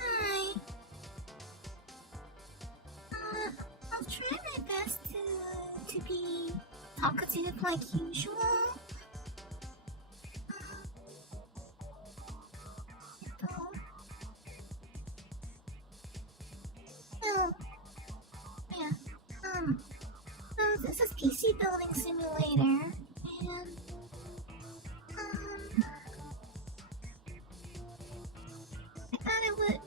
Hi. I'll try my best to be talkative like usual. Oh, yeah. This is PC Building Simulator, and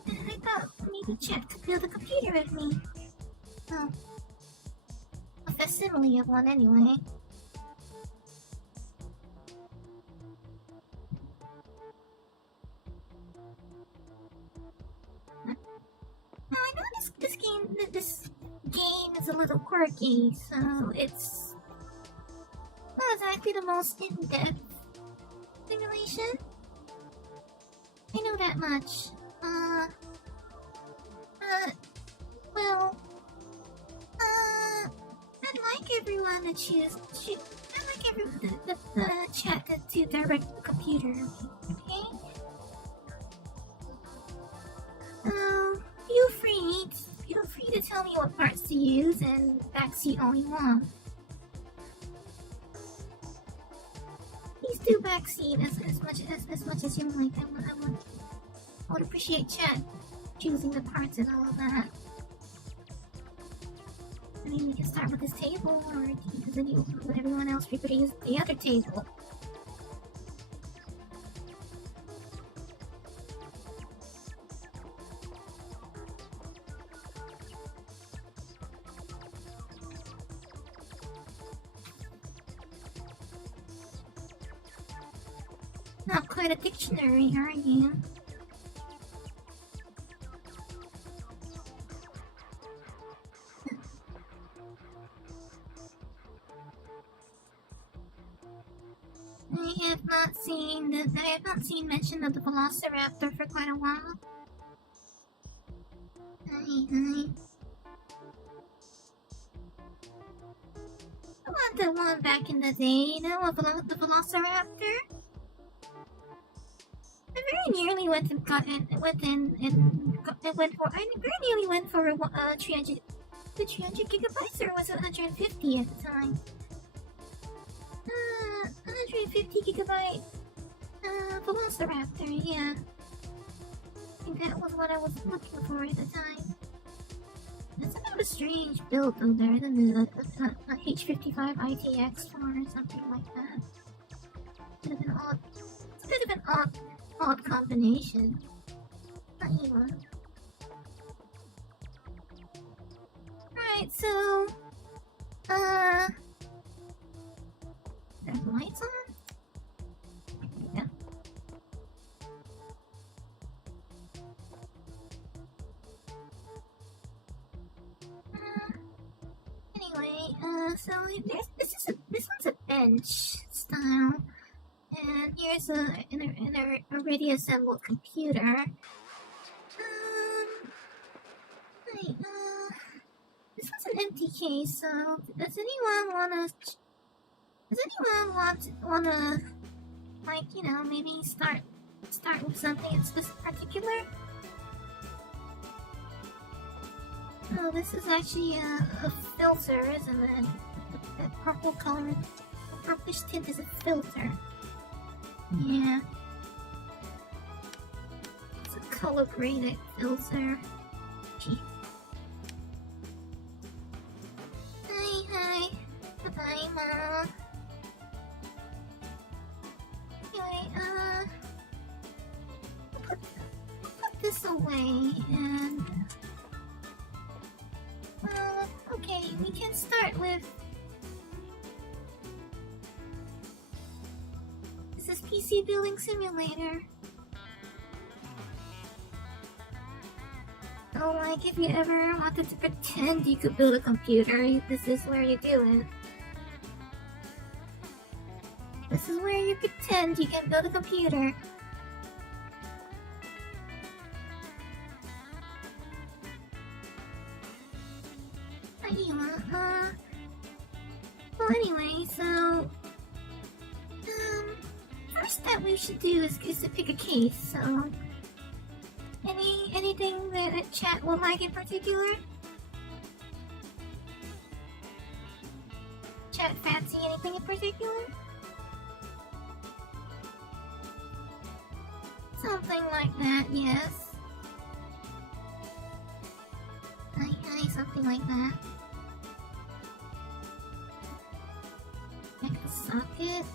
I thought maybe Jack could build a computer with me. Oh, a facsimile of one anyway. Now I know this game is a little quirky, so it's not exactly the most in-depth simulation. I know that much. I'd like everyone to choose. I'd like everyone the chat to direct the computer. Okay. Feel free to tell me what parts to use and backseat all you want. Please do backseat as much as you like. I would appreciate chat choosing the parts and all of that. I mean, we can start with this table, or then you let everyone else reproduce the other table. Not quite a dictionary, are you? I have not seen mention of the Velociraptor for quite a while. Hi. I want the one back in the day, you know, of the Velociraptor. I very nearly went for 300 gigabytes, or was it 150 at the time? 150 gigabyte Velociraptor, yeah. I think that was what I was looking for at the time. It's kind of a strange build though, there than the H55 ITX one or something like that. Bit of an odd, it's a bit of an odd combination. Anyway. Alright, so there's lights on? Yeah. Anyway, so this one's a bench style, and here's an already assembled computer. This one's an empty case. So does anyone wanna like, you know, maybe start with something in particular? Oh, this is actually a filter, isn't it? That purple color, the purplish tint is a filter. Yeah. It's a color graded filter. Gee. Hi. Bye-bye, Mom. Anyway, I'll put this away and... Well, okay, we can start with... This is PC Building Simulator. Oh, like if you ever wanted to pretend you could build a computer, this is where you do it. This is where you pretend you can build a computer. Well, anyway, so first step we should do is to pick a case. So, anything that chat will like in particular? Chat fancy anything in particular? Something like that, yes. Something like that. Like a socket.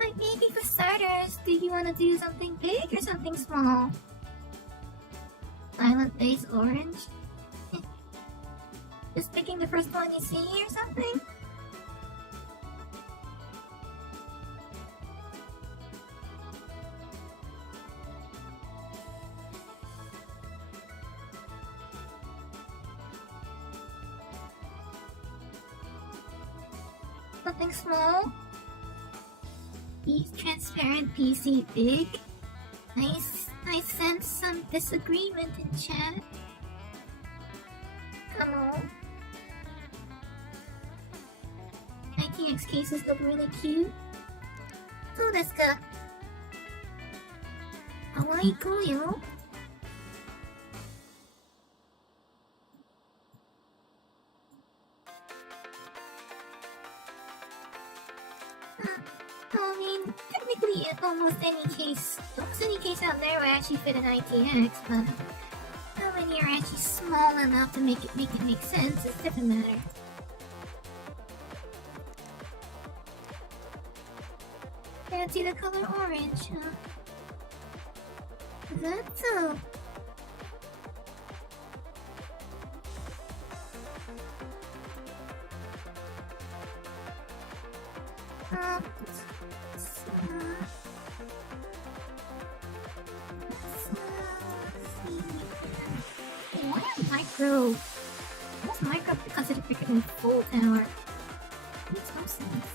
Like maybe for starters, do you want to do something big or something small? Silent base orange? Just picking the first one you see or something? Something small? Transparent PC big? I sense some disagreement in chat. Come on. ITX cases look really cute. So let's go. Kawaii yo. I mean, technically, almost any case out there would actually fit an ITX, but how many are actually small enough to make it make sense is a different matter. Fancy the color orange, huh? Is that so? Why are micro? What's micro considered freaking full tower? Makes no sense.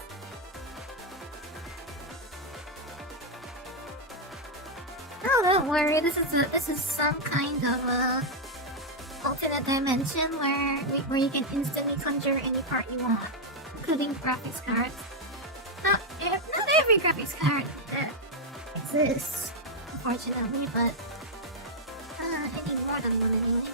Oh, don't worry. This is some kind of a alternate dimension where you can instantly conjure any part you want, including graphics cards. Not every graphics card that exists, unfortunately, but any more than one anyway.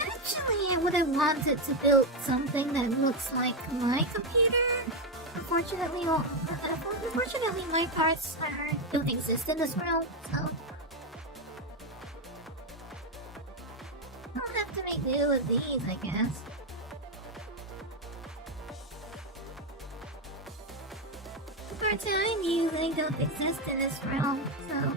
Actually, I would have wanted to build something that looks like my computer. Unfortunately, my parts don't exist in this world, so I'll have to make do with these, I guess. For time, they don't exist in this realm, so.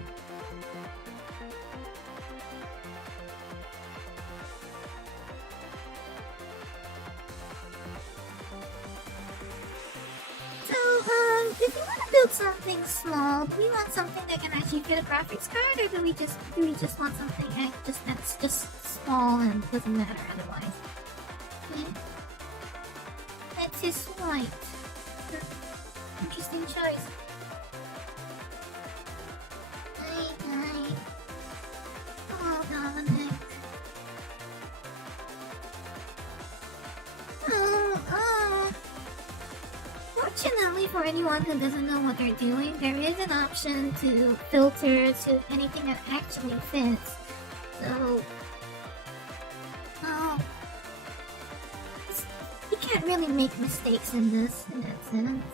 If you want to build something small, do we want something that can actually fit a graphics card, or do we just want something that's just small and doesn't matter otherwise? Okay. That's his white. Interesting choice. Hi. Oh, Dominic. Fortunately for anyone who doesn't know what they're doing, there is an option to filter to anything that actually fits. So, you can't really make mistakes in that sense.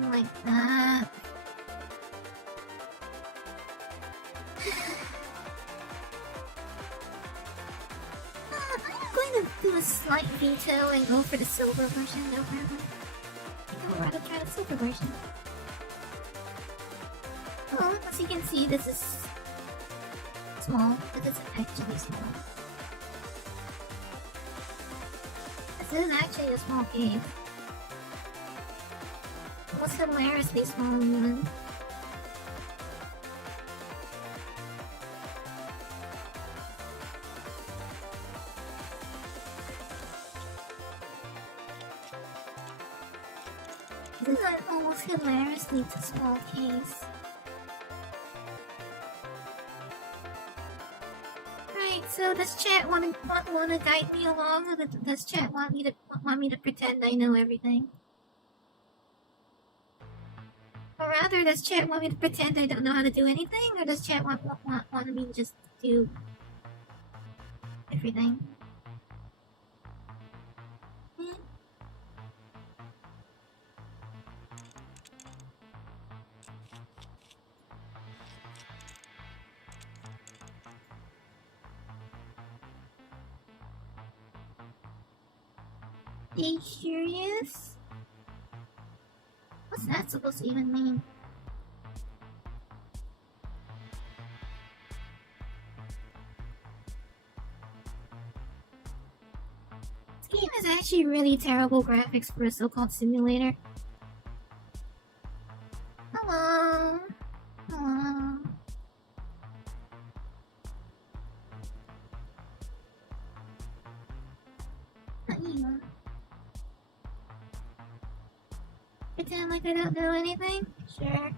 something like that. I'm going to do a slight veto and go for the silver version over. I would rather try the silver version. Well, as you can see, this is small, but it's actually small. This is actually a small cave. It was hilariously small even. This is an almost hilariously small case. Right, so does chat wanna guide me along, or does chat want me to pretend I know everything? Or rather, does chat want me to pretend I don't know how to do anything, or does chat want me to just do everything? Are you curious? What's that supposed to even mean? This game is actually really terrible graphics for a so-called simulator. Hello. Hello. Not you. Pretend like I don't know anything? Sure.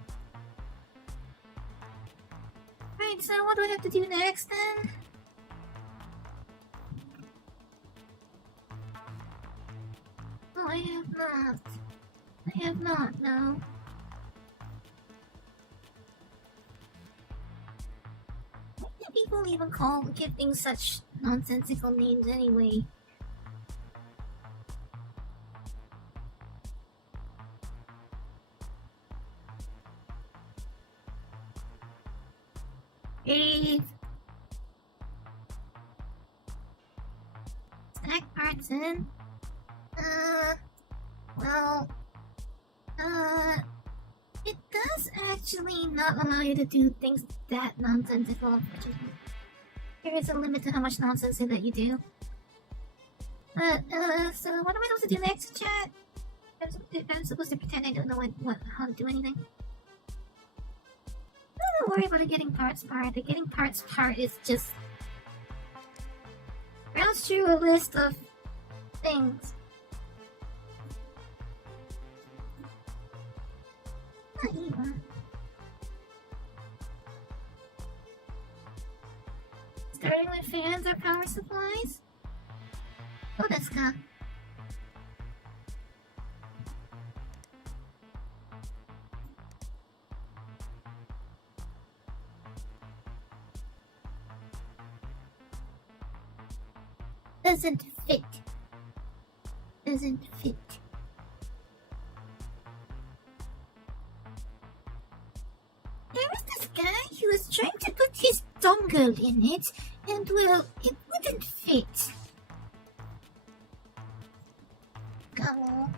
Right, so what do I have to do next then? Oh, I have not. I have not, no. Why do people even give things such nonsensical names anyway? Eve. Stack parts in. Well, it does actually not allow you to do things that nonsensical, unfortunately. There is a limit to how much nonsense that you do. So what am I supposed to do next, chat? I'm supposed to pretend I don't know how to do anything. Don't worry about the getting parts part. The getting parts part is just browse through a list of things. Not even. Starting with fans or power supplies? Oh, that's good. Doesn't fit. Doesn't fit. There was this guy who was trying to put his dongle in it, and well, it wouldn't fit. Go.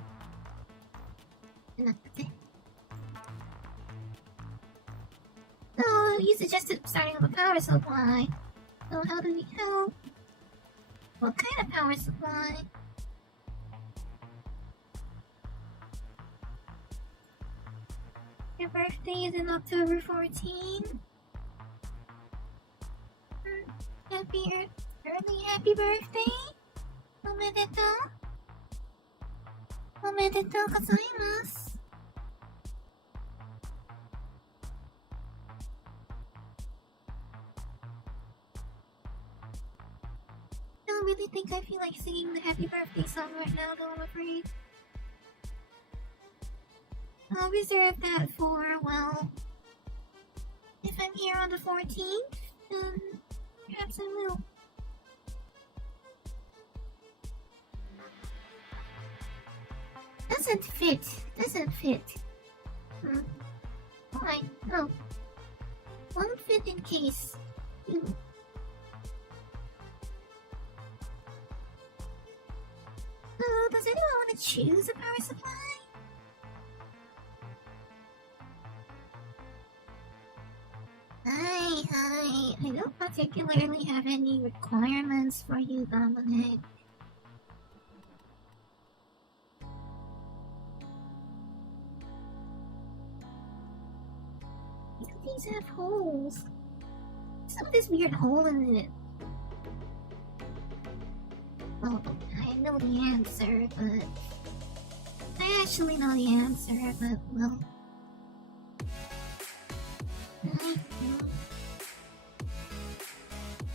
So you suggested starting with a power supply. So how do we help? What kind of power supply? Your birthday is in October 14. Early happy birthday! Omedetou! Omedetou gozaimasu! I don't really think I feel like singing the happy birthday song right now, though, I'm afraid. I'll reserve that for, well, if I'm here on the 14th, then perhaps I will. Doesn't fit. Why? Oh. One fit in case. Does anyone want to choose a power supply? I don't particularly have any requirements for you, Dominic. These have holes. Some of this weird hole in it. Well, I know the answer, but... I actually know the answer, but, well...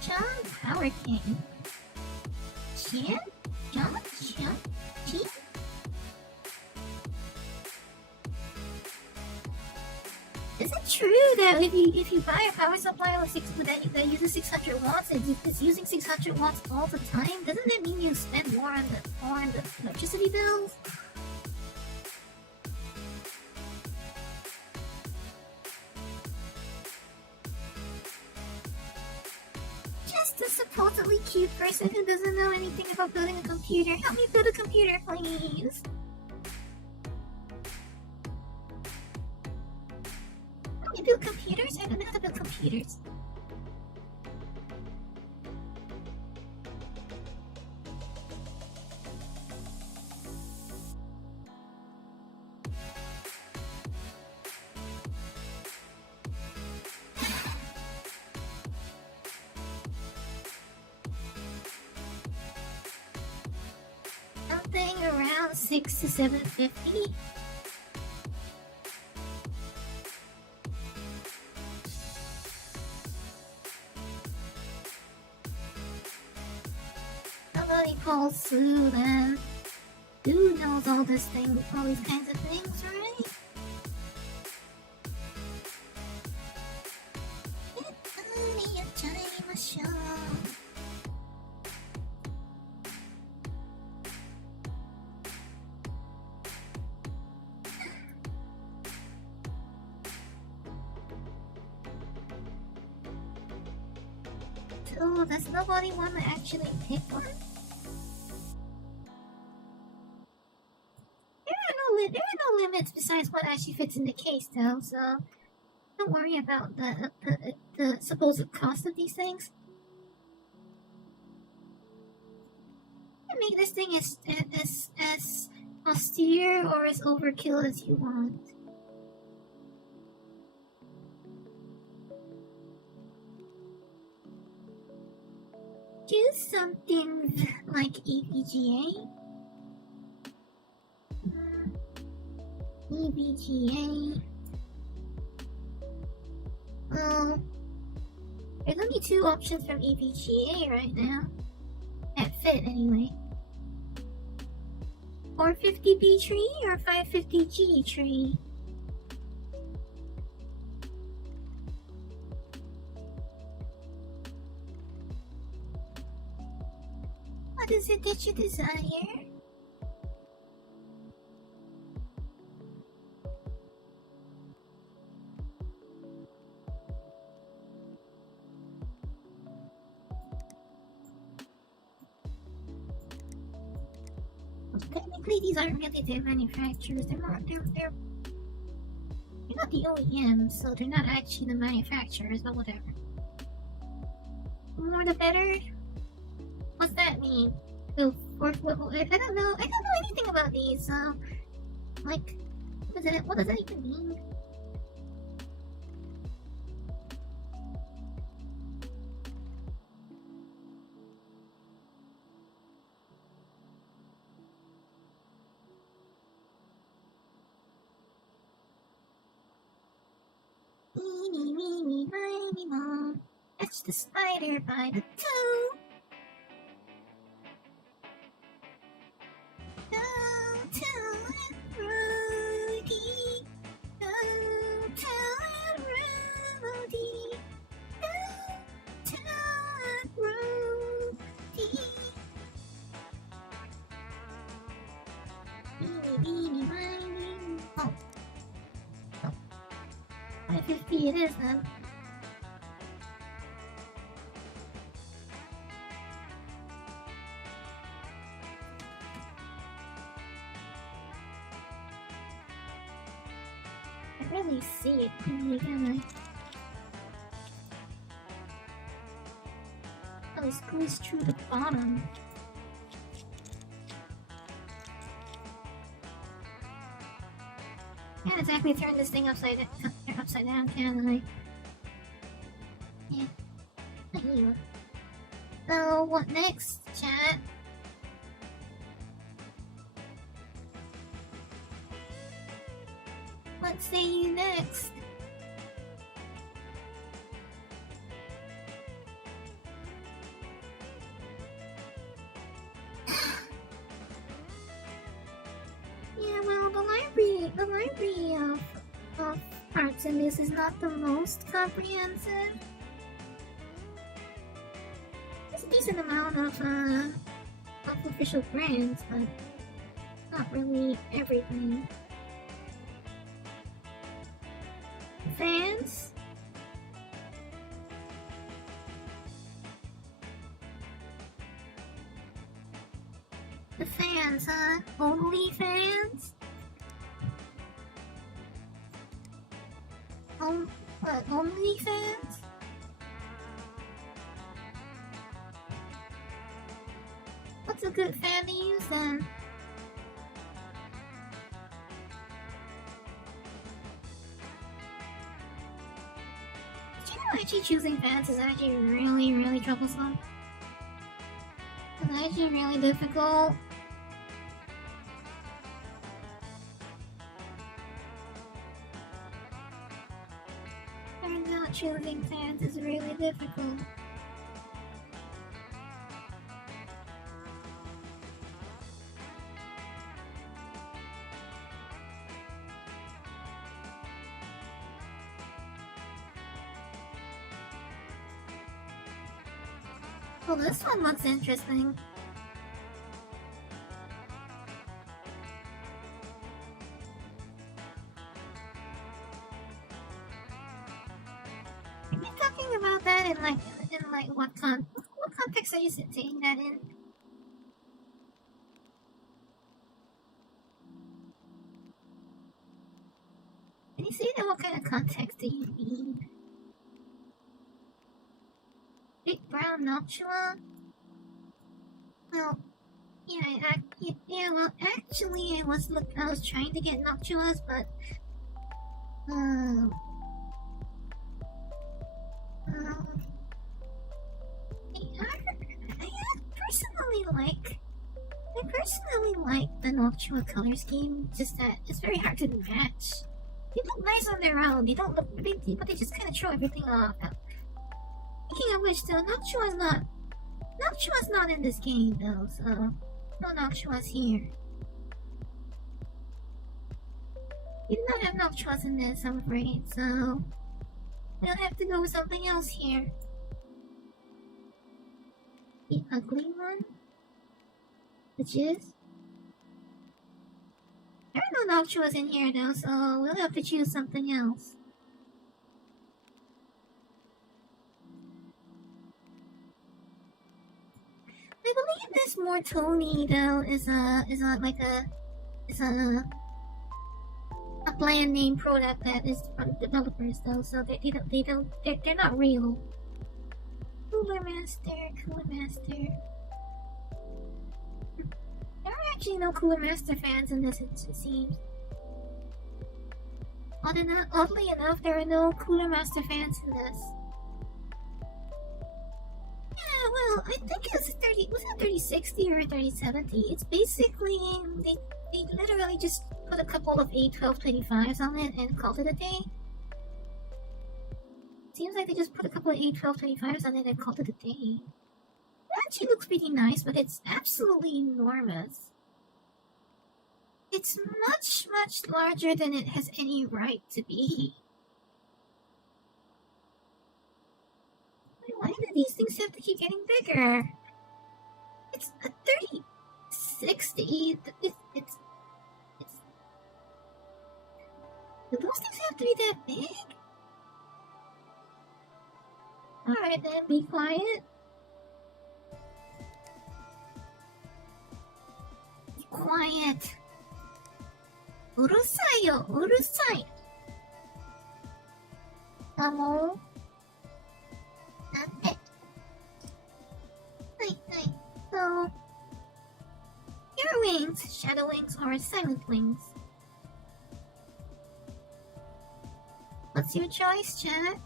John Power King. Chan? John? Chan? Chi? Is it true that if you buy a power supply that uses 600 watts, it's using 600 watts all the time? Doesn't that mean you spend more on the electricity bills? Just a supposedly cute person who doesn't know anything about building a computer. Help me build a computer, please. You build computers? I don't know how to build computers. Something around 6 to 750. Somebody calls Sue then. Sue knows all these kinds of things, right? It's only a time machine. So, does nobody want to actually pick one? There are no limits besides what actually fits in the case, though, so don't worry about the supposed cost of these things. You make this thing as austere or as overkill as you want. Do something like EVGA. EVGA. Well, there's only two options from EVGA right now. That fit anyway. 450B tree or 550G tree? What is it that you desire? Technically, these aren't really their manufacturers. They're not the OEMs, so they're not actually the manufacturers, but whatever. The more the better? What's that mean? So, I don't know anything about these, so... Like, what does that even mean? Eeny, meeny, miny, moe. Catch the spider by the toe. Don't tell it, Rudy. Don't tell it, Rudy. Don't tell it, Rudy. Eeny, meeny, miny, moe. 550 it is then. I can't really see it clearly, can I? Oh, it squeeze through the bottom. Can't exactly turn this thing upside down, can I? Yeah. Not you. So, what next, chat? What say you next? Yeah, well, the library of parts in this is not the most comprehensive. There's a decent amount of official brands, but not really everything. Fans? The fans, huh? Only fans? Only fans? What's a good fan to use then? Did you know actually choosing fans is actually really, really troublesome? It's actually really difficult. Turns out choosing fans is really difficult. Well, this one looks interesting. Are you talking about that in what context are you saying that in? Can you say that? What kind of context do you mean? Big brown Noctua? Well, yeah. Well, actually, I was trying to get Noctuas, but I personally like the Noctua color scheme. Just that it's very hard to match. They look nice on their own. They don't look pretty, but they just kind of throw everything off. Speaking of which, though, Noctua's not in this game, though. So no Noctua's here. We do not have Noctuas in this, I'm afraid. So we'll have to go with something else here. The ugly one? Which is? There are no Noctuas in here though, so we'll have to choose something else. I believe this Mortoni though is a bland name product that is from developers though, so they're not real. Cooler Master. There are actually no Cooler Master fans in this, it seems. Oddly enough, there are no Cooler Master fans in this. Yeah, well, I think it was was it 3060 or 3070? It's basically, they literally just put a couple of A1225s on it and called it a day. Seems like they just put a couple of A1225s on it and called it a day. It actually looks pretty nice, but it's absolutely enormous. It's much, much larger than it has any right to be. Why do these things have to keep getting bigger? It's a 3060. Do those things have to be that big? Alright then, be quiet. Be quiet. うるさいよ、うるさい。もうなんて。はいはい。So, your wings, shadow wings, or silent wings? What's your choice, chat?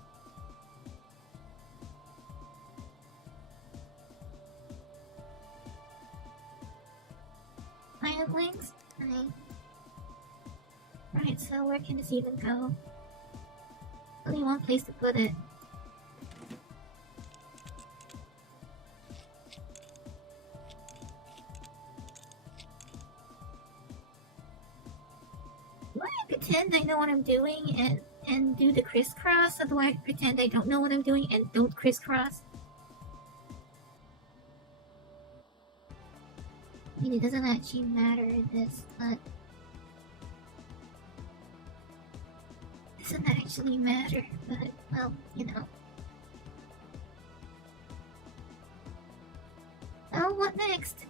Silent wings? Right, so where can this even go? Only one place to put it. Do I pretend I know what I'm doing and do the crisscross, or do I pretend I don't know what I'm doing and don't crisscross? I mean, it doesn't actually matter in this, but... It doesn't actually matter, but, well, you know. Oh, what next?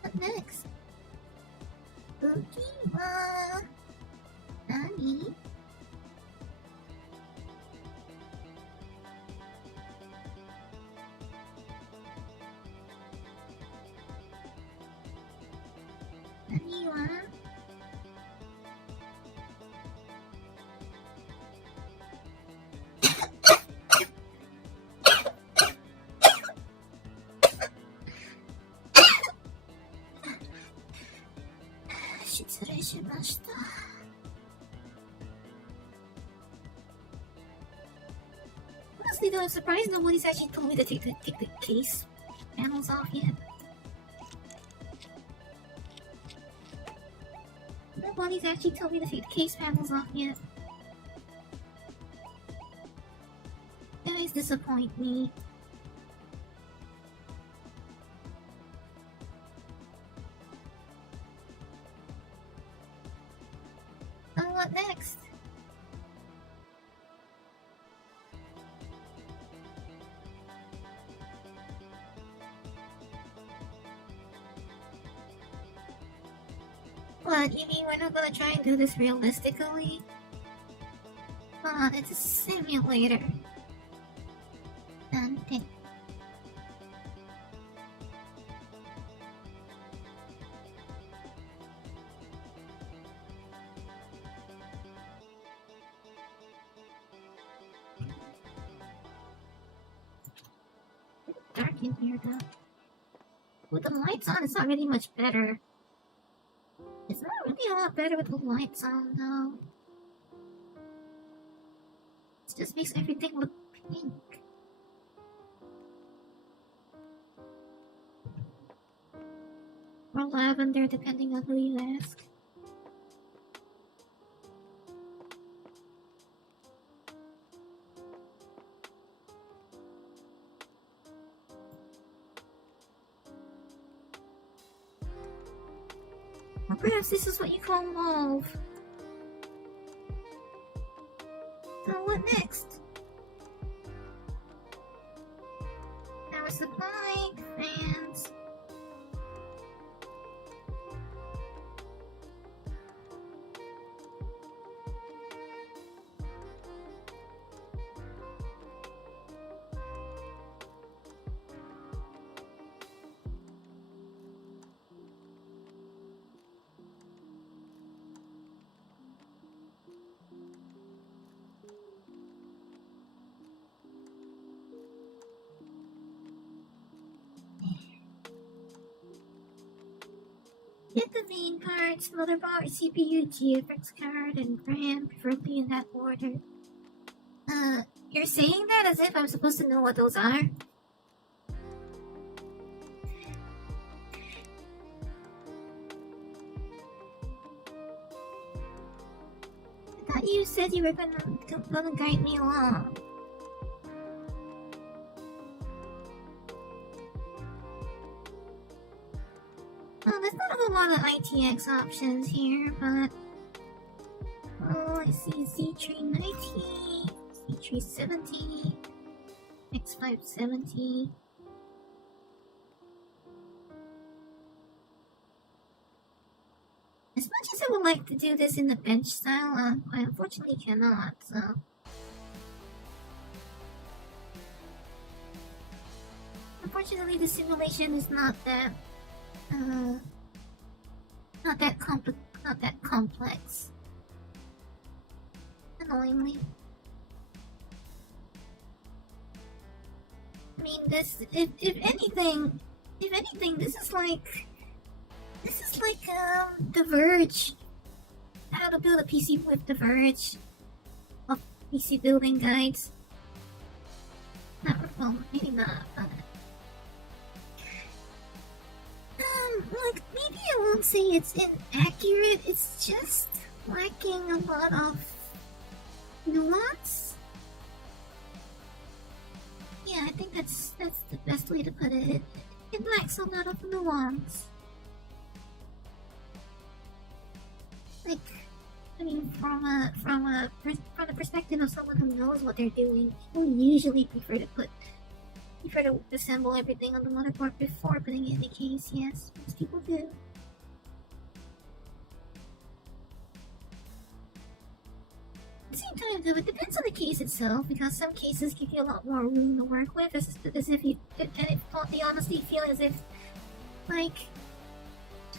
What next? Spooky wa... Nani? Nani wa? Honestly though, I'm surprised nobody's actually told me to take the case panels off yet. Nobody's actually told me to take the case panels off yet. That always disappoint me. Oh, what next? What, you mean we're not gonna try and do this realistically? Come on, it's a simulator. Dante. Dark in here though. With the lights on, it's not really much better. It's not really a lot better with the lights on though. It just makes everything look pink. Or lavender, depending on who you ask. Or perhaps this is what you call mauve. So what next? Power supply, fans. Get the main parts, motherboard, CPU, GFX card, and RAM, preferably in that order. You're saying that as if I'm supposed to know what those are? I thought you said you were gonna guide me along. There's not a whole lot of ITX options here, but I see Z390, Z370, X570. As much as I would like to do this in the bench style, I unfortunately cannot, so... Unfortunately, the simulation is not that complex. Annoyingly. I mean, if anything, this is like The Verge. How to build a PC with The Verge of PC building guides. Well, maybe not, but... Like, maybe I won't say it's inaccurate, it's just lacking a lot of nuance. Yeah, I think that's the best way to put it. It lacks a lot of nuance. Like, I mean, from the perspective of someone who knows what they're doing, people usually prefer to assemble everything on the motherboard before putting it in the case. Yes, most people do. At the same time, though, it depends on the case itself, because some cases give you a lot more room to work with, as if you, and they honestly feel as if, like,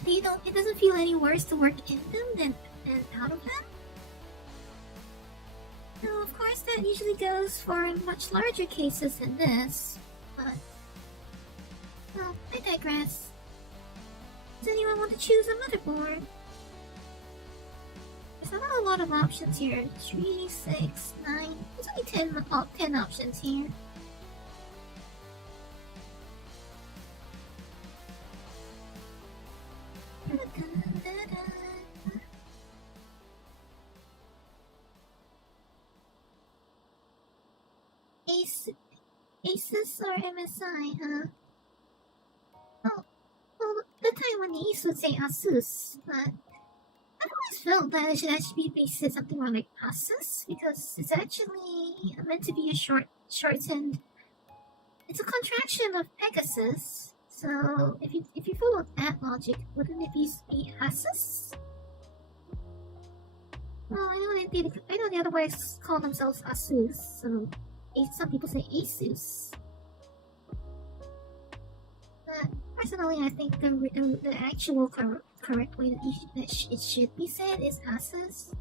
it doesn't feel any worse to work in them than out of them. Now, of course, that usually goes for much larger cases than this, but... Well, I digress. Does anyone want to choose a motherboard? There's not a lot of options here. 3, 6, 9... There's only 10 options here. Asus or MSI, huh? Oh, well, the Taiwanese would say Asus, but I've always felt that it should actually be said something more like Asus, because it's actually meant to be a shortened. It's a contraction of Pegasus, so if you follow that logic, wouldn't it be Asus? Well, I know they otherwise call themselves Asus, so some people say Asus. But personally, I think the actual correct way that it should be said is Asus.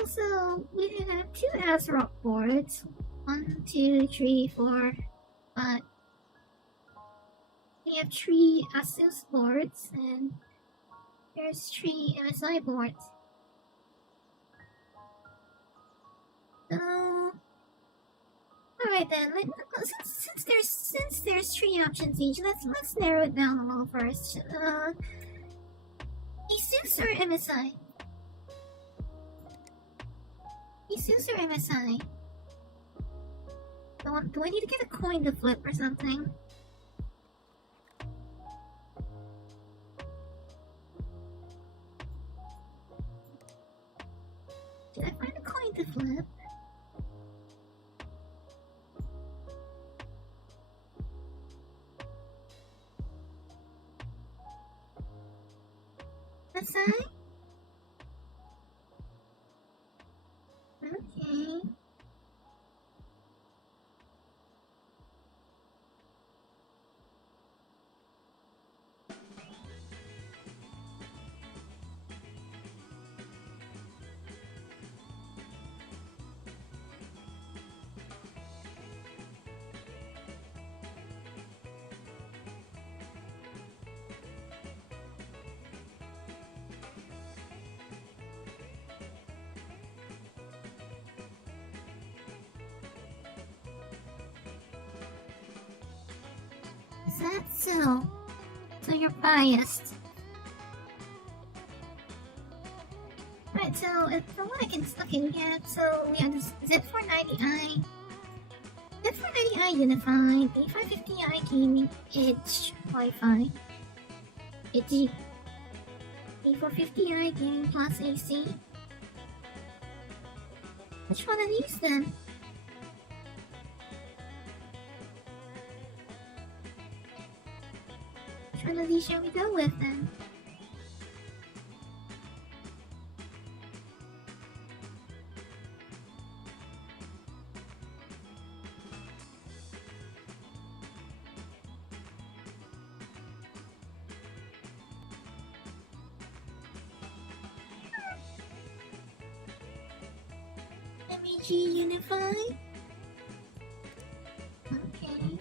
Also, we have 2 ASRock boards. 1, 2, 3, 4, 5. We have 3 Asus boards, and there's 3 MSI boards. Alright then, since there's 3 options each, let's narrow it down a little first. Asus or MSI? Asus or MSI? Do I need to get a coin to flip or something? Did I find a coin to flip? MSI? Okay. Is that so? So you're biased. Right, so from what I can... Okay, we have... So we have this Z490i. A490i Unified, A550i Gaming Edge Wi-Fi, Edgy, A450i Gaming Plus AC. Which one of these then? Which one of these shall we go with then? MEG Unify? Okay.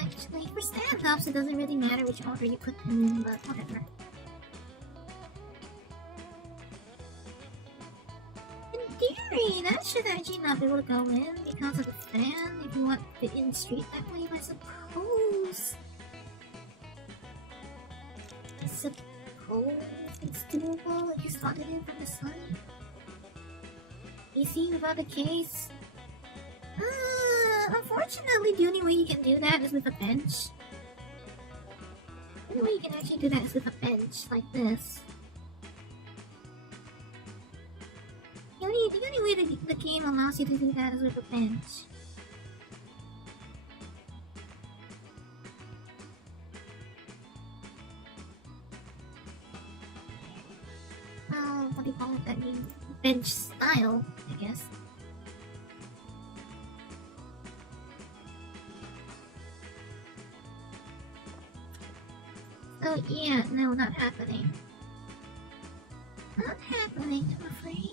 Actually, for stand-ups, it doesn't really matter which order you put them in, but whatever. In theory, that should actually not be able to go in because of the fan, if you want it in street that way, I suppose. I suppose it's doable if you slot it in from the side. AC without the case. Unfortunately, the only way you can do that is with a bench. The only way you can actually do that is with a bench, like this. The only way that the game allows you to do that is with a bench. What do you call it? That means bench style, I guess. So yeah, no, not happening. Not happening, I'm afraid.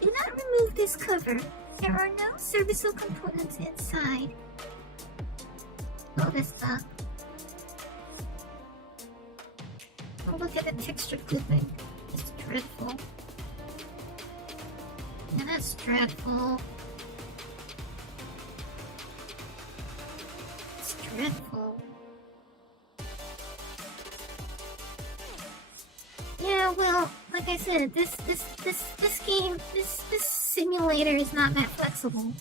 Do not remove this cover. There are no serviceable components inside. Oh, this sucks. Oh, look at the texture clipping. It's dreadful. Yeah, that's dreadful. It's dreadful. Yeah, well, like I said, this game, this simulator is not that flexible.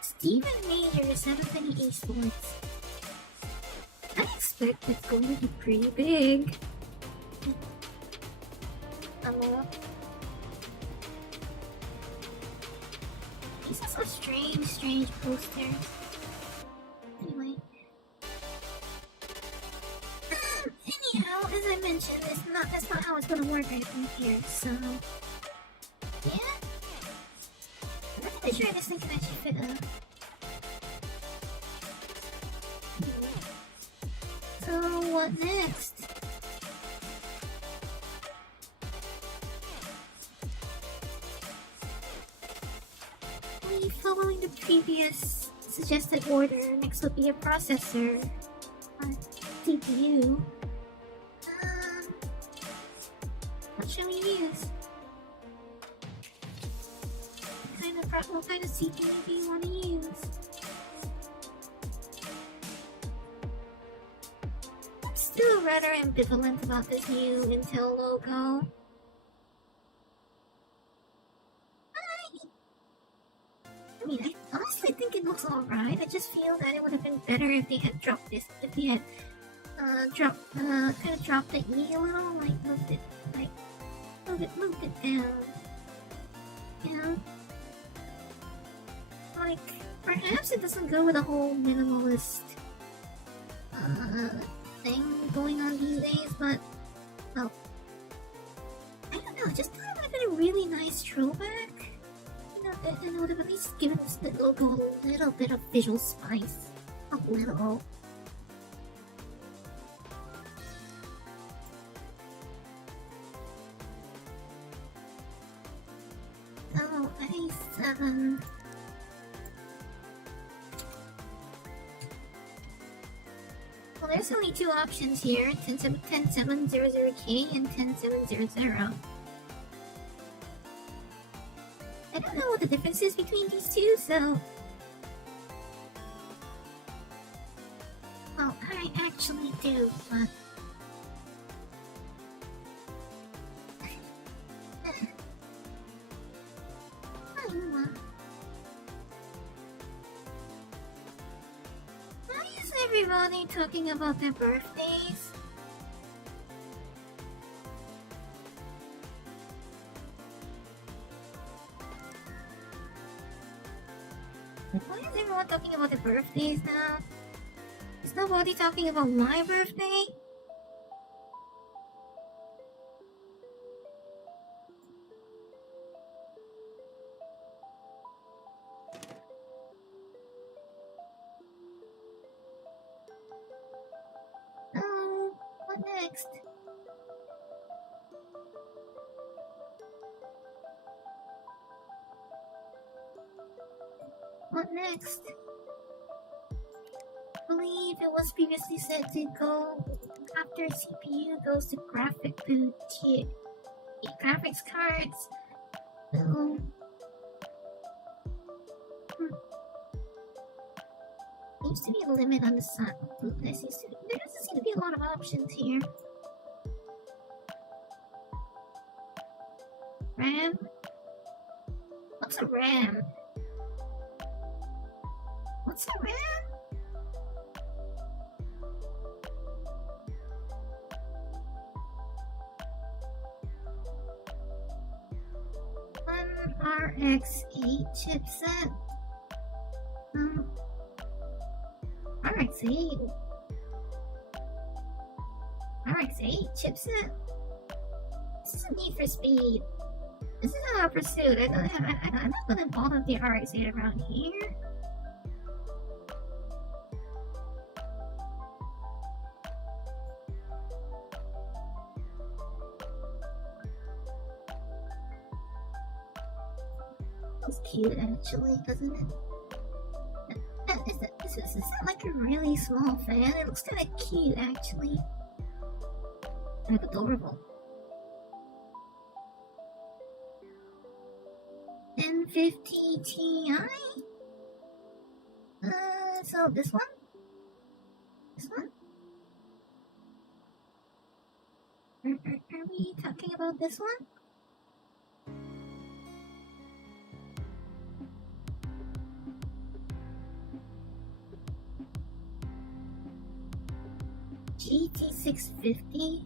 Steven Major, 720 Esports. I expect it's going to be pretty big. These are some strange posters. Anyway. Anyhow, as I mentioned, that's not how it's gonna work right from here, so... Yeah? I'm pretty sure this thing can actually fit a... So, what next? Following the previous suggested order, next will be a processor or CPU. What shall we use? What kind of CPU do you want to use? I'm still rather ambivalent about this new Intel logo. I mean, I honestly think it looks alright. I just feel that it would have been better if they had dropped this. If they had kind of dropped the E a little, like moved it down. You know, like perhaps it doesn't go with the whole minimalist thing going on these days, but well, I don't know. Just thought it would have been a really nice throwback. And it would have at least given this logo a little bit of visual spice. A little. Oh, A7. Well, there's only two options here: 10700K and 10700. I don't know what the difference is between these two, so. Well, I actually do, but. Why is everybody talking about their birthdays? Why is everyone talking about their birthdays now? Is nobody talking about my birthday? What next? What next? I believe it was previously said to go after CPU goes to graphic boot, graphics cards. So, seems to be a limit on the size. There doesn't seem to be a lot of options here. RAM? What's a RAM? What's a RAM? One RX8 chipset. RX8. RX8 chipset. This is a Need for Speed. This is a Hot Pursuit. I'm not gonna bother the RX8 around here. It's cute, actually, doesn't it? Is that like a really small fan? It looks kind of cute, actually. Kind of adorable. 1050 Ti? So this one? This one? Are we talking about this one? GT650?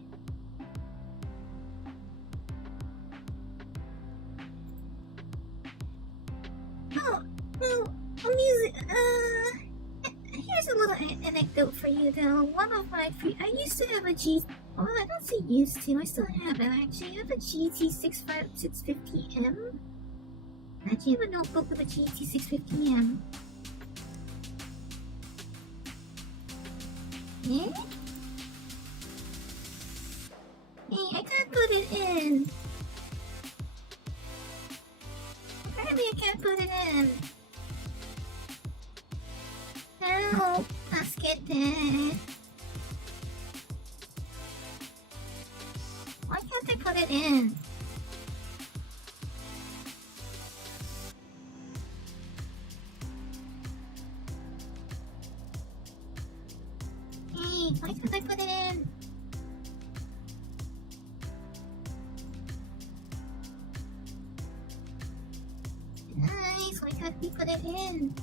Here's a little anecdote for you though. I used to have a well, I don't say used to, I still have it actually. I have a GT650M. I actually have a notebook with a GT650M. Yeah? Hey, I can't put it in. Apparently I can't put it in. Help! Let's get that. Why can't I put it in? Hey, why can't I put it in? Nice, why can't we put it in?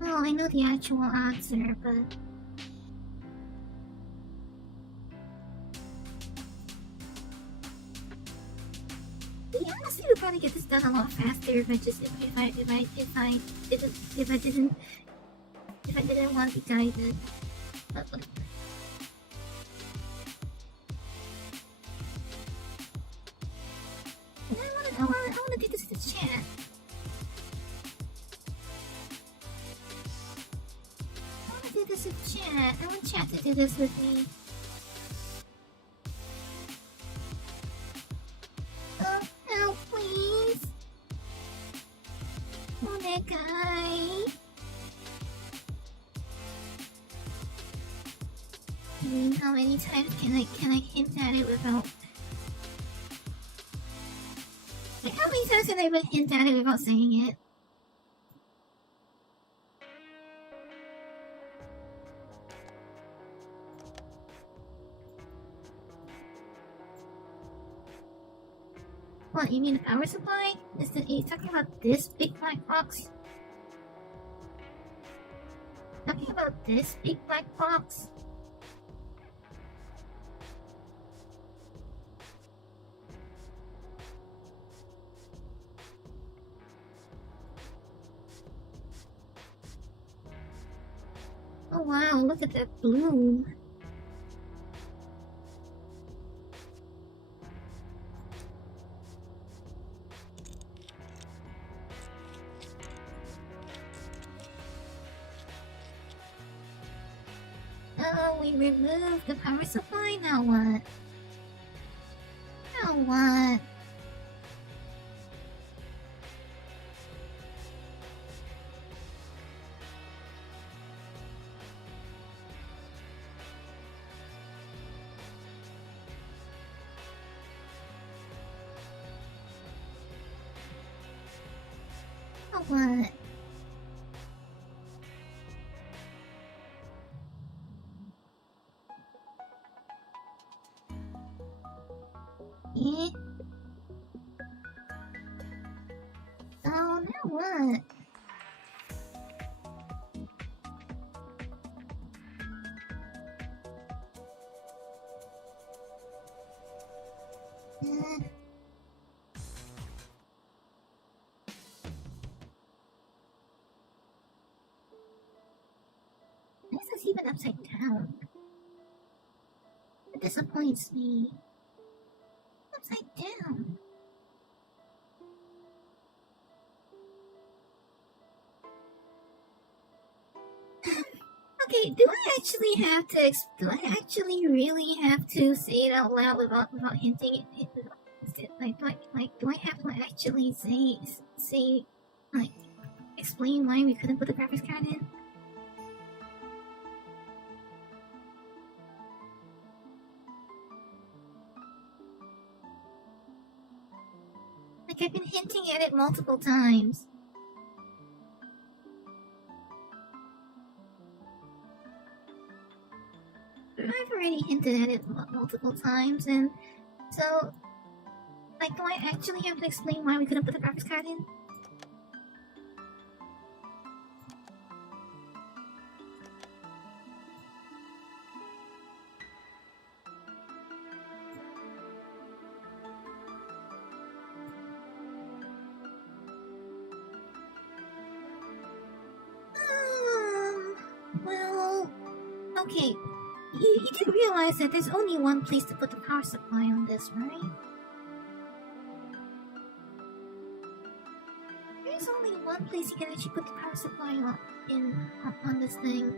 Well, I know the actual answer, but... Yeah, honestly, we'd probably get this done a lot faster if I didn't want to be guided. But I wanna do this to chat. I wanna do this with chat. I want chat to do this with me. Help, please. it, guy. I mean, how many times can I hint at it without? Like, how many times can I even hint at it without saying it? What, you mean the power supply? Are you talking about this big black box? Talking about this big black box? Oh wow, look at that bloom. Oh, we removed the power supply, now what? Now what? Now what? Eh? Oh, now what? This is even upside down. It disappoints me. Upside down. Okay, do I actually have to? Do I actually really have to say it out loud without hinting it? Do I have to actually say like explain why we couldn't put the graphics card in? Like I've been hinting at it multiple times. I've already hinted at it multiple times, and so, like, do I actually have to explain why we couldn't put the graphics card in? Well, okay. You do realize that there's only one place to put the power supply on this, right? There's only one place you can actually put the power supply on this thing.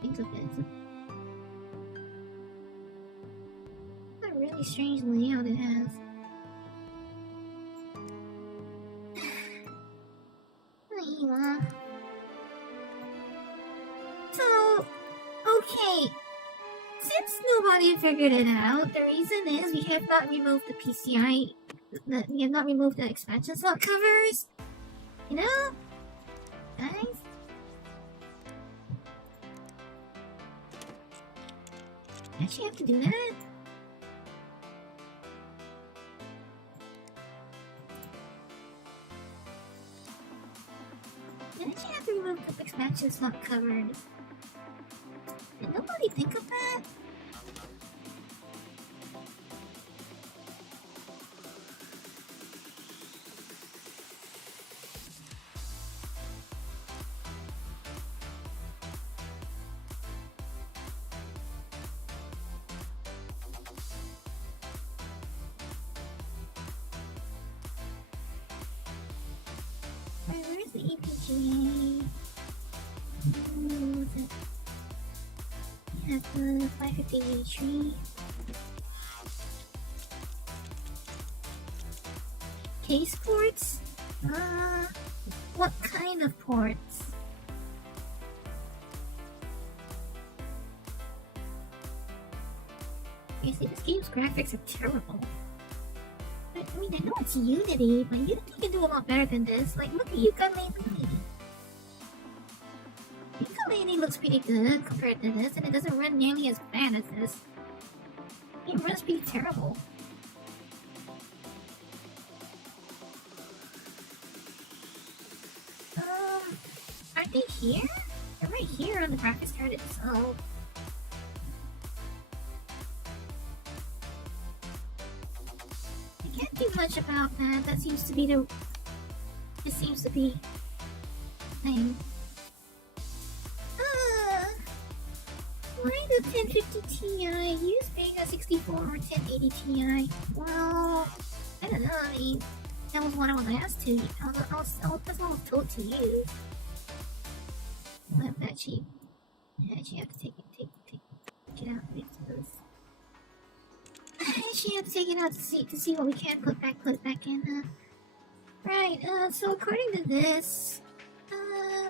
Think of it. It's a really strange layout it has. So, okay. Since nobody figured it out, the reason is we have not removed the PCI. We have not removed the expansion slot covers. You know? Guys? I actually have to do that? I actually have to remove the expansion slot covers. Did nobody think of that? Where's the EPGA? What's it? We have the 550 tree. case ports? What kind of ports? You see, this game's graphics are terrible. I mean, I know it's Unity, but Unity can do a lot better than this. Like, look at Yooka-Laylee. Yooka-Laylee looks pretty good compared to this, and it doesn't run nearly as bad as this. It runs pretty terrible. Are they here? They're right here on the graphics card itself. I can't do much about that. That seems to be the... It seems to be... thing. Why the 1050 Ti use Vega 64 or 1080 Ti? Well, I don't know. I mean, that was what I was asked to. That's what I was told to use. But actually, I actually have to take it out. I actually have to take it out to see what we can put back in. Right. So according to this,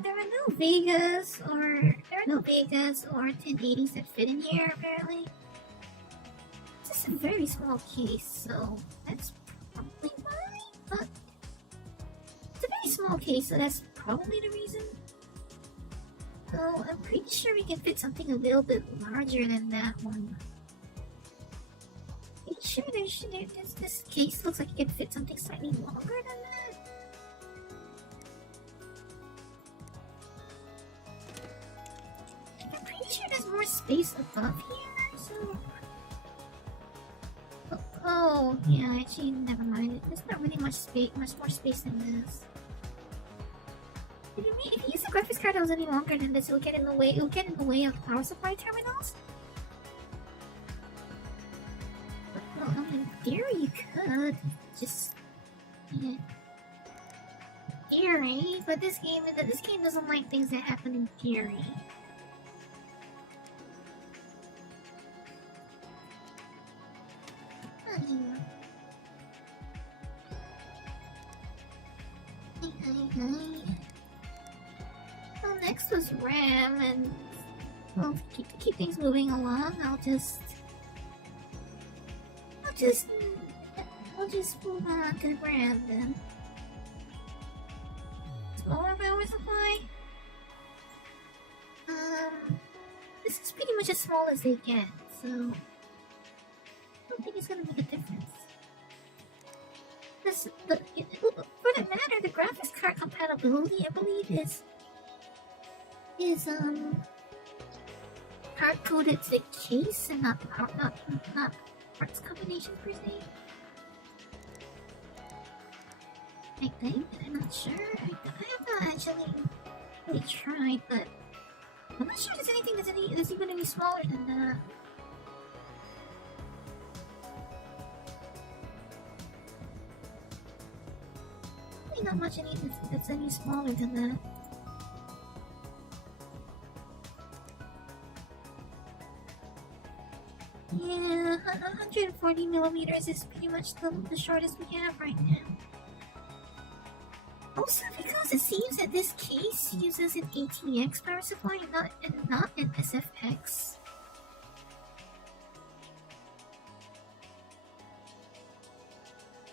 there are no Vegas or 1080s that fit in here. Apparently, it's just a very small case, so that's probably why. But it's a very small case, so that's probably the reason. So I'm pretty sure we can fit something a little bit larger than that one. Pretty sure this case looks like it can fit something slightly longer than that. I'm pretty sure there's more space above here, so... Oh, yeah, actually, never mind. There's not really much more space than this. If you use a graphics card that was any longer than this, it'll get in the way of the power supply terminals. Well, I mean, in theory you could just theory, but this game doesn't like things that happen in theory. Well, next was RAM, and well, to keep things moving along, I'll just move on to RAM then. Smaller power supply. This is pretty much as small as they get, so I don't think it's gonna make a difference. For that matter, the graphics card compatibility, I believe, is hard coded to the case and not parts combinations per se. I think. I'm not sure. I have not actually really tried, but I'm not sure there's anything that's even any smaller than that. Really not much that's any smaller than that. Yeah, 140 millimeters is pretty much the shortest we have right now. Also, because it seems that this case uses an ATX power supply and not an SFX.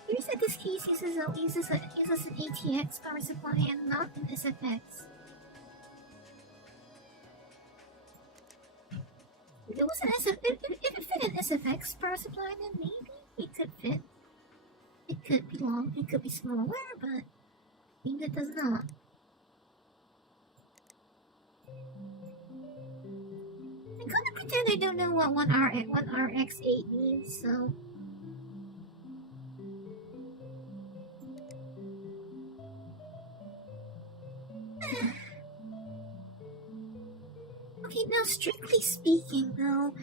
Here's that this case uses an ATX power supply and not an SFX. If it was if it fit an SFX power supply, then maybe it could fit. It could be long, it could be smaller, but I think it does not. I'm gonna pretend I don't know what one RX8 means, so. Okay, now strictly speaking though,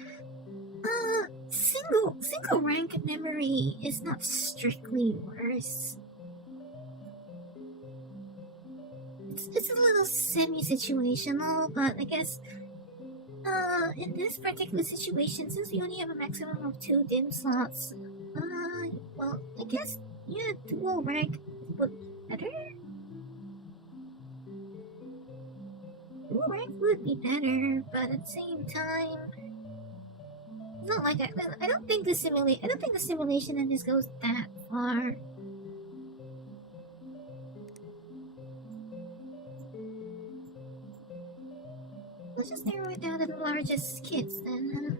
single rank memory is not strictly worse. It's a little semi-situational, but I guess in this particular situation, since we only have a maximum of 2 DIMM slots, well, I guess Yeah, dual rack would be better. Dual rack would be better, but at the same time, it's not like I don't think the simulation in this goes that far. Let's just narrow it down to the largest kits then, huh?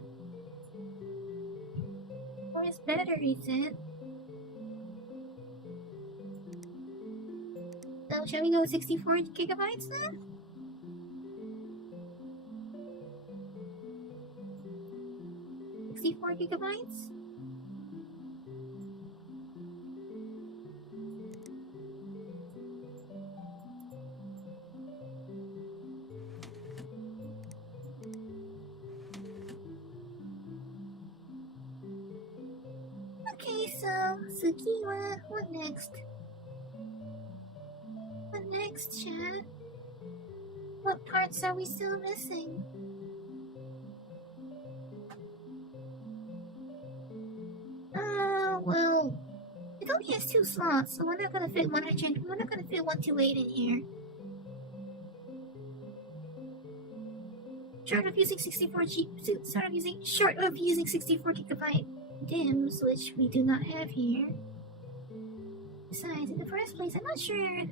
Or is battery set? So shall we go 64 gigabytes then? $64 gigabytes? Okay, so Sukiwa, what next? What next, chat? What parts are we still missing? Well, it only has 2 slots, so we're not gonna fit 128 in here. Short of using 64 gigabyte DIMMs, which we do not have here. Besides, in the first place, I'm not sure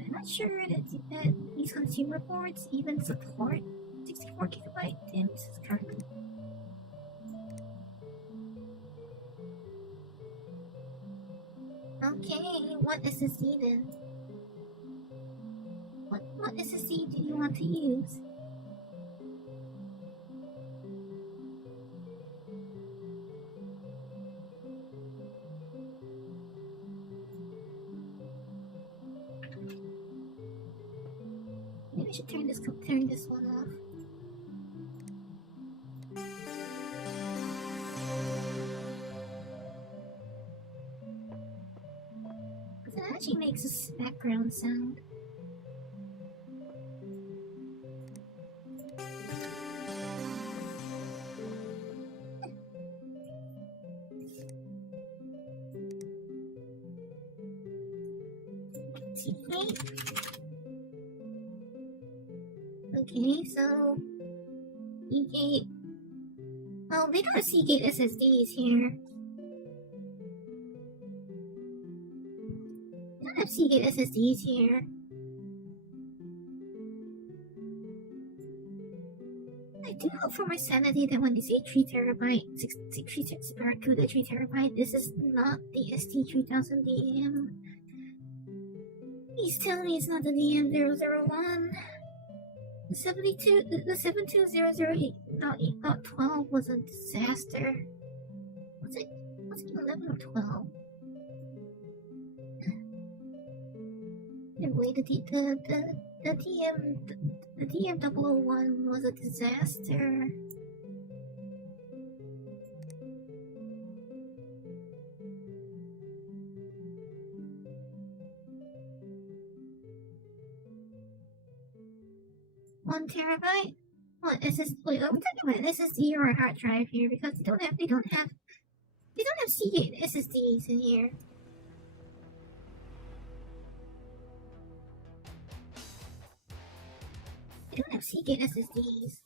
that these consumer boards even support 64 gigabyte DIMMs currently. Okay, what SSD then? What SSD do you want to use? Maybe I should turn this one off. Because it actually makes a background sound. Okay, so Seagate. Oh, they don't have Seagate SSDs here. They don't have Seagate SSDs here. I do hope for my sanity that when they say 3 terabyte, 3 Barracuda 3 terabyte, this is not the ST3000DM. Please tell me it's not the DM001. The 72008.12 was a disaster. Was it 11 or 12? Anyway, the DM001 was a disaster. One terabyte? What is this? Wait, are we talking about an SSD or a hard drive here? Because they don't have Seagate SSDs in here. They don't have Seagate SSDs.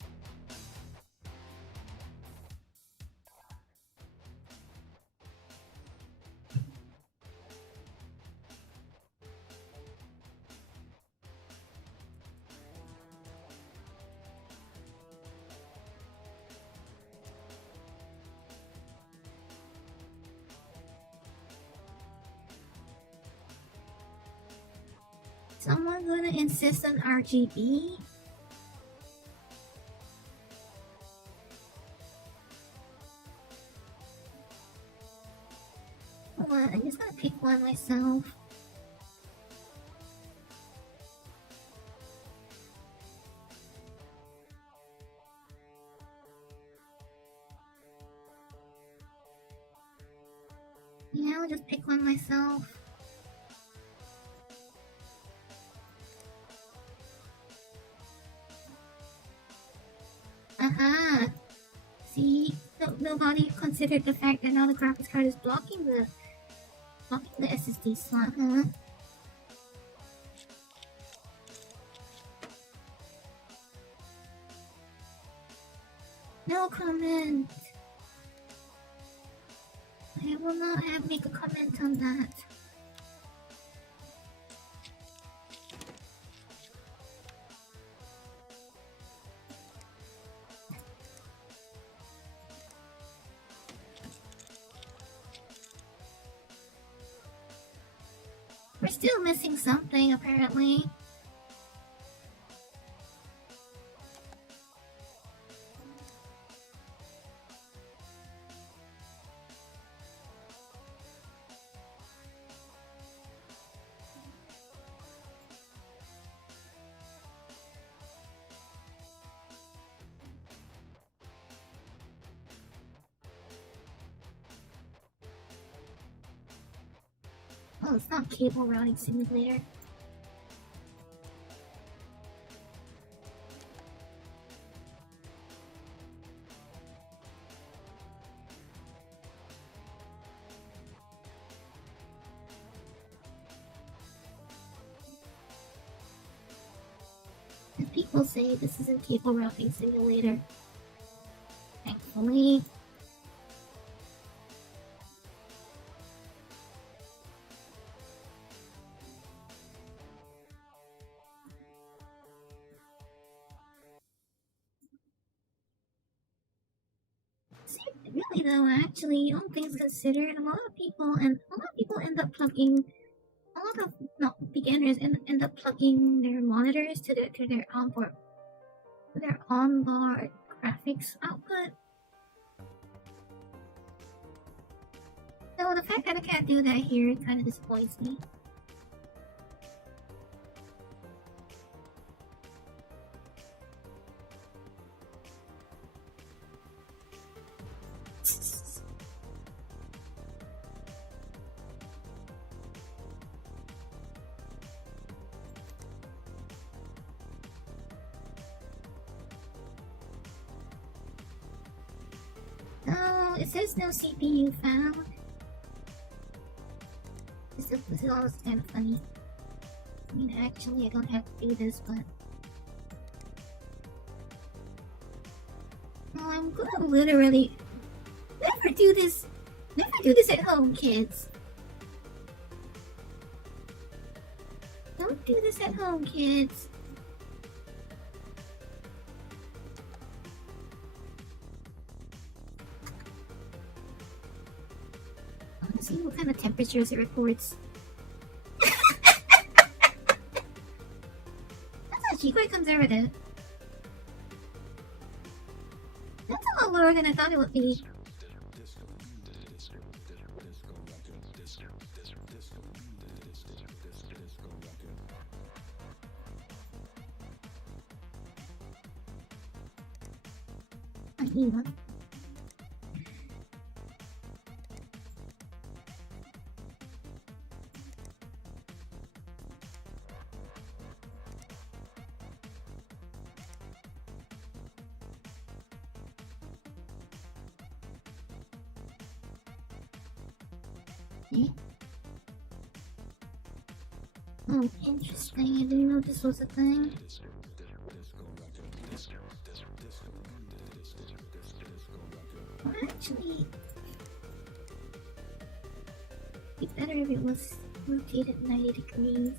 Someone gonna insist on RGB? Hold on, I'm just gonna pick one myself. Yeah, I'll just pick one myself. Aha! See? Nobody considered the fact that now the graphics card is blocking Copy the SSD slot, huh? No comment. I will not make a comment on that. We're still missing something, apparently. Oh, it's not cable routing simulator. And people say this isn't cable routing simulator. Thankfully. Really though, actually, all things considered, a lot of people end up plugging. A lot of not beginners end up plugging their monitors to their onboard graphics output. So the fact that I can't do that here kind of disappoints me. No, it says no CPU found. This is almost kind of funny. I mean, actually, I don't have to do this, but... No, I'm gonna literally... Never do this at home, kids. Don't do this at home, kids. Let's see what kind of temperatures it records. That's actually quite conservative. That's a lot lower than I thought it would be. Even. Oh, interesting. I didn't know this was a thing. Well, actually, it'd be better if it was rotated 90 degrees.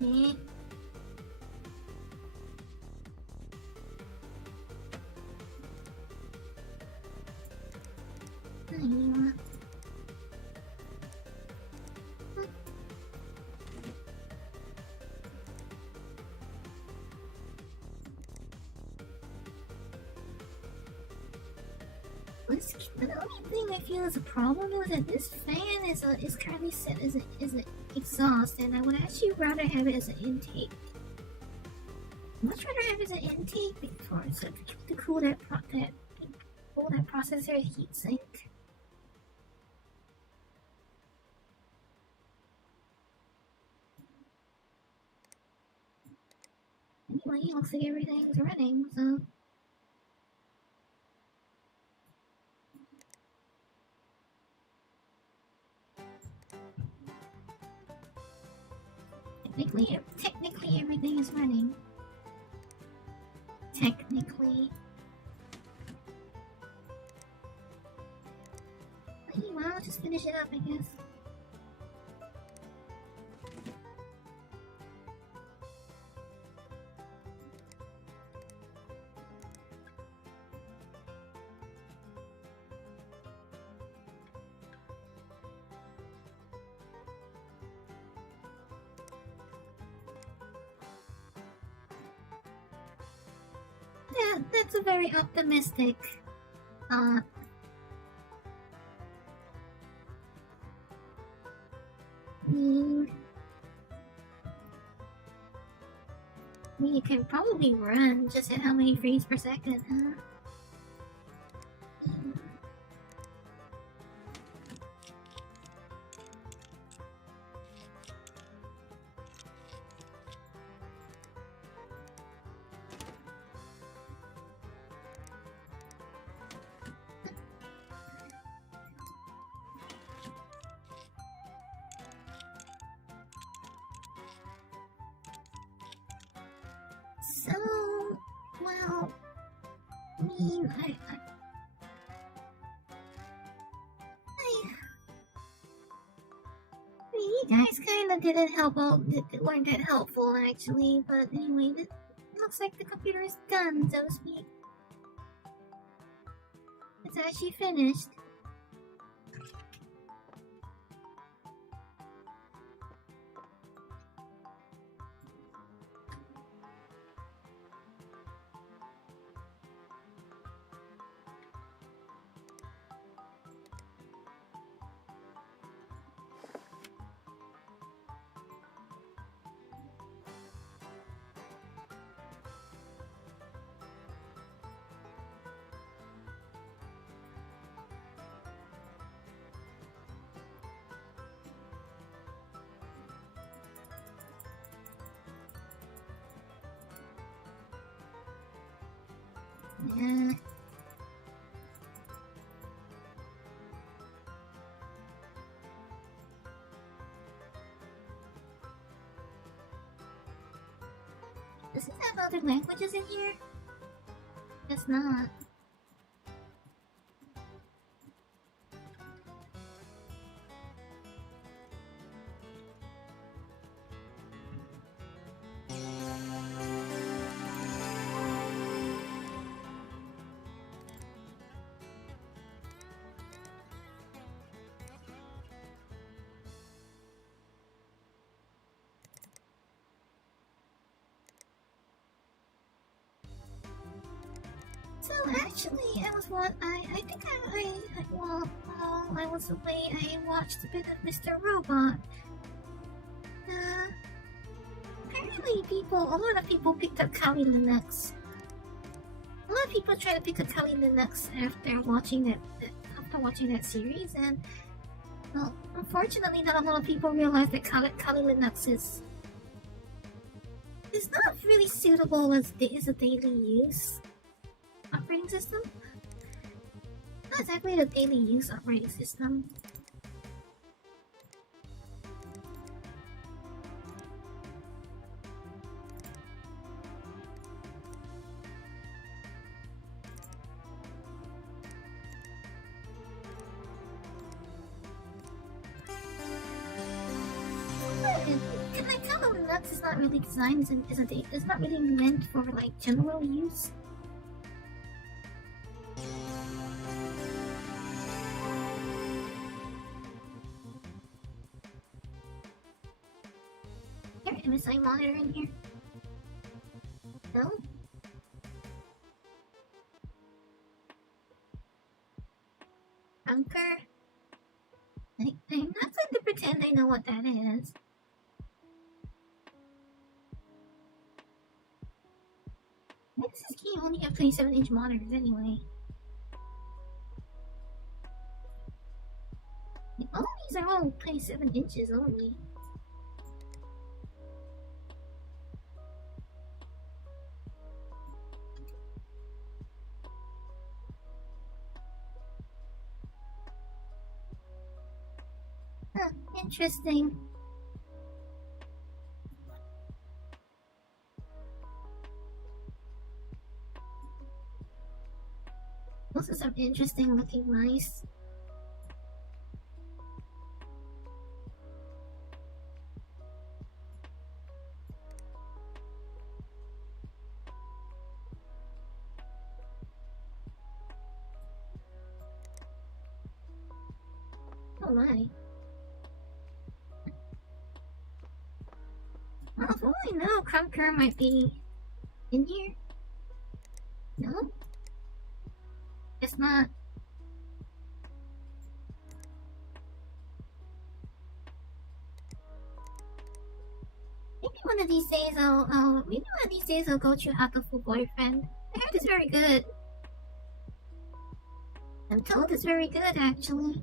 Eh. The only thing I feel is a problem is that this fan is currently set as an exhaust, and I would actually rather have it as an intake. Much rather have it as an intake before so to cool that processor heatsink. Anyway, it looks like everything's running, so. Technically everything is running. Technically. Well, I'll just finish it up, I guess. Yeah, that's a very optimistic thought. You can probably run just at how many frames per second, huh? So, well, I mean, you guys kind of didn't help out, weren't that helpful actually, but anyway, it looks like the computer is done, so to speak. It's actually finished. Yeah. Does it have other languages in here? It's not. So actually, I was I think well, while I was away, I watched a bit of Mr. Robot. Apparently a lot of people picked up Kali Linux. A lot of people try to pick up Kali Linux after watching that series, and well, unfortunately, not a lot of people realize that Kali Linux is not really suitable as a daily use operating system. Not exactly the daily use operating system. Kali Linux is not really designed it's not really meant for like general use. MSI monitor in here? No? Anchor? I'm not going to pretend I know what that is. Nexus can only have 27-inch monitors anyway. All these are all 27 inches only. Huh, interesting. interesting looking mice. Oh my. Well, if only now Conqueror might be in here. No? It's not. Maybe one of these days I'll go to Hatoful Boyfriend. I heard it's very good. I'm told it's very good actually.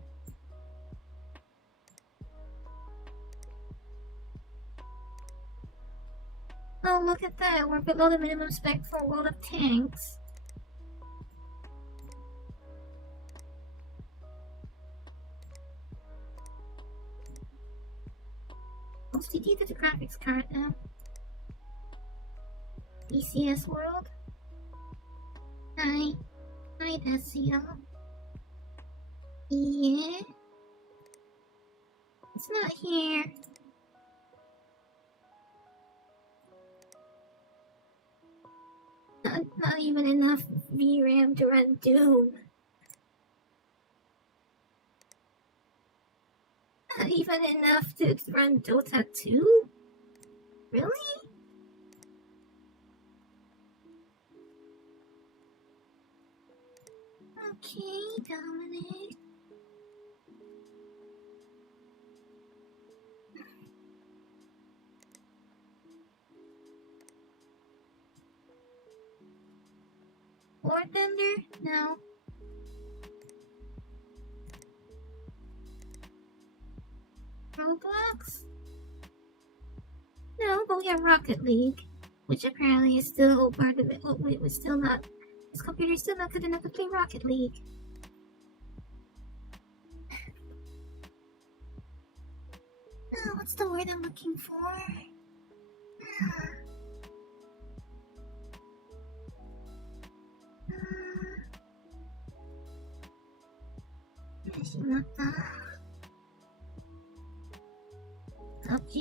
Oh, look at that. We're below the minimum spec for World of Tanks. OCD to the graphics card now. ECS World. Hi. Hi, Desio. Yeah. It's not here. Not even enough VRAM to run Doom. Not even enough to run Dota 2? Really? Okay, Dominic. War Thunder? No. Roblox? No, but we have Rocket League, which apparently is still part of it. Oh, wait, was still not. This computer's still not good enough to play Rocket League. Oh, what's the word I'm looking for? PUBG?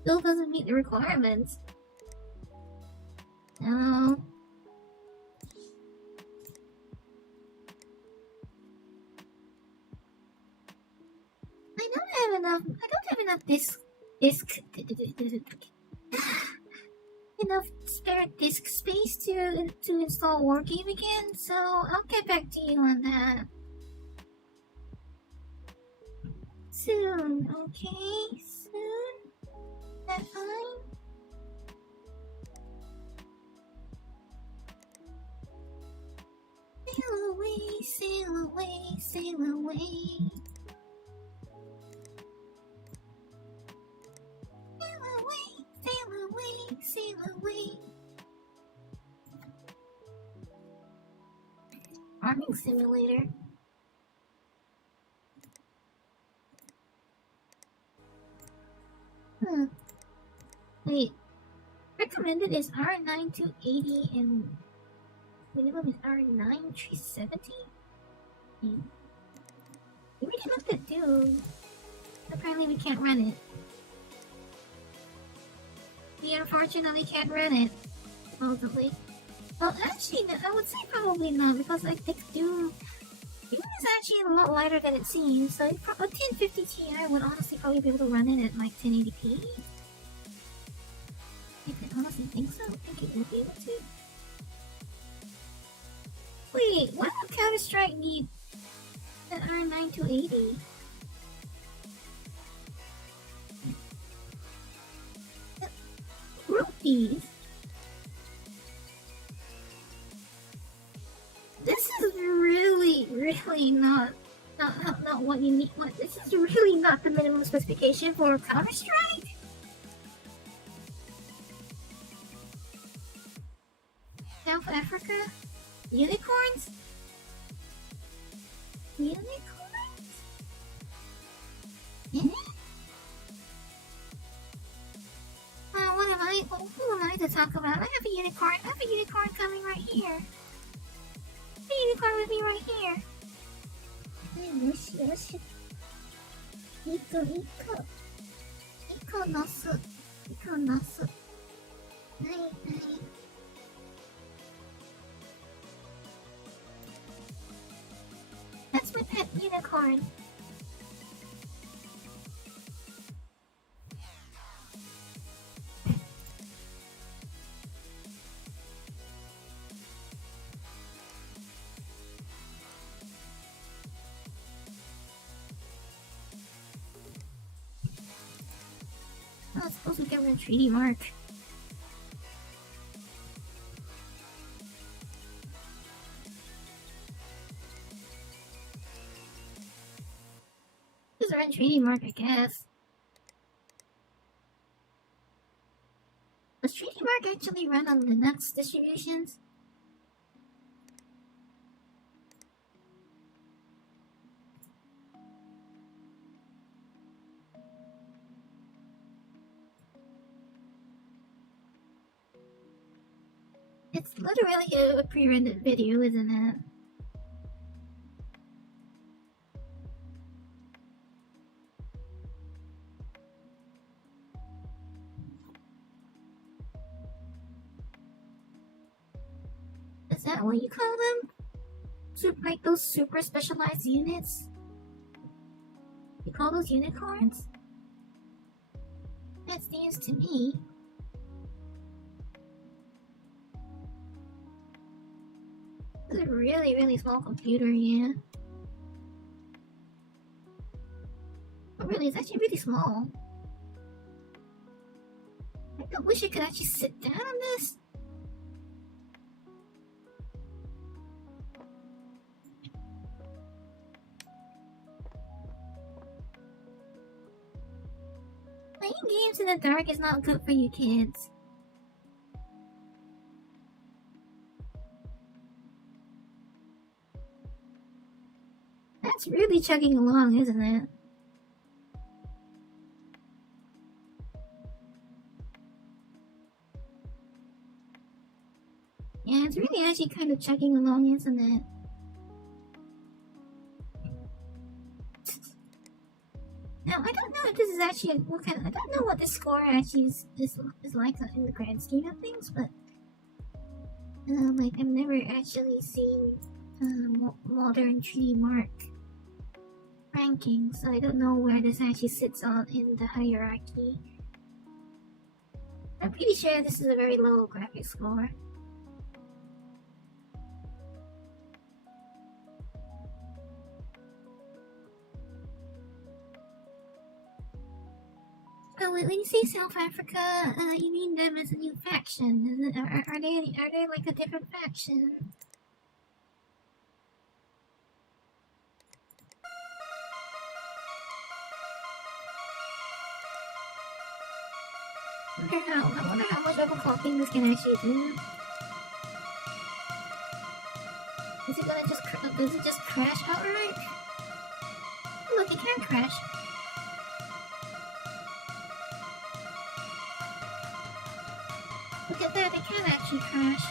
Still doesn't meet the requirements. No. I don't have enough enough spare disk space to install Wargame again, so I'll get back to you on that. Soon, okay? Soon? That fine? Sail away, sail away, sail away. Sail away. Farming simulator. Wait. Recommended is R9 280 and minimum is R9 370? We already looked at Doom. Apparently we can't run it. We unfortunately can't run it, supposedly. Well, actually, no, I would say probably not, because I think Doom is actually a lot lighter than it seems, so a 1050 Ti would honestly probably be able to run it at like 1080p. I honestly think so. I think it would be able to. Wait, why would Counter-Strike need an R9 280? These. This is really not what you need. This is really not the minimum specification for Counter-Strike. South Africa? Unicorns? Unicorns? What have I wait, who am I to talk about? I have a unicorn. I have a unicorn coming right here. A unicorn with me right here. Yoし。Ikoの巣。Ikoの巣。はい。That's my pet unicorn. I was supposed to give him a 3D mark. These are in 3D mark, I guess. Does 3D mark actually run on Linux distributions? It's literally a pre-rendered video, isn't it? Is that what you call them? Like those super specialized units? You call those unicorns? That's news to me. It's a really small computer, yeah. But really, it's actually really small. I wish I could actually sit down on this. Playing games in the dark is not good for you kids. That's really chugging along, isn't it? Yeah, it's really actually kind of chugging along, isn't it? Now, I don't know if this is actually what kind of, I don't know what the score actually is like in the grand scheme of things, but like I've never actually seen modern 3D mark rankings, so I don't know where this actually sits on in the hierarchy. I'm pretty sure this is a very low graphics score. Oh, when you say South Africa, you mean them as a new faction? Are they like a different faction? I wonder how much overclocking this can actually do. Is it gonna does it just crash outright? Oh, look, it can crash. Look at that, it can actually crash.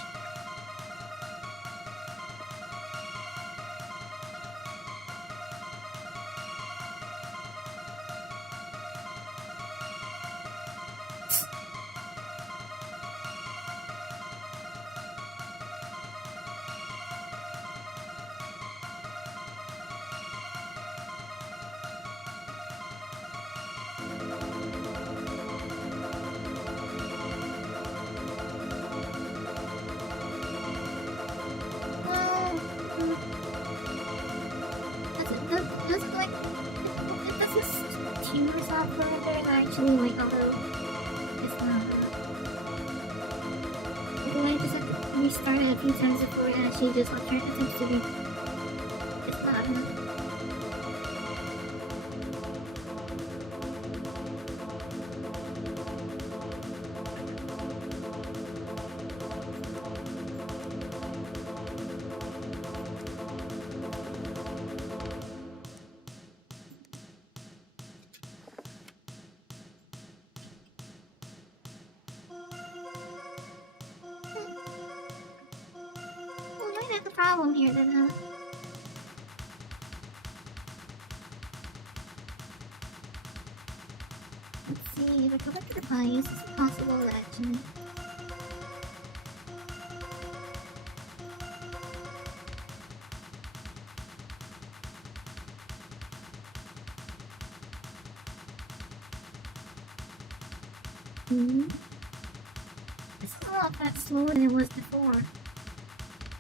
Actually, like, although it's not. Like, I just have to restart it a few times before it actually just attempts to be. It's not. might have the problem here then, huh? Let's see, recover the device. It's possible actually. This is a lot that slower than it was before.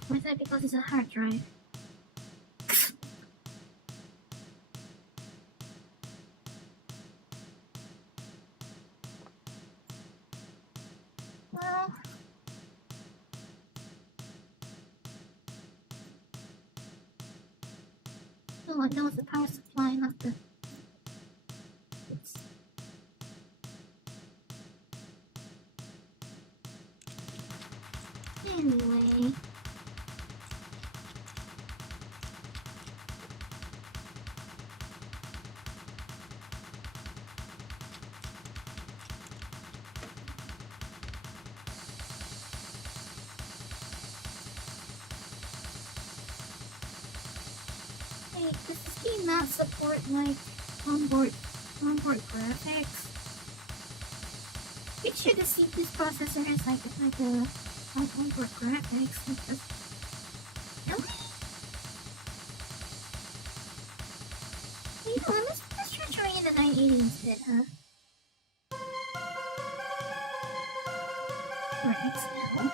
Or is that because it's a hard drive? Well... Oh, I know it's the power supply, not the... Oops. Anyway... Wait, does this game not support, like, onboard graphics? Pretty sure the CPU processor has, like a onboard graphics. No? You know, let's try trying the 980 instead, huh? Or XL.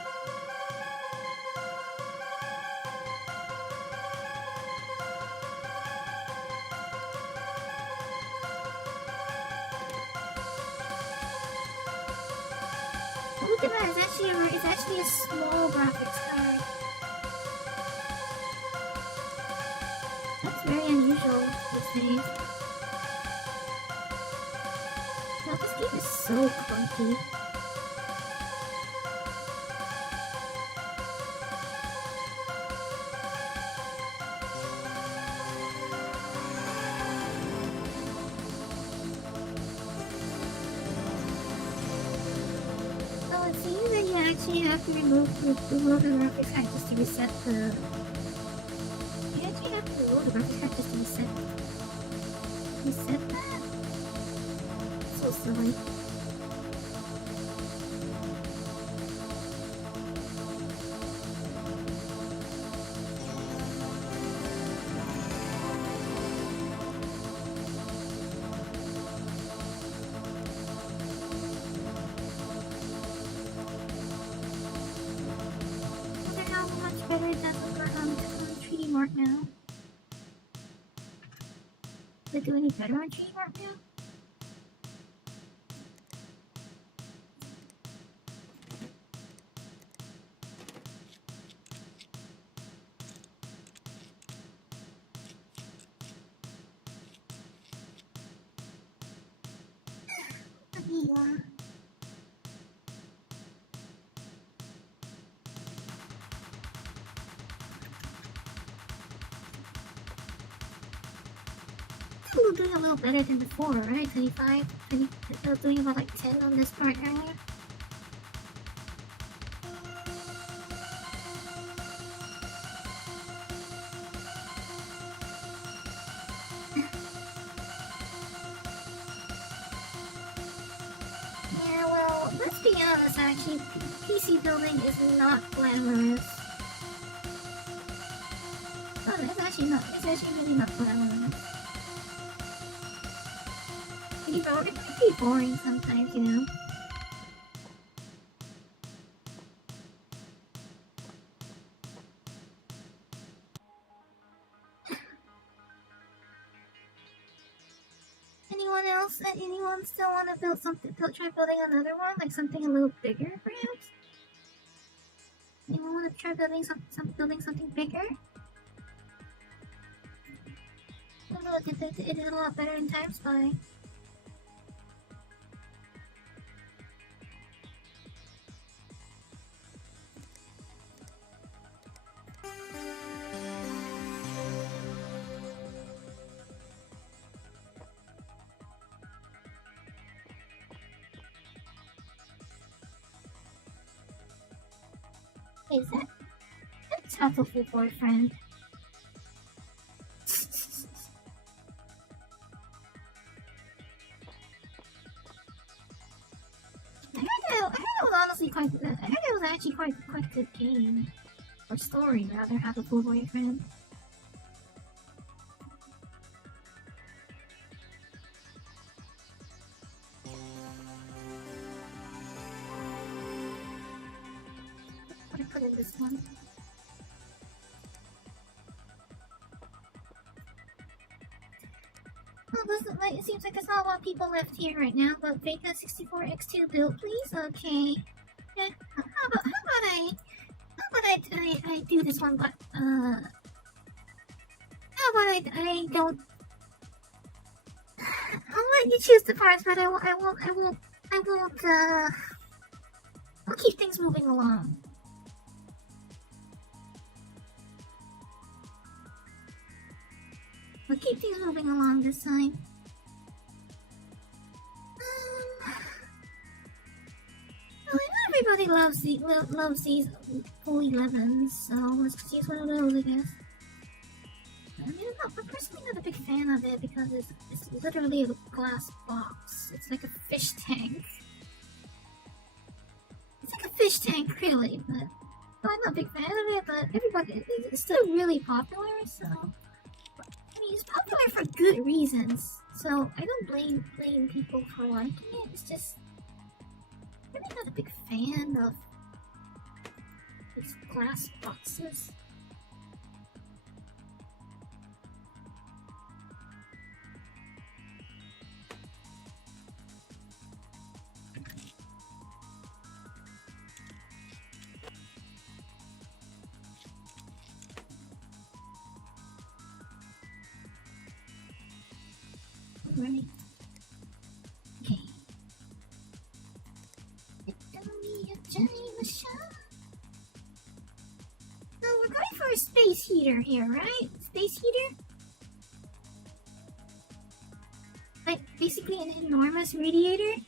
Look at that, it's actually a small graphics card. That's very unusual these days. God, this game is so clunky. Oh, it seems that you actually have to remove the graphics card just to reset the... You actually have to remove the graphics card just to reset that? So silly. Better it does look on 3D Mark now. Does it do any better on 3D Mark now? Yeah. We're doing a little better than before, right? 25? 20, we're doing about like 10 on this part earlier. Yeah, well, let's be honest actually, PC building is not glamorous. Oh, it's actually really not glamorous. It's pretty boring sometimes, you know? Anyone still want to build something, try building another one? Like something a little bigger, perhaps? Anyone want to try building something bigger? I don't know, it is a lot better in Time Spy. Is that Hatoful boyfriend. I heard it was honestly quite. I heard it was actually quite a good game or story rather. Hatoful boyfriend. What I put in this one? Well, it seems like there's not a lot of people left here right now, but Vega 64X2 build, please? Okay. Yeah, how about I do this one, but, how about I don't... I'll let you choose the parts, but I'll keep things moving along. We'll keep things moving along this time. Everybody loves these full 11s, so let's just use one of those, I guess. I mean, I'm personally not a big fan of it because it's literally a glass box. It's like a fish tank. It's like a fish tank, really, but I'm not a big fan of it, but it's still really popular, so... I mean, it's popular for good reasons, so I don't blame people for liking it. It's just I'm really not a big fan of these glass boxes. Right. Okay. So we're going for a space heater here, right? Space heater? Like basically an enormous radiator?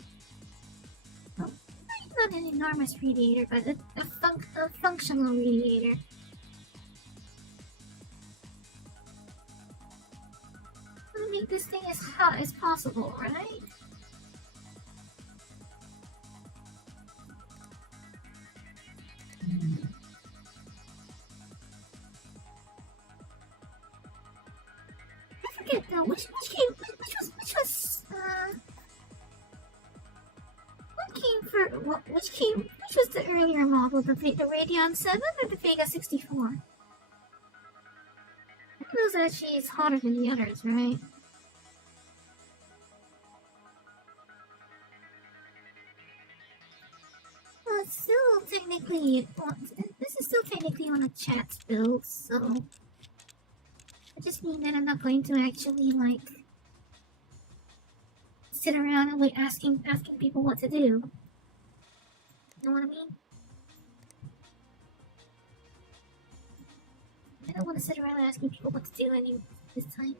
Oh, not an enormous radiator, but a functional radiator. Make this thing as hot as possible, right? I forget now which was the earlier model, the Radeon 7 or the Vega 64? Those actually is hotter than the others, right? Well, it's still technically, this is still technically on a chat build, so I just mean that I'm not going to actually like sit around and wait asking people what to do. You know what I mean? I don't want to sit around asking people what to do any this time.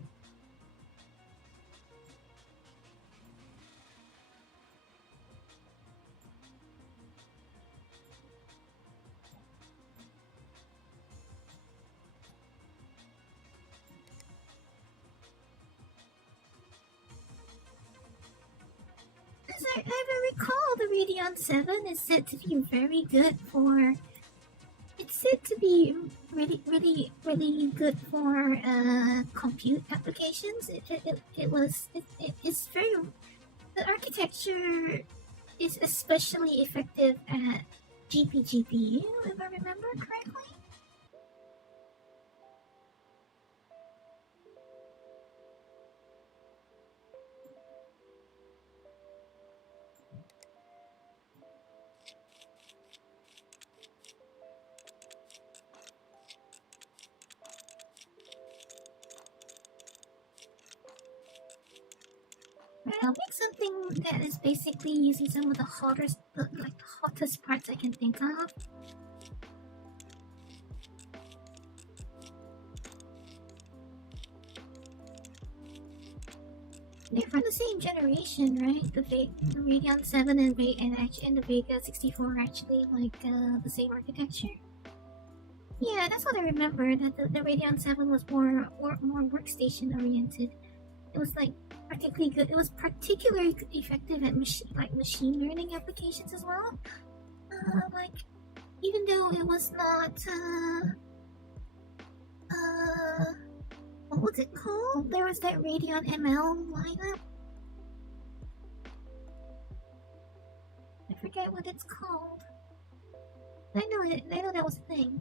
As I recall, the Radeon 7 is said to be very good for... It's said to be really good for compute applications. It's very... The architecture is especially effective at GPGPU, if I remember correctly. I'll make something that is basically using some of the hottest parts I can think of. They're from the same generation, right? The Radeon 7 and the Vega 64 are actually like the same architecture. Yeah, that's what I remember. That the Radeon 7 was more workstation oriented. It was like particularly good. It was particularly effective at machine learning applications as well. Like even though it was not what was it called? There was that Radeon ML lineup. I forget what it's called. I know it. I know that was a thing.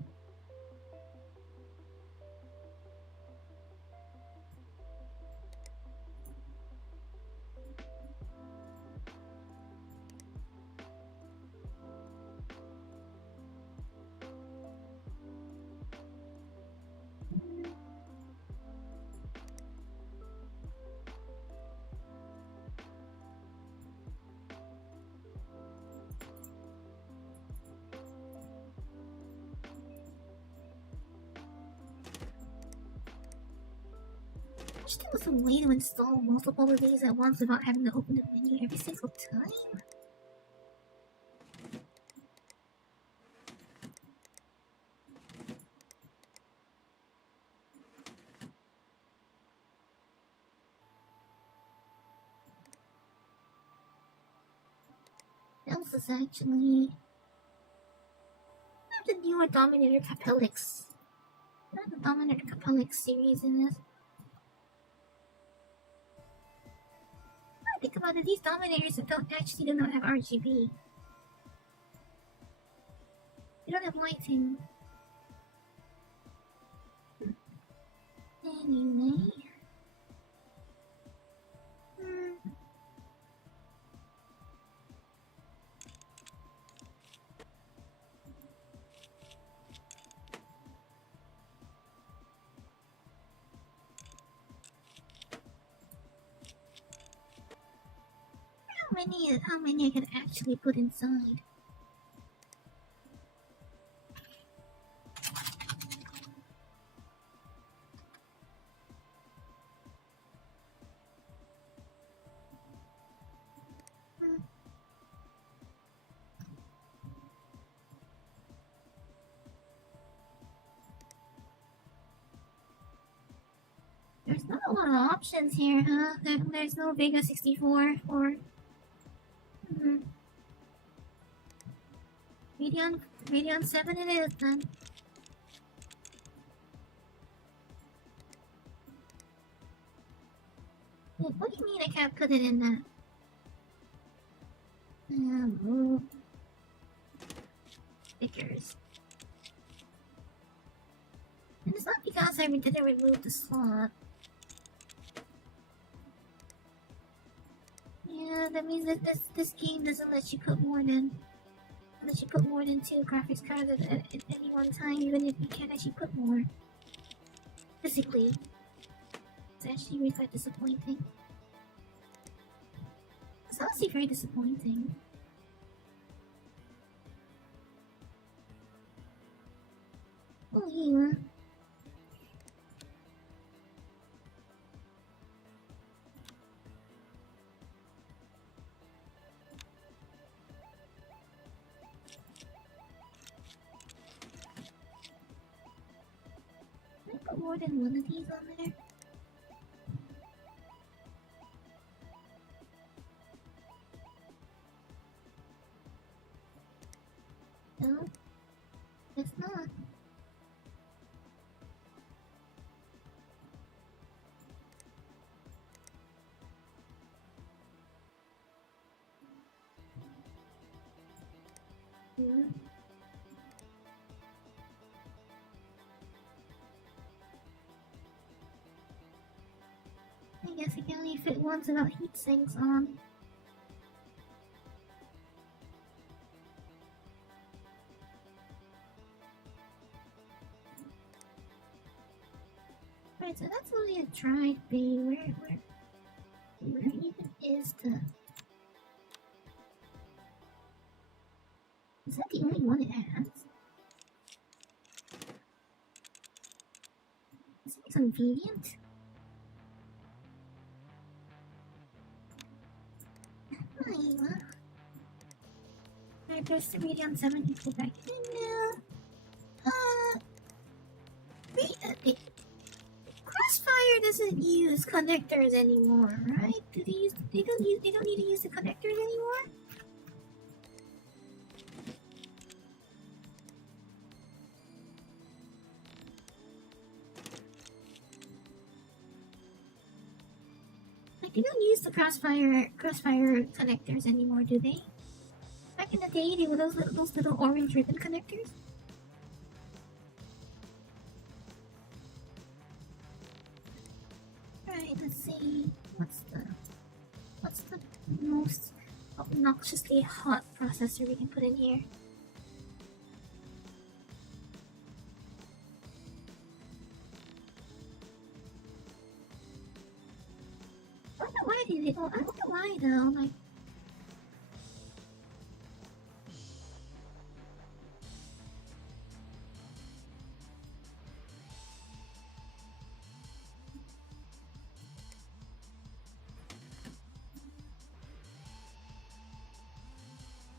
There's still some way to install multiple of these at once without having to open the menu every single time. Else is actually the newer Dominator Capellix. Not the Dominator Capellix series in this. I think about it, these Dominators actually do not have RGB. They don't have lighting. Anyway. How many I can actually put inside? There's not a lot of options here, huh? There's no Vega 64 or Radeon 7 it is then. What do you mean I can't put it in that? Stickers. And it's not because I didn't remove the slot. Yeah, that means that this game doesn't let you put more than two graphics cards at any one time, even if you can't actually put more physically. It's actually really quite disappointing. It's honestly very disappointing. Oh yeah. Can I put more than one of these on there? No, it's not. I guess I can only fit ones without heat sinks on. Right, so that's only a drive bay. Where even is the... Is that the only one it has? Is it convenient? Alright, there's the Radeon 7 you put back in now. doesn't use connectors anymore, right? They don't need to use the connectors anymore? Like, they don't use the crossfire connectors anymore, do they? Back in the day, they were those little orange ribbon connectors. Alright, let's see. What's the most obnoxiously hot processor we can put in here? I wonder why did it? I wonder why though. Like,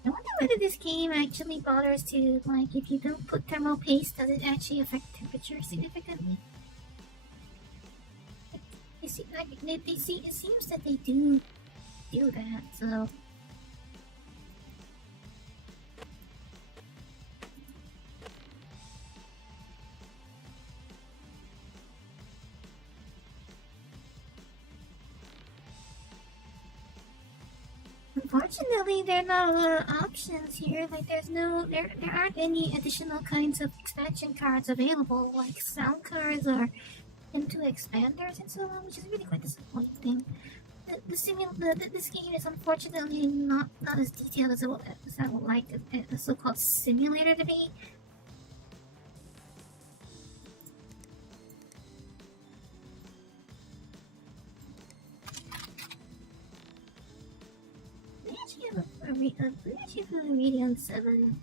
I wonder whether this game actually bothers to, like, if you don't put thermal paste, does it actually affect temperature significantly? It seems that they do that, so. Unfortunately, there are not a lot of options here. Like, there aren't any additional kinds of expansion cards available, like sound cards or into expanders and so on, which is really quite disappointing. This game is unfortunately not as detailed as I would like a so-called simulator to be. We actually have a Radeon 7.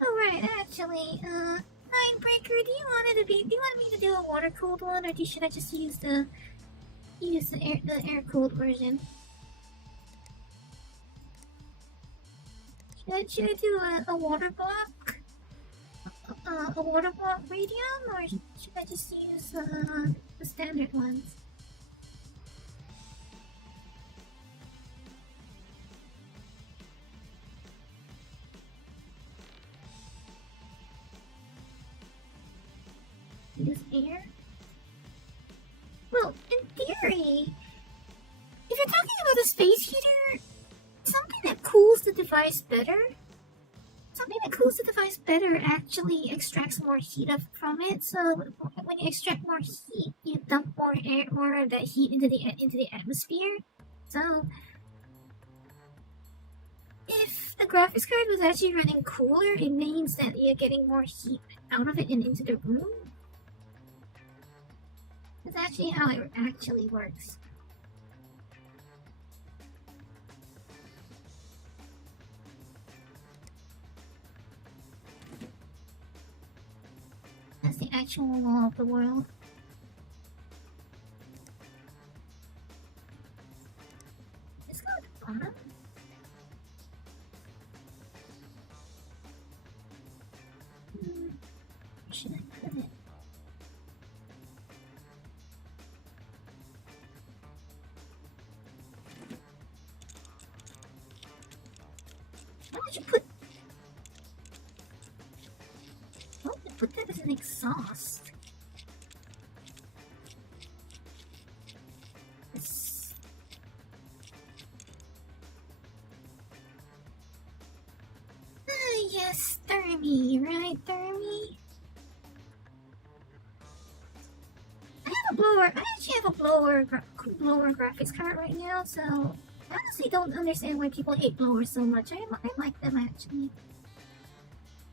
Oh right, actually, Ninebreaker, do you want me to do a water-cooled one, or should I just use the air-cooled version? Should I do a water block? A water block Radeon, or should I just use the standard ones? Use air? Well, in theory, if you're talking about a space heater, something that cools the device better actually extracts more heat from it. So when you extract more heat, you dump more of that heat into the atmosphere. So if the graphics card was actually running cooler, it means that you're getting more heat out of it and into the room. That's actually how it actually works. That's the actual law of the world. Let's go to the bottom. Where should I put it? Why would you put that as an exhaust? Yes, Thermi, right, Thermi? I actually have a blower graphics card right now, so I honestly don't understand why people hate blowers so much. I like them actually.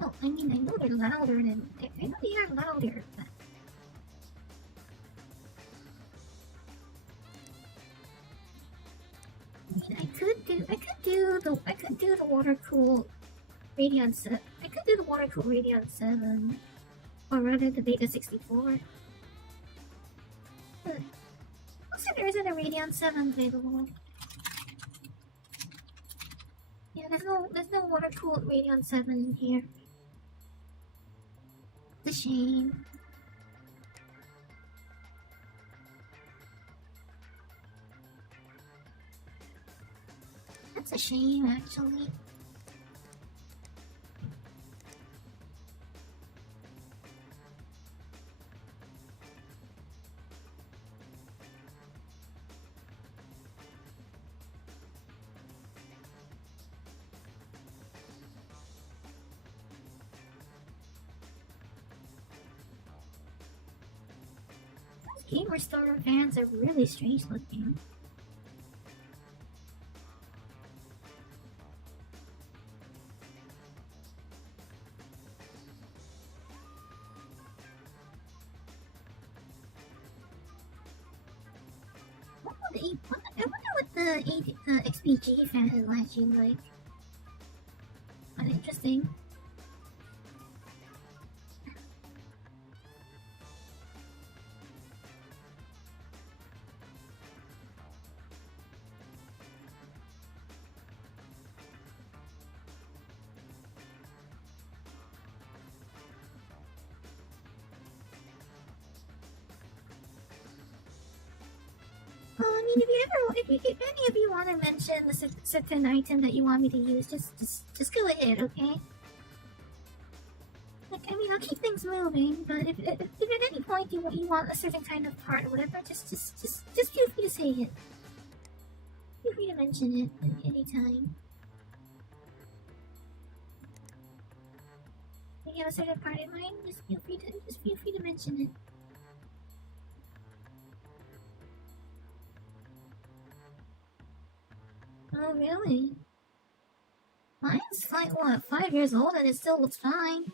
Oh, I mean, I know they're louder than I know they are louder, but I mean, I could do the water cooled Radeon 7. I could do the water cooled Radeon 7, or rather the Beta 64. But also, there isn't a Radeon 7 available. Yeah, there's no water cooled Radeon 7 in here. It's a shame. That's a shame, actually. Gamer Star fans are really strange looking. I wonder what the XPG fan is actually like. Quite interesting. Well, I mean, if any of you want to mention the certain item that you want me to use, just go ahead, okay? Like, I mean, I'll keep things moving, but if at any point you want a certain kind of part or whatever, just feel free to say it. Feel free to mention it at any time. If you have a certain part in mind, just feel free to mention it. Oh, really? Mine's like, what, 5 years old and it still looks fine.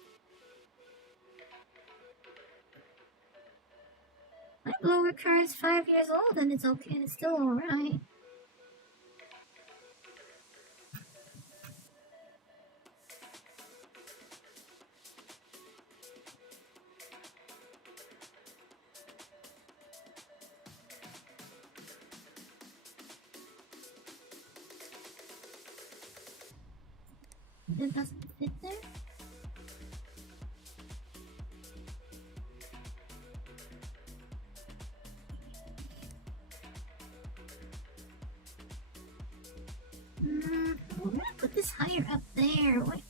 My blower car is 5 years old and it's okay and it's still alright. It doesn't fit there? I'm gonna put this higher up there. What?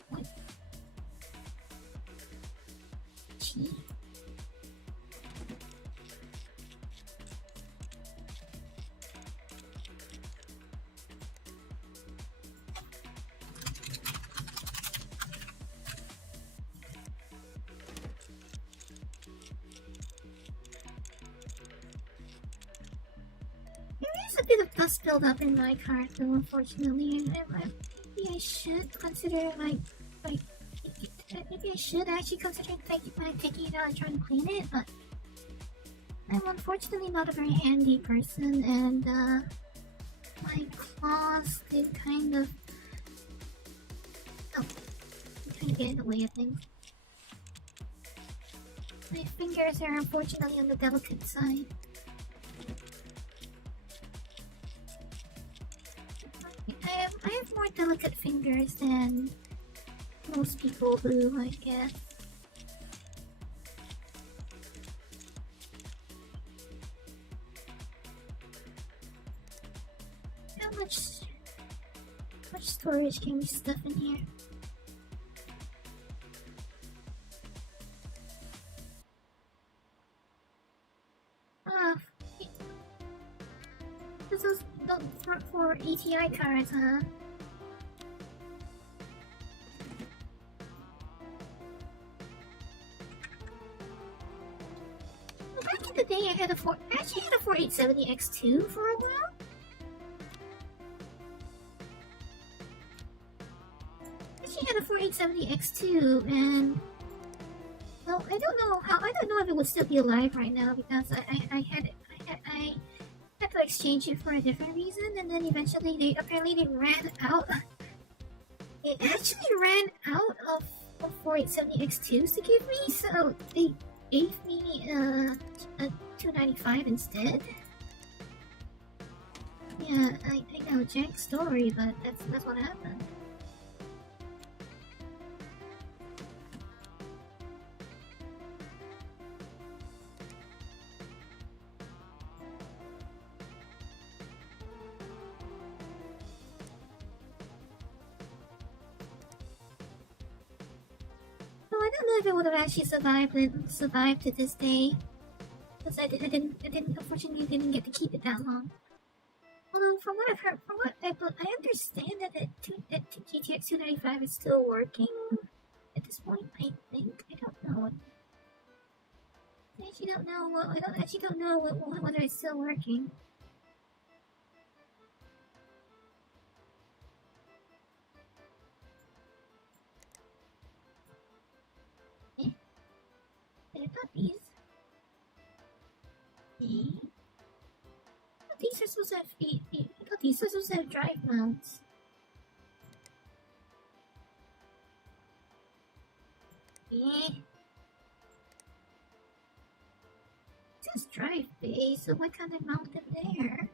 Gee. There's a bit of dust buildup in my car, though, unfortunately. Maybe I should consider, maybe I should actually consider taking it out and trying to clean it, but I'm unfortunately not a very handy person, and, my claws, they kind of get in the way of things. My fingers are unfortunately on the delicate side. I have more delicate fingers than most people do, I guess. How much storage can we stuff in here? This is for ETI cars, huh? Back in the day, I actually had a 4870X2 for a while. I had a 4870X2, and well, I don't know if it would still be alive right now because I had to exchange it for a different reason, and then eventually they ran out. It actually ran out of 4870X2s to give me, so they gave me a 295 instead. Yeah, I know, jank story, but that's what happened. don't know if it would have actually survived to this day. Because unfortunately didn't get to keep it that long. Although from what I've heard, from what I understand that that GTX 295 is still working at this point. I think I don't know. I actually don't know. Whether it's still working. They're puppies. These are supposed to have I thought these are supposed to have drive mounts. It says drive bay, so why can't I mount them there?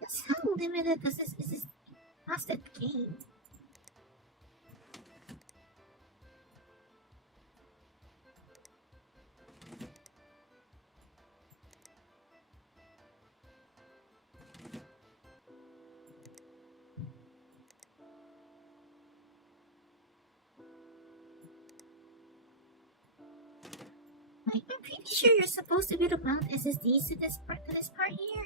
That's how limited this is past that game. I'm pretty sure you're supposed to be able to mount SSDs to this part here.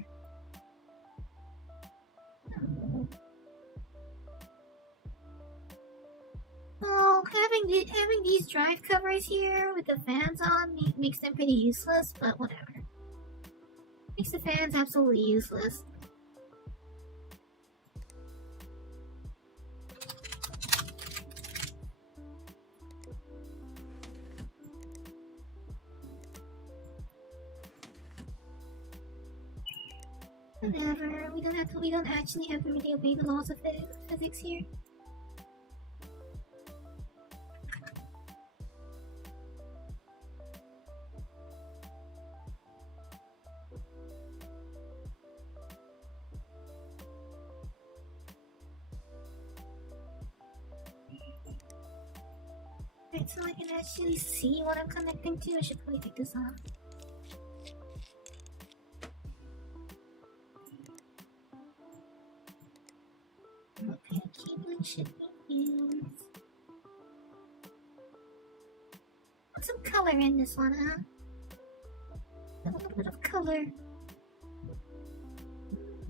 Oh, having these drive covers here with the fans on makes them pretty useless, but whatever. Makes the fans absolutely useless. Whatever. We don't actually have to really obey the laws of physics here. Right, so I can actually see what I'm connecting to. I should probably take this off. Okay, cabling should be used. Put some color in this one, huh? A little bit of color.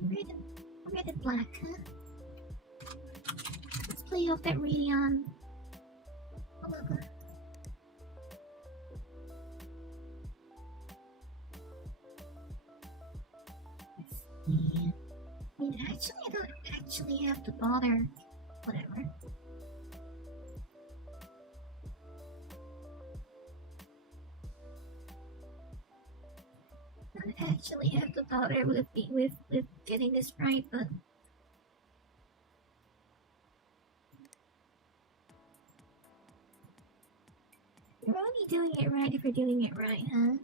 Red and black, huh? Let's play off that Radeon. I don't actually have to bother. Whatever. I don't actually have to bother with getting this right, but you're only doing it right if you're doing it right, huh?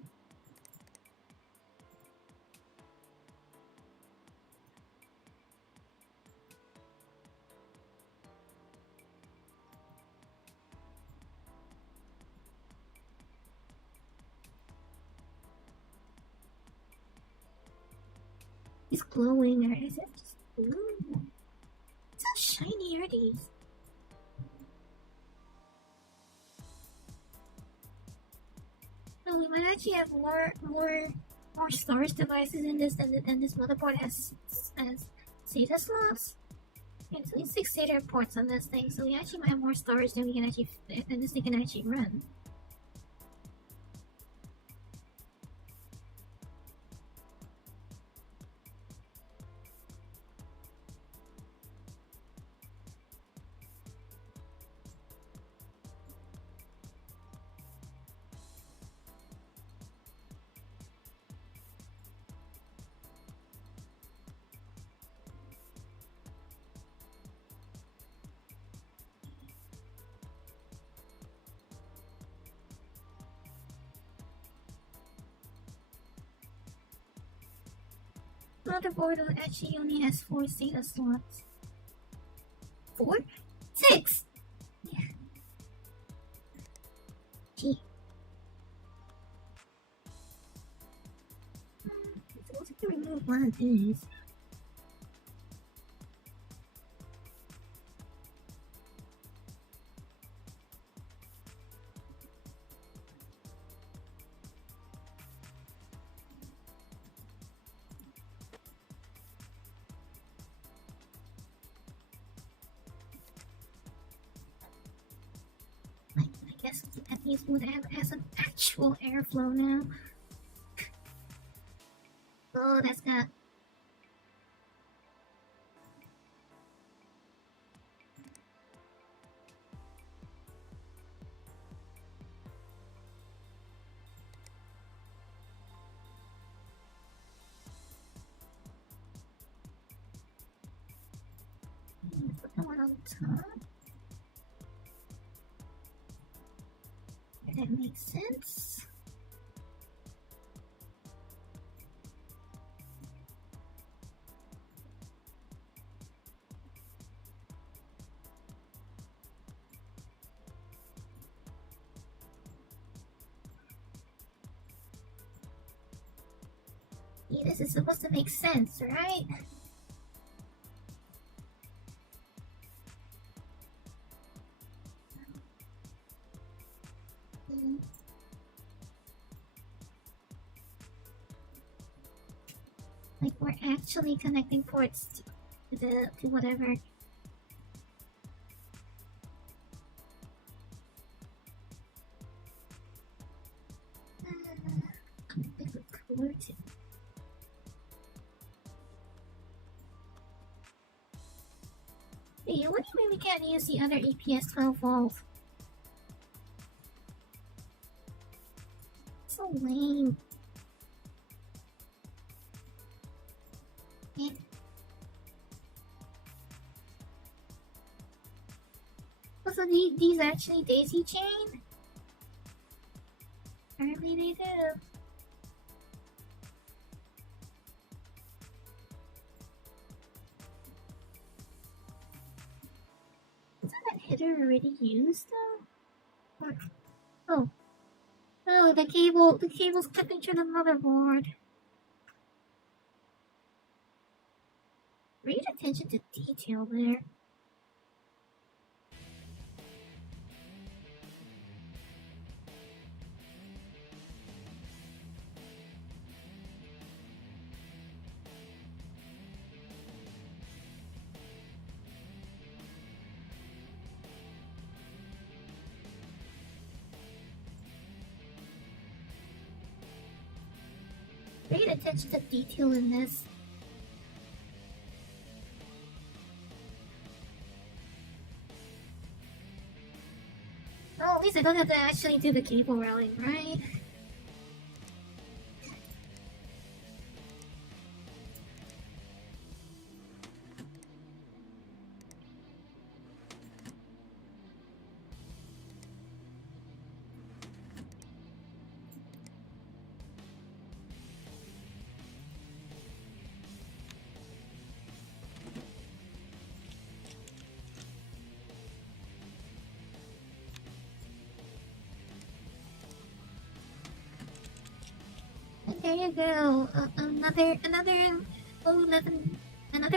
It's glowing, or is it just blue? How shiny are these? No, we might actually have more storage devices in this than this motherboard has SATA slots. Yeah, so it's 6 SATA ports on this thing, so we actually might have more storage than this thing can actually run. Motherboard actually only has 4 SATA slots. 4? 6! Yeah. Gee. remove one of these. I guess at least would have some actual airflow now. Oh, that's got. Put the one on top. That makes sense. Yeah, this is supposed to make sense, right? Like we're actually connecting ports to whatever. A bit cooler too. Hey, what do you mean we can't use the other EPS 12 volt? So lame. Yeah. So these actually daisy chain? Apparently they do. Isn't that header already used though? Or, oh. Oh, the cable's connected to the motherboard. Read attention to detail there. Pay attention to detail in this. Well, at least I don't have to actually do the cable routing, right? There you go. Another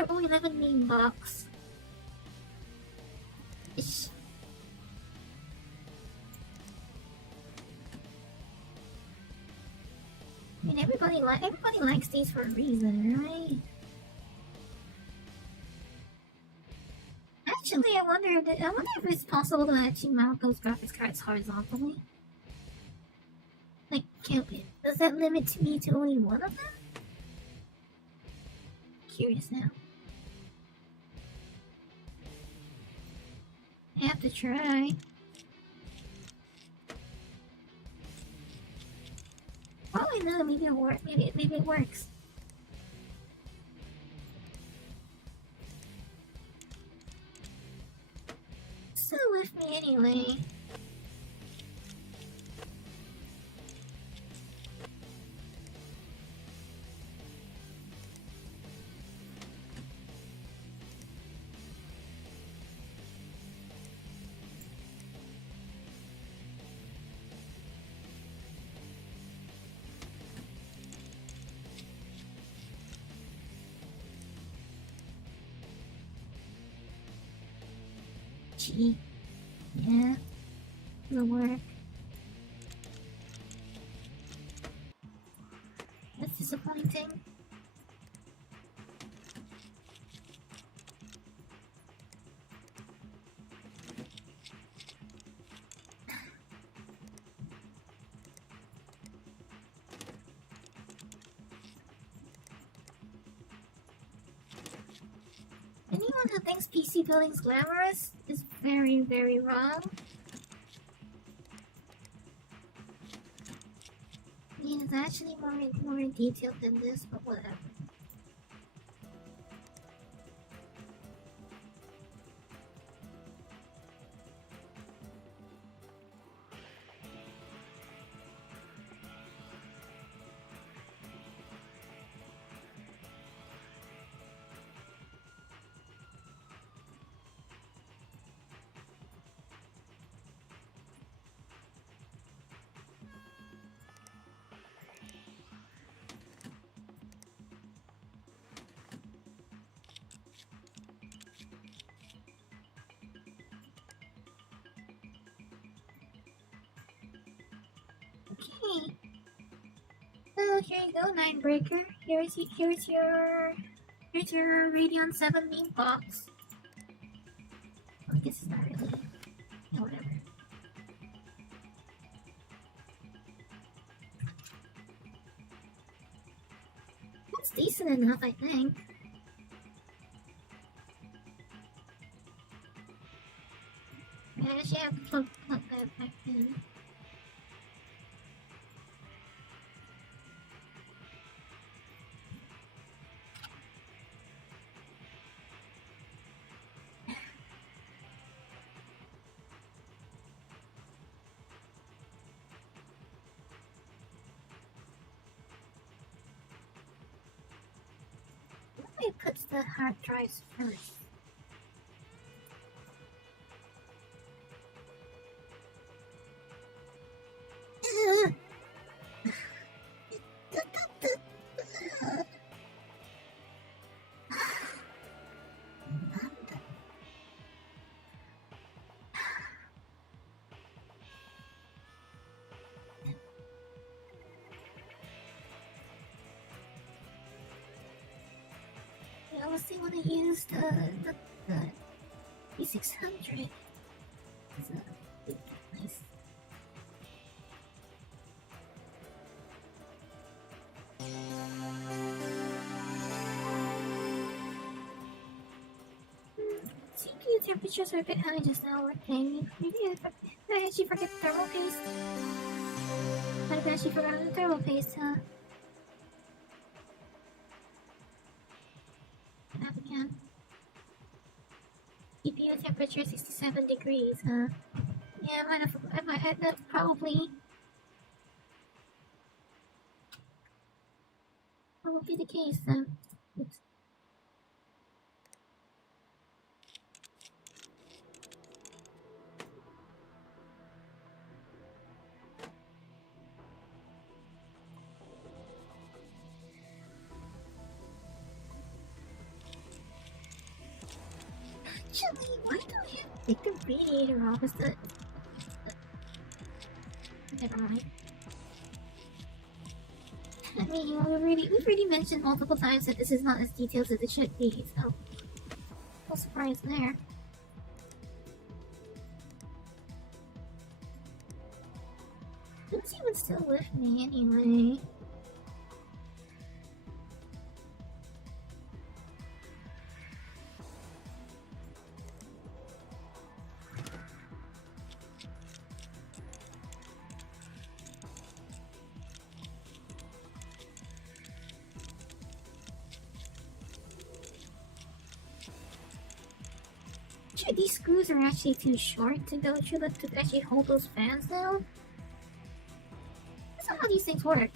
O11 meme box. Ish. I mean, everybody likes these for a reason, right? Actually, I wonder if it's possible to actually mount those graphics cards horizontally. Like, does that limit me to only one of them? Curious now. I have to try. Probably not. Maybe it works. Maybe it works. Still with me anyway. Gee. Yeah. It'll work. That's disappointing. Anyone who thinks PC building's glamorous is very, very wrong. I mean, it's actually more detailed than this, but whatever. Okay. So here you go, Ninebreaker. Here's your Radeon 7 beam box. I guess it's not really. Yeah, whatever. That's decent enough, I think. I actually have to plug that back in. It puts the hard drives first. I also want to use the P600. It's a big nice. CPU temperatures are a bit high just now, working. Maybe I actually forget thermal paste. I actually forgot the thermal paste, huh? Up again. CPU temperature 67 degrees, huh? Yeah, I might have that probably the case, oops. Actually, why don't you take the radiator off? Is the never mind. I mean, we've already mentioned multiple times that this is not as detailed as it should be, so no surprise there. Lucy was still with me anyway. These screws are actually too short to go through to actually hold those fans down. That's not how these things work.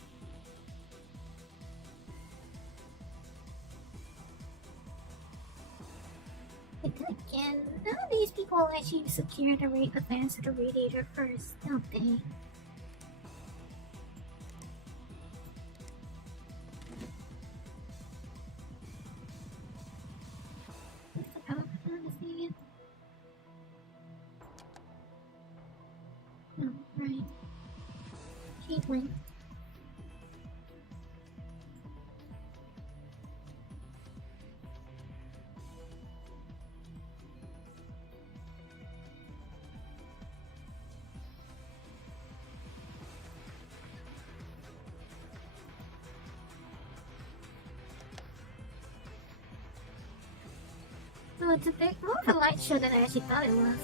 But then again, nowadays people actually secure the fans to the radiator first, don't they? Exactly. So it's a bit more of a light show than I actually thought it was.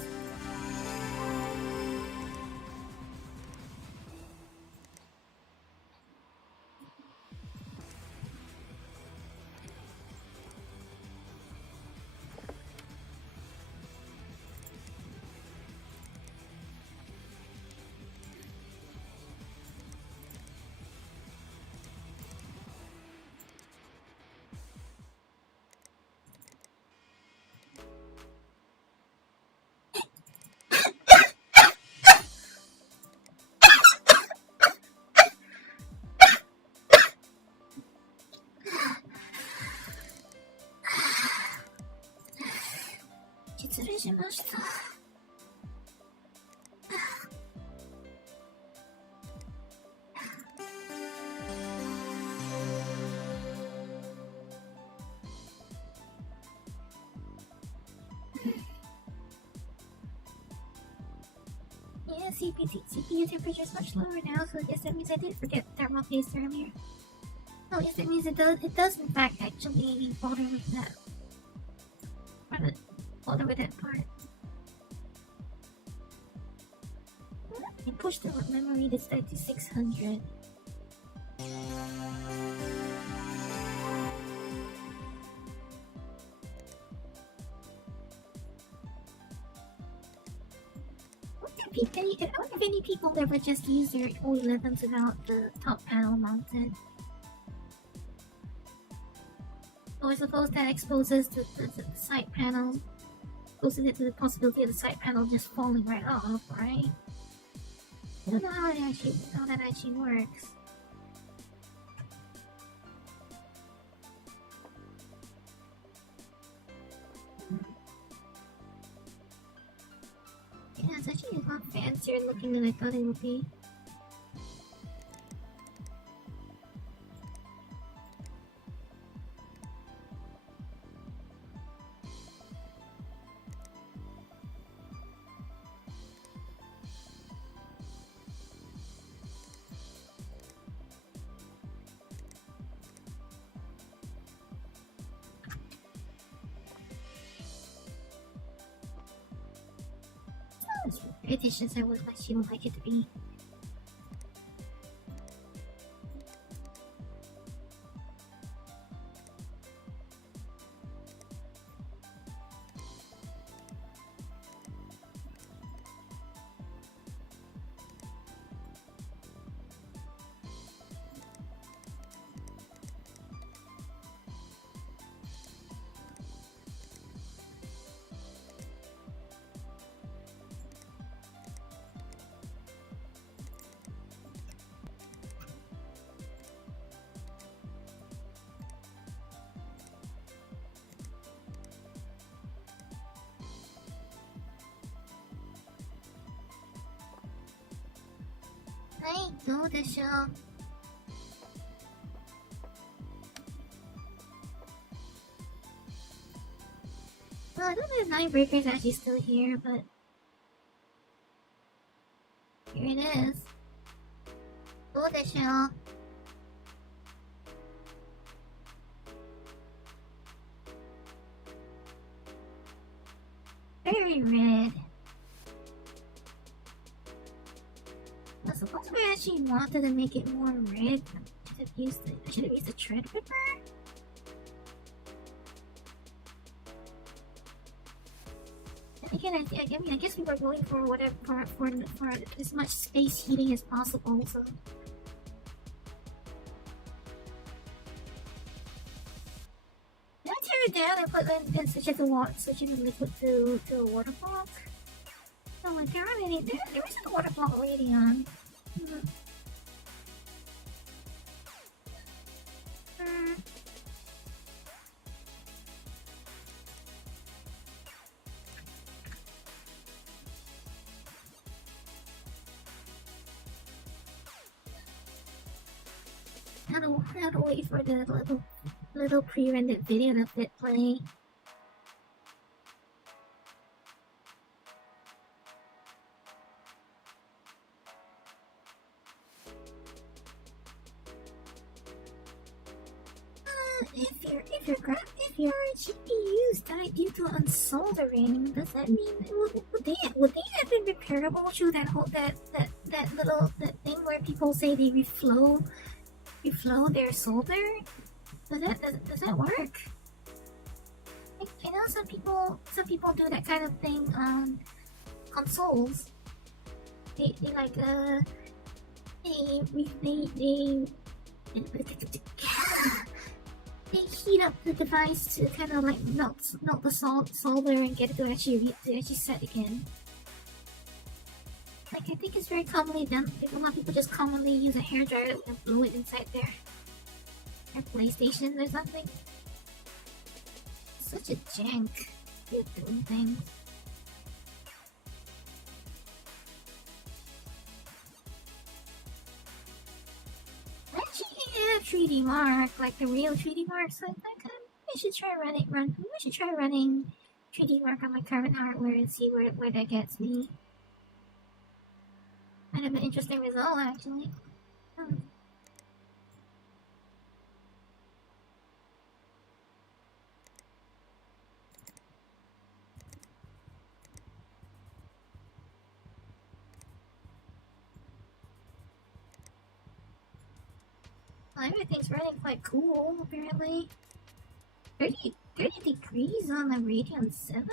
Consideration-mashita. Yeah, CPU temperature is much lower now, so I guess that means I did forget thermal paste earlier. Oh, yes, that means it does in fact actually bother with that. Bother with that part. I pushed the memory to 3600. I wonder if any people ever just use their O11s without the top panel mounted. So I suppose that exposes the side panel, exposes it to the possibility of the side panel just falling right off, right? I don't know how that actually works. Yeah, it's actually a lot fancier looking than I thought it would be. It's British as I would like she would like it to be. Hey, どうでしょう? Well, I don't know if Ninebreaker is actually still here, but here it is. どうでしょう? Very red. I suppose we actually wanted to make it more red. I should have used the Threadripper. Again, I guess we were going for whatever for as much space heating as possible. So. Did I tear it down and put and switch it to liquid to a water block? Oh, like there isn't a water block already on. had to wait for the little pre-rendered video to fit play. If your GPUs died due to unsoldering, does that mean would they have been repairable through that thing where people say they reflow their solder? Does that work? I know some people do that kind of thing on consoles. They they heat up the device to kind of like melt the solder and get it to actually set again. Like I think it's very commonly done. A lot of people just commonly use a hairdryer and blow it inside their PlayStation or something. Such a jank way of doing things. Actually, yeah, 3D Mark, like the real 3D Marks, like that. We should try running 3D Mark on my current hardware and see where that gets me. Might have an interesting result, actually. Well, everything's running quite cool, apparently. 30 degrees on the Radeon 7?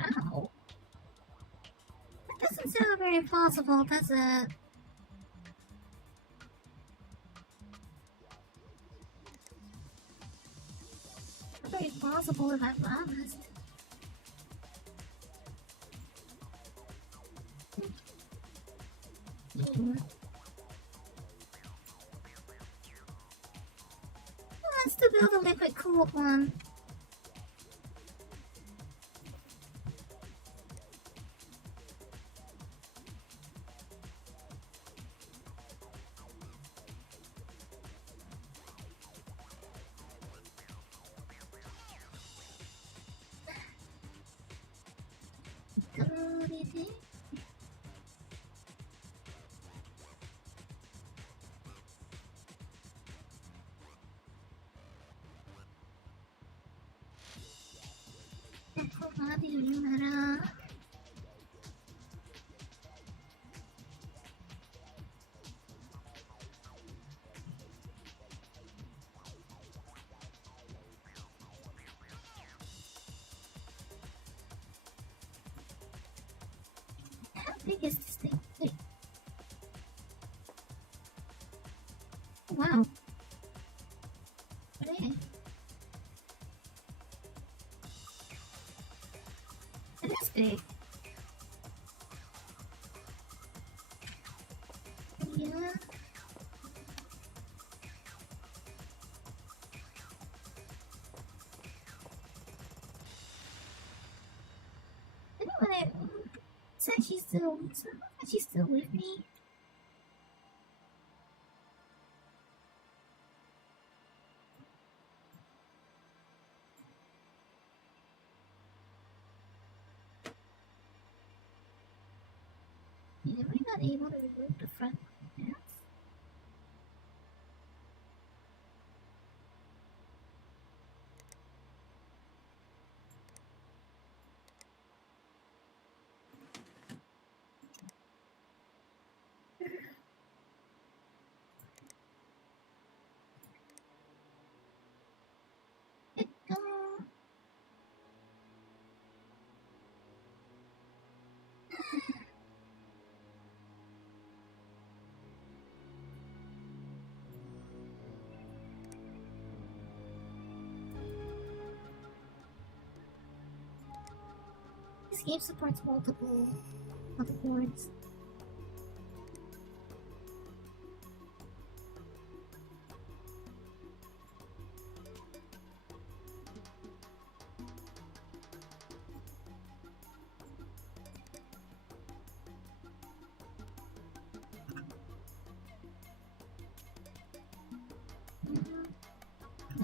Ow. That doesn't sound very plausible, does it? Not very plausible, if I'm honest. Let's build a liquid cooled one. How big is this thing? Wait. Wow. Okay. It is big. Yeah. Anyway, she's still with me. Am I not able to remove the front panels? This game supports multiple boards.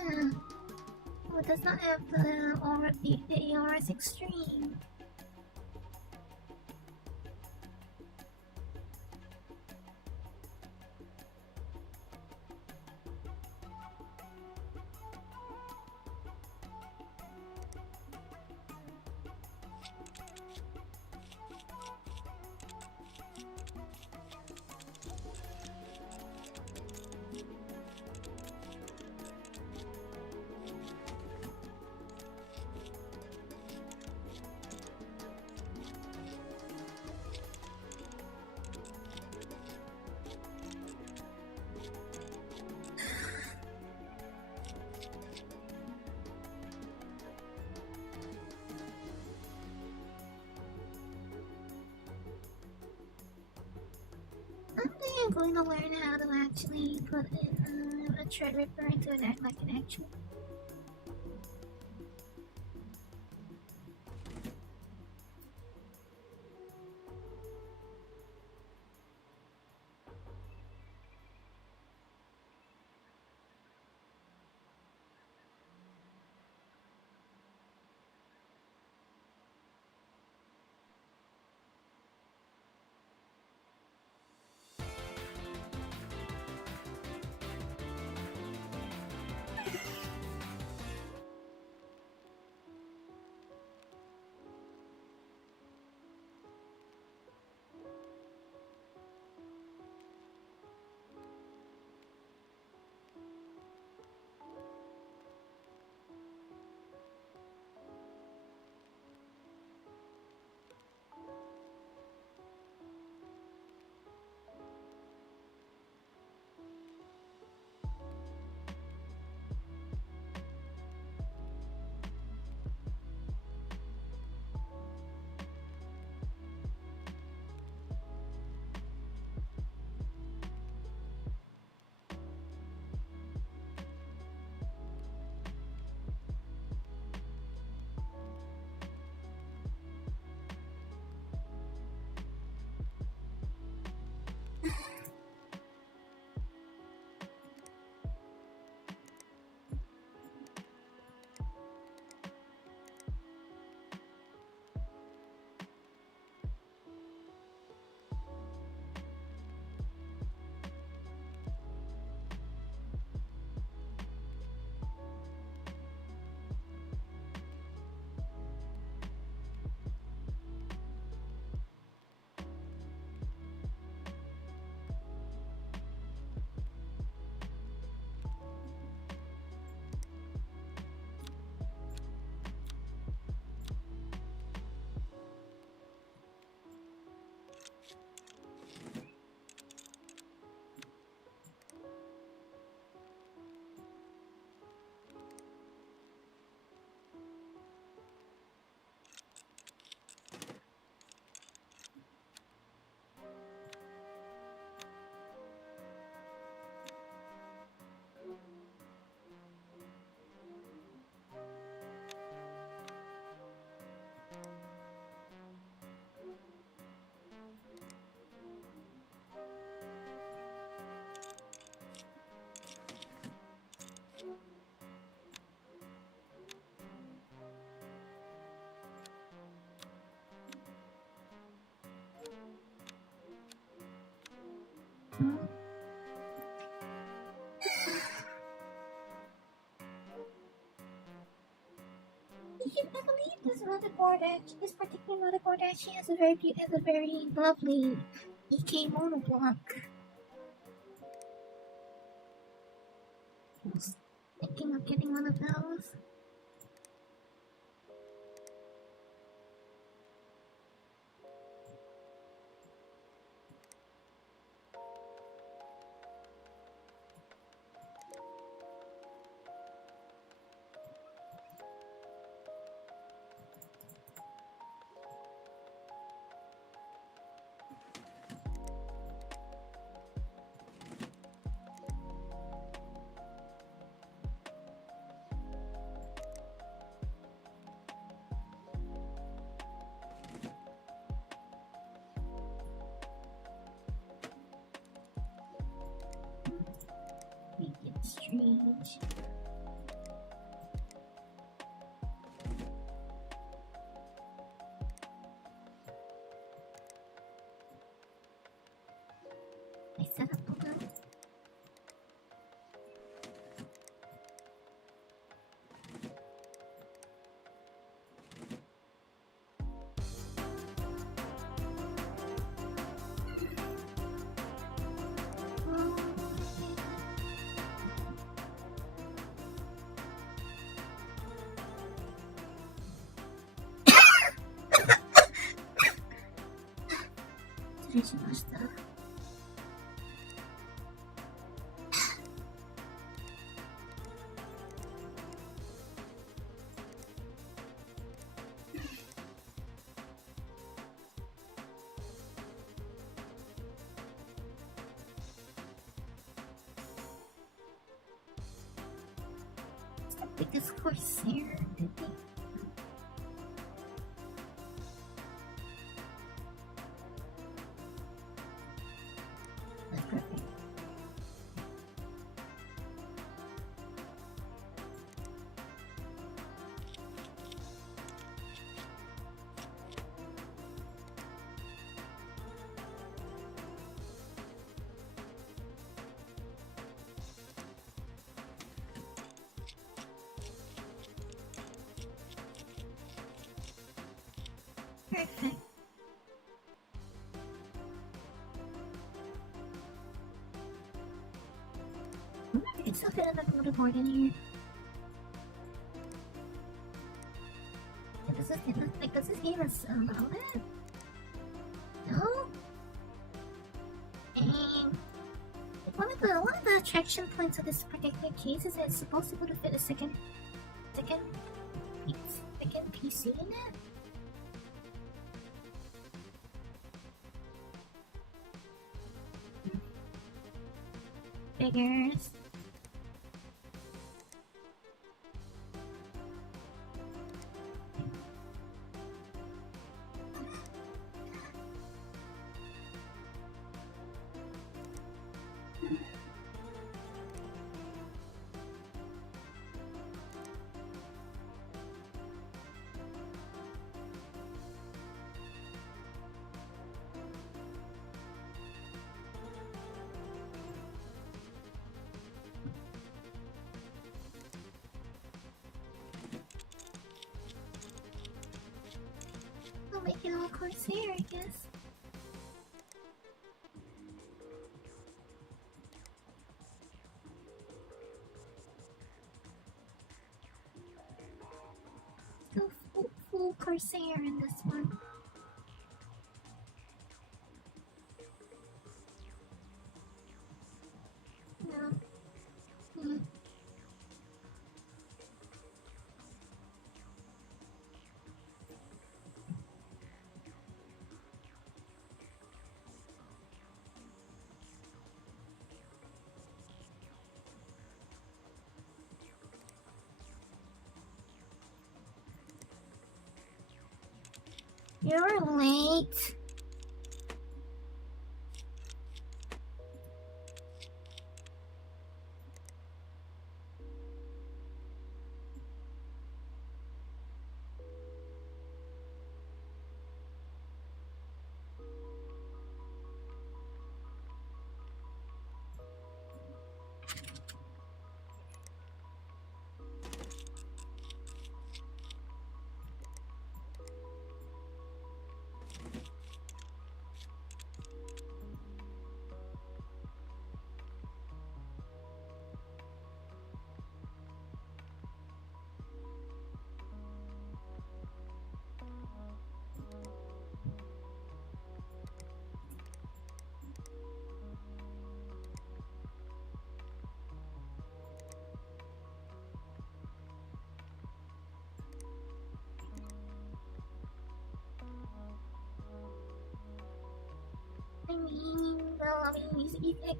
Oh, it does not have the ARS Extreme. I think I'm going to learn how to actually put in a Threadripper into an act like an actual. I believe this particular motherboard actually has a very lovely EK monoblock. I was thinking of getting one of those. Make it strange. しました。Biggest Corsair, I think. That's perfect. Perfect. It's not good enough for the board in here. Does this game is allow that? No? And one of the attraction points of this particular case is that it's supposed to be able to fit a second PC in it. Figures. I'll make it all Corsair, I guess. Go full Corsair in this one. No. You're late.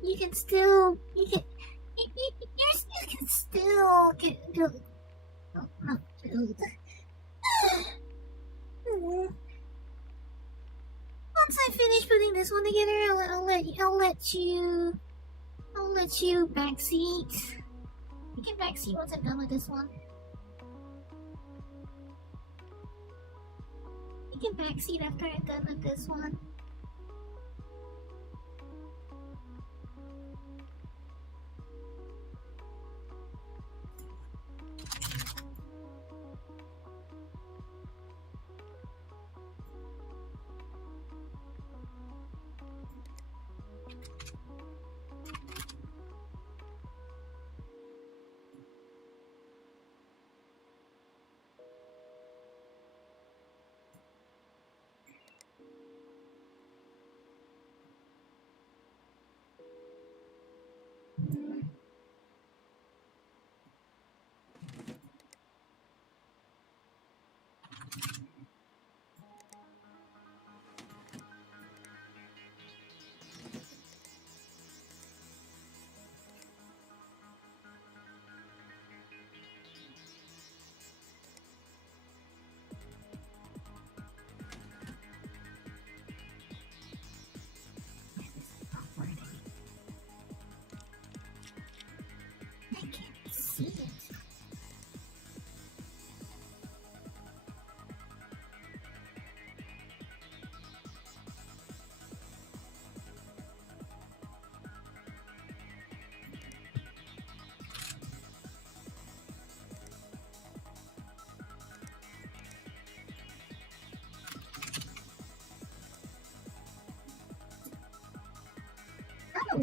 You can still you can still get build. Oh, not build. Once I finish putting this one together, I'll let you backseat. You can backseat once I'm done with this one. You can backseat after I'm done with this one.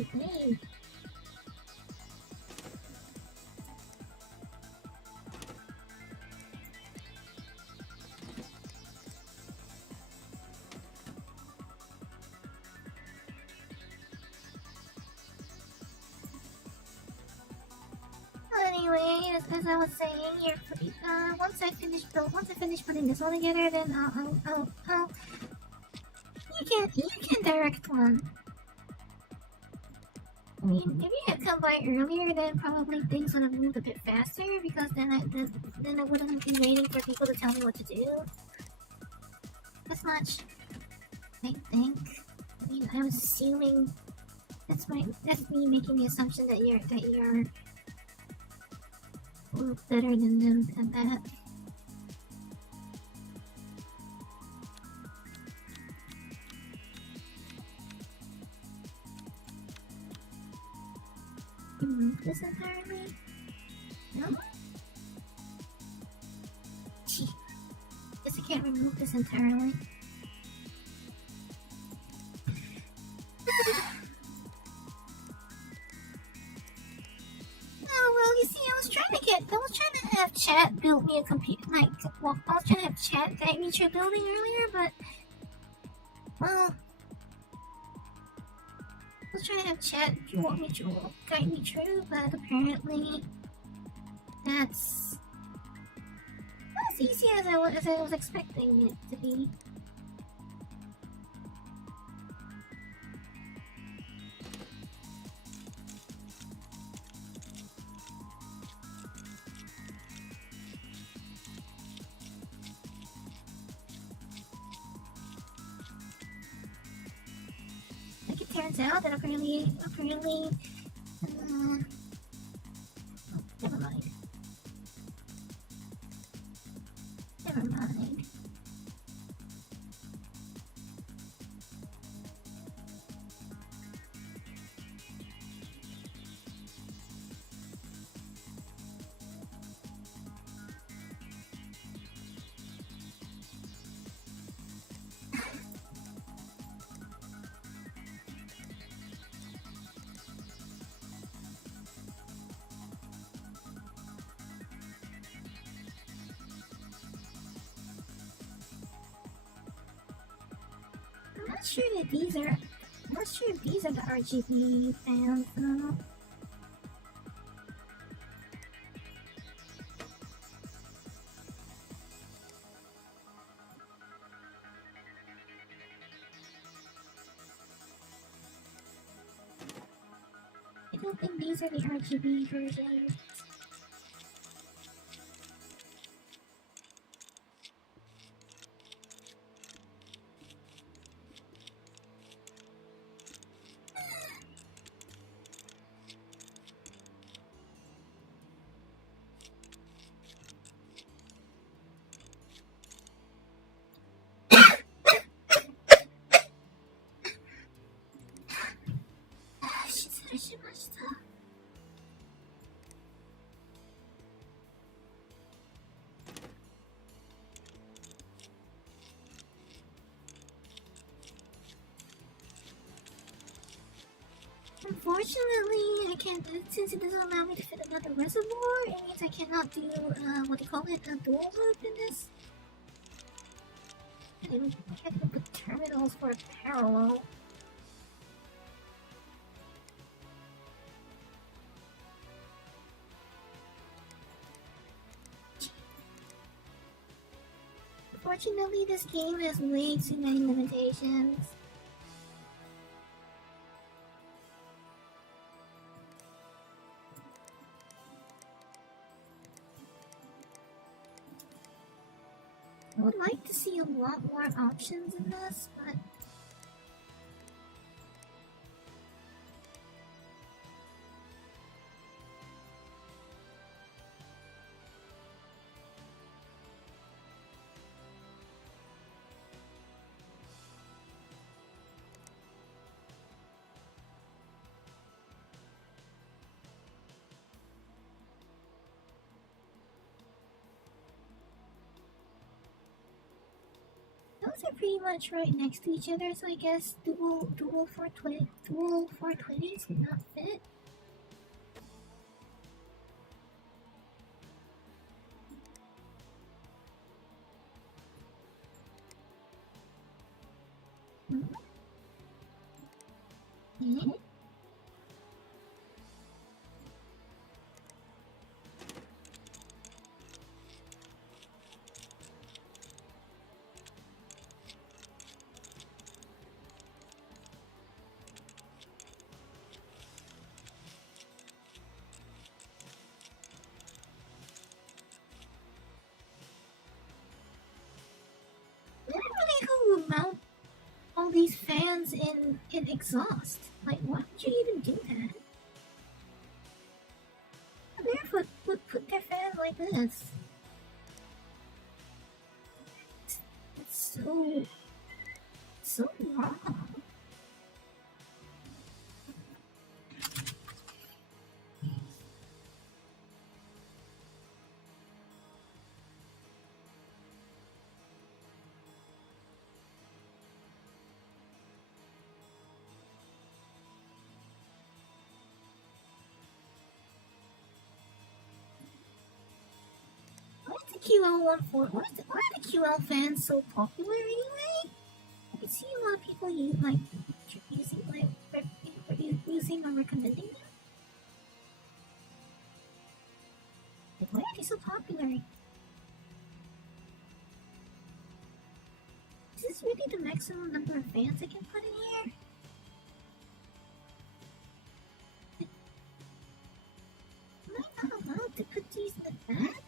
dang. Anyway, as I was saying, once I finish putting this all together, then you can direct one. I mean, if you had come by earlier, then probably things would have moved a bit faster because then I wouldn't be waiting for people to tell me what to do. As much, I think. I mean, I'm assuming that's me making the assumption that you're a little better than them at that. Remove this entirely? No? Gee. Guess I can't remove this entirely. Oh, well, you see, I was trying to have chat build me a computer, I was trying to have chat guide me through building earlier, but, well, I was trying to have chat guide me through, but apparently that's not as easy as I was expecting it to be. Like it turns out that apparently, never mind. Never mind. I'm not sure if these are the RGB fans though. I don't think these are the RGB versions. Unfortunately, I can't, since it doesn't allow me to fit another reservoir, it means I cannot do, what do you call it, a dual loop in this. I can't even put terminals for a parallel. Unfortunately, this game has way too many limitations. I would like to see a lot more options in this, but are pretty much right next to each other, so I guess dual 420s would not fit. Mm-hmm. Literally, who would mount all these fans in exhaust? Like, why would you even do that? Barefoot would put their fan like this. It's so wrong. Why is the QL14? Why are the QL fans so popular anyway? I see a lot of people using or recommending them. Like, why are they so popular? Is this really the maximum number of fans I can put in here? Am I not allowed to put these in the back?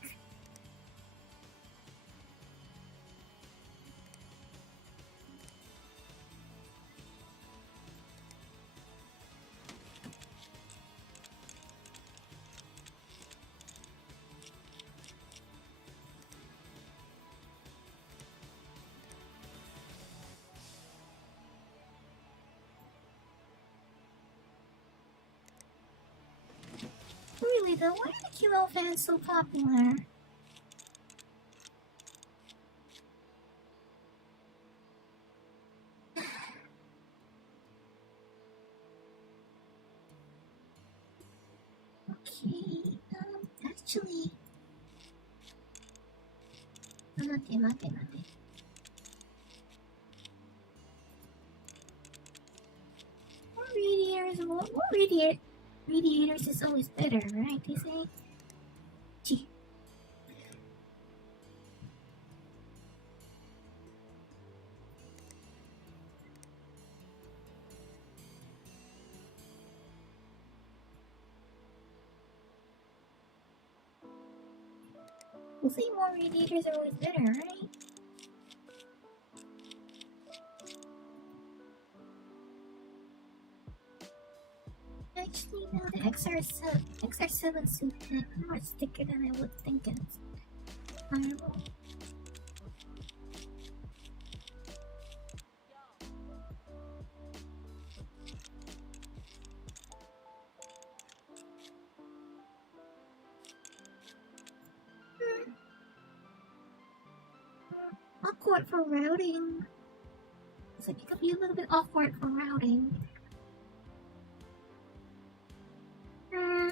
Really though, why are the QL fans so popular? Okay, actually... Mate. More radiators is always better, right, they say? Gee. We'll say more radiators are always better, right? Actually, no, the XR7 suit had more thicker than I would think it's viable. Awkward for routing. It's like it could be a little bit awkward for routing. Yeah.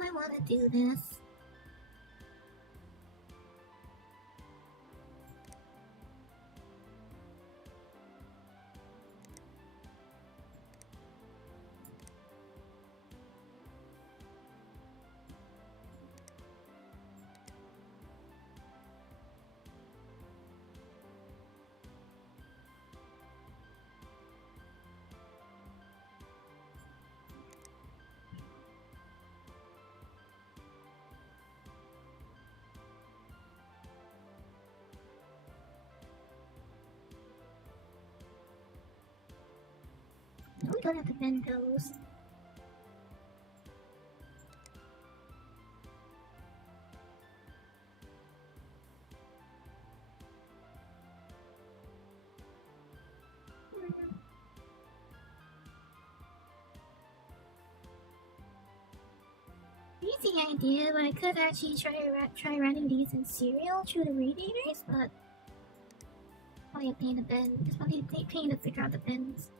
I want to do this. We don't have to bend those. crazy idea, but I could actually try running these in serial through the radiators, but probably a pain to bend. It's probably a pain to figure out the bends.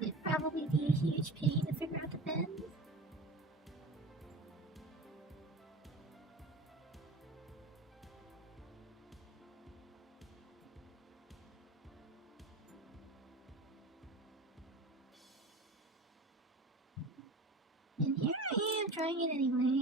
It'd probably be a huge pain to figure out the bends. And here I am trying it anyway.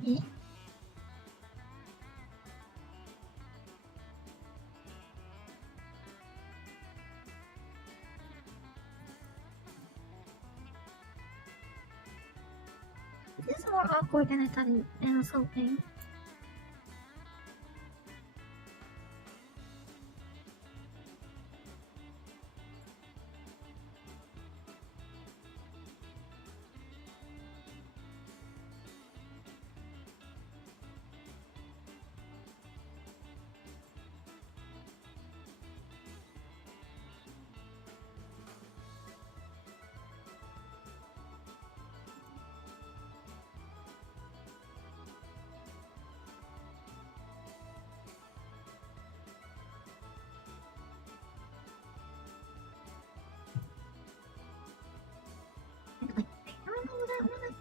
Yeah. This is more awkward than I was hoping. Like, I don't know that one.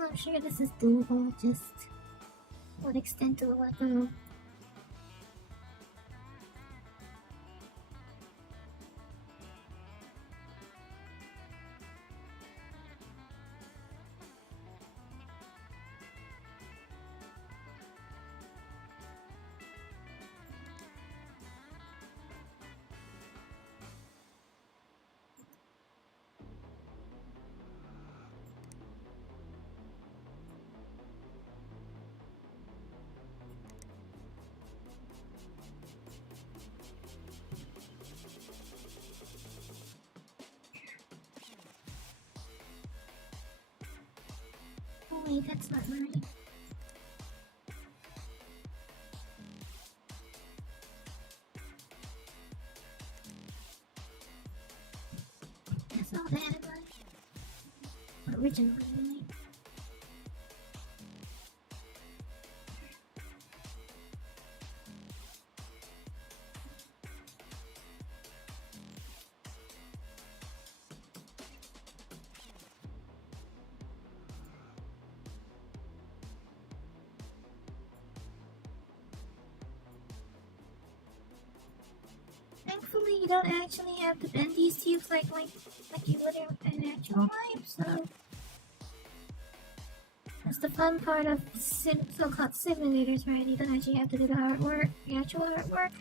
I'm sure this is doable, just what extent do I want to go? Oh wait, that's not right. That's not bad, but originally, anyway. Thankfully, you don't actually have to bend these tubes like you would in actual life, so that's the fun part of so-called simulators, right? You don't actually have to do the hard work, the actual hard work.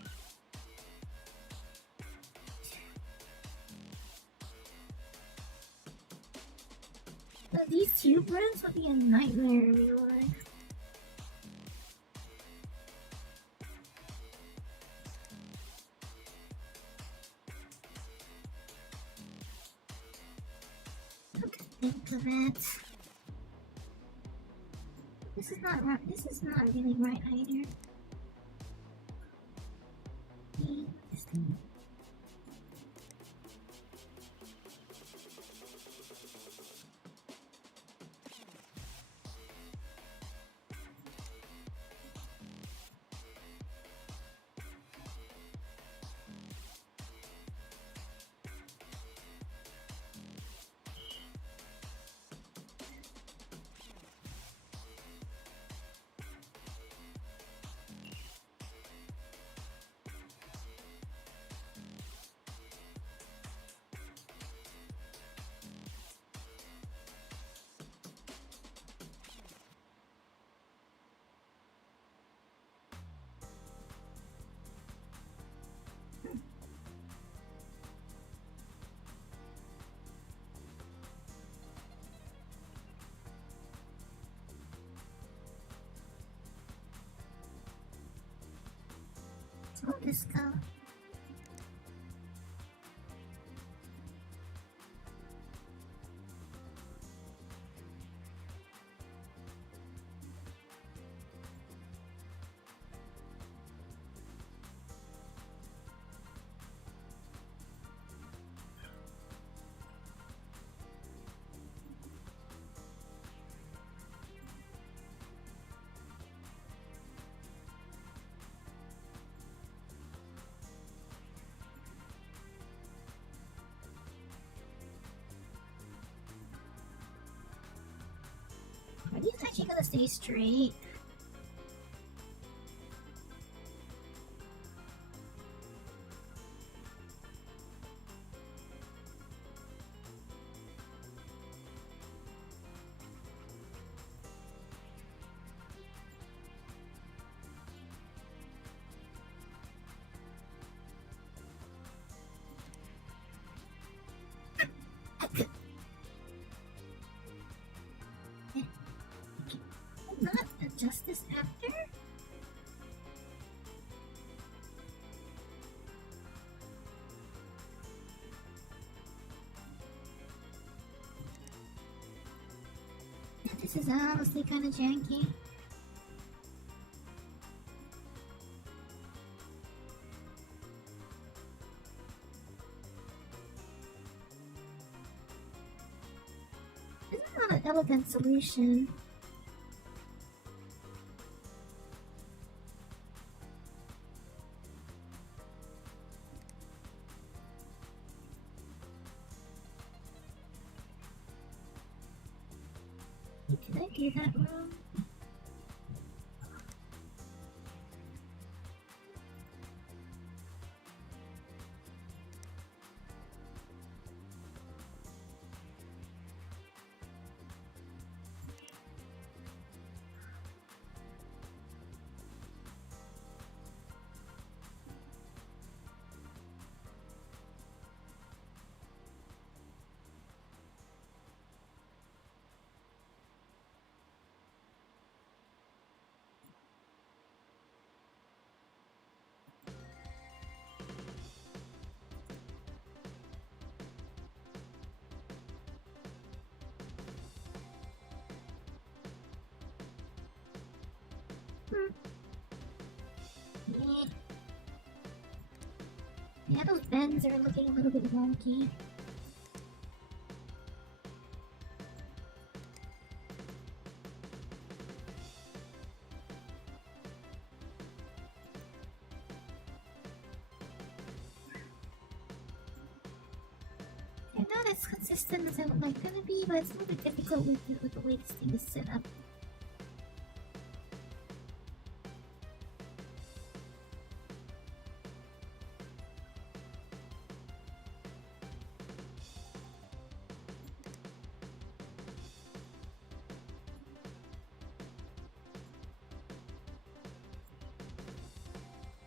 But these tube runs would be a nightmare in real life. think of it. This is not right. This is not really right either. This thing. So where this go? Are these actually gonna stay straight? Not adjust this after? This is honestly kind of janky. This is not an elegant solution. Did I do that wrong? Yeah, those bends are looking a little bit wonky. They're not as consistent as I would like them to be, but it's a little bit difficult with the way this thing is set up.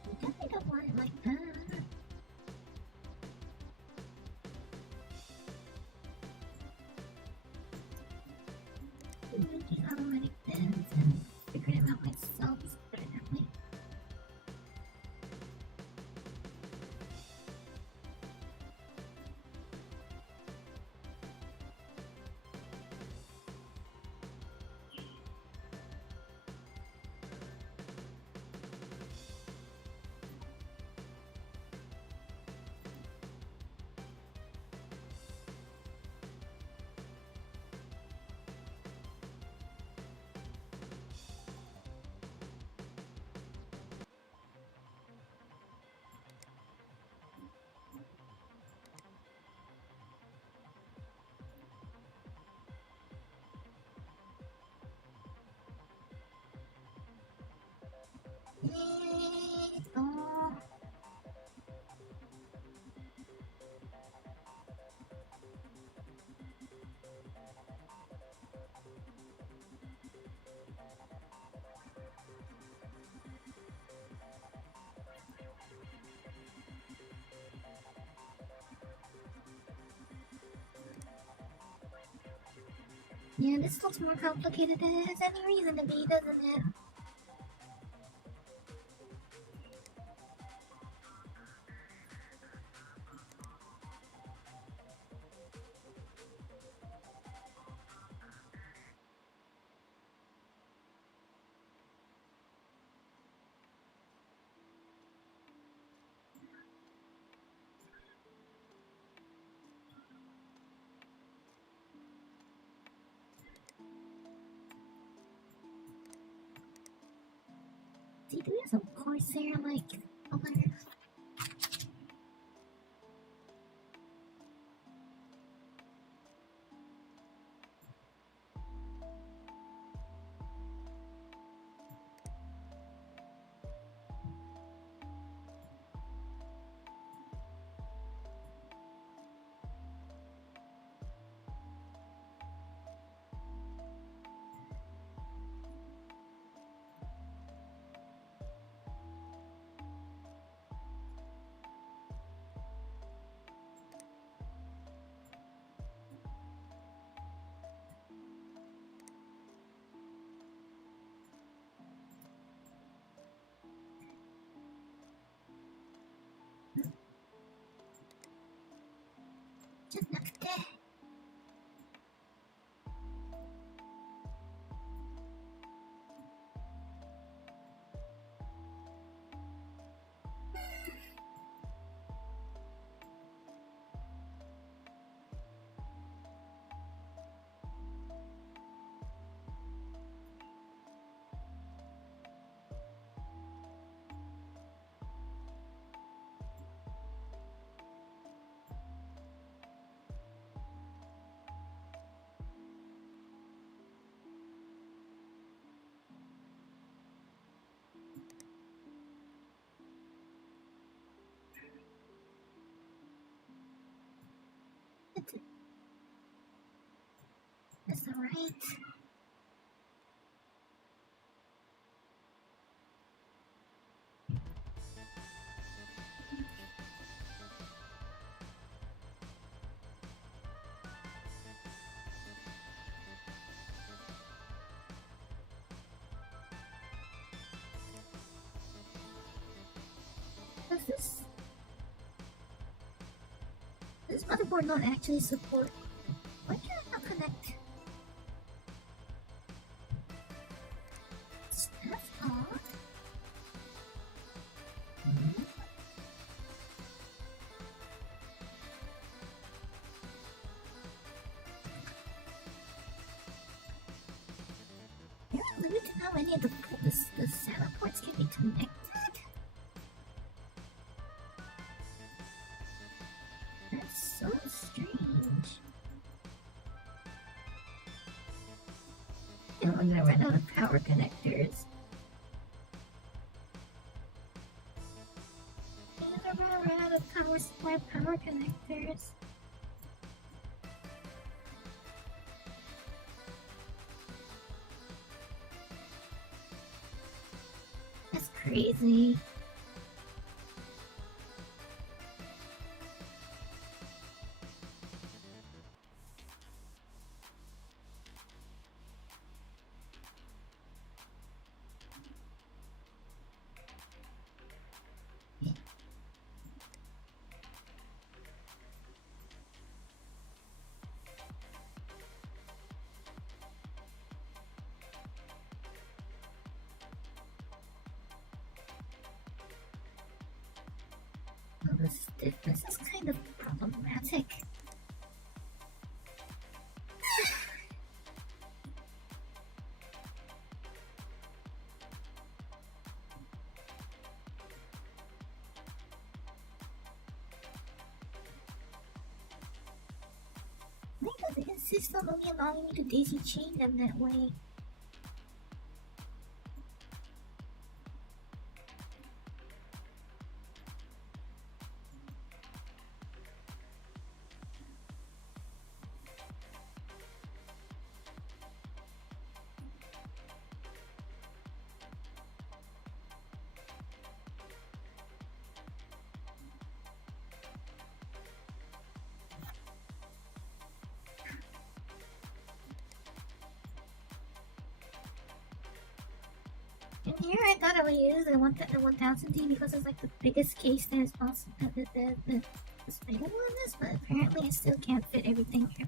I definitely don't want it like that. Making automatic bends and figuring them out myself is better that way. Yeah, this looks more complicated than it has any reason to be, doesn't it? See, do we have some Corsair, like, alert? Just not there. That's alright. Does this motherboard not actually support? Why can't I not connect? That's odd. You're not limited to how many of the SATA ports can be connected? That's so strange. I'm gonna run out of power connectors. I'm gonna run out of power supply power connectors. That's crazy. This is kind of problematic. Why does it insist on only allowing me to daisy chain them that way? Here I thought I would use the 1000D because it's like the biggest case there's possible. The spider one is, but apparently I still can't fit everything here.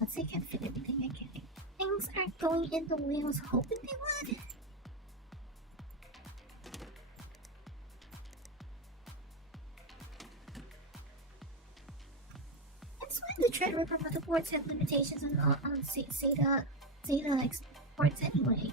Let's say I can't fit everything I can. Things aren't going in the way I was hoping they would. That's why the Threadripper motherboards have limitations on SATA exports anyway.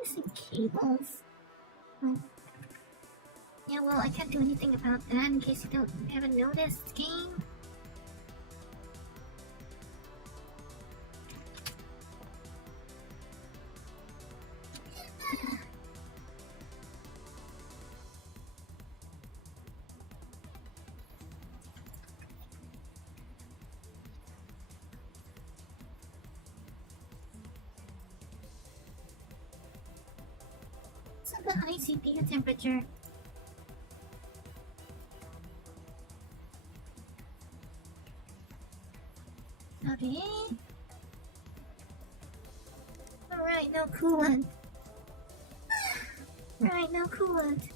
Missing cables. Oh. Yeah, well, I can't do anything about that in case you haven't noticed, game. So the ICP temperature. Okay. Alright, no coolant. Right, no coolant.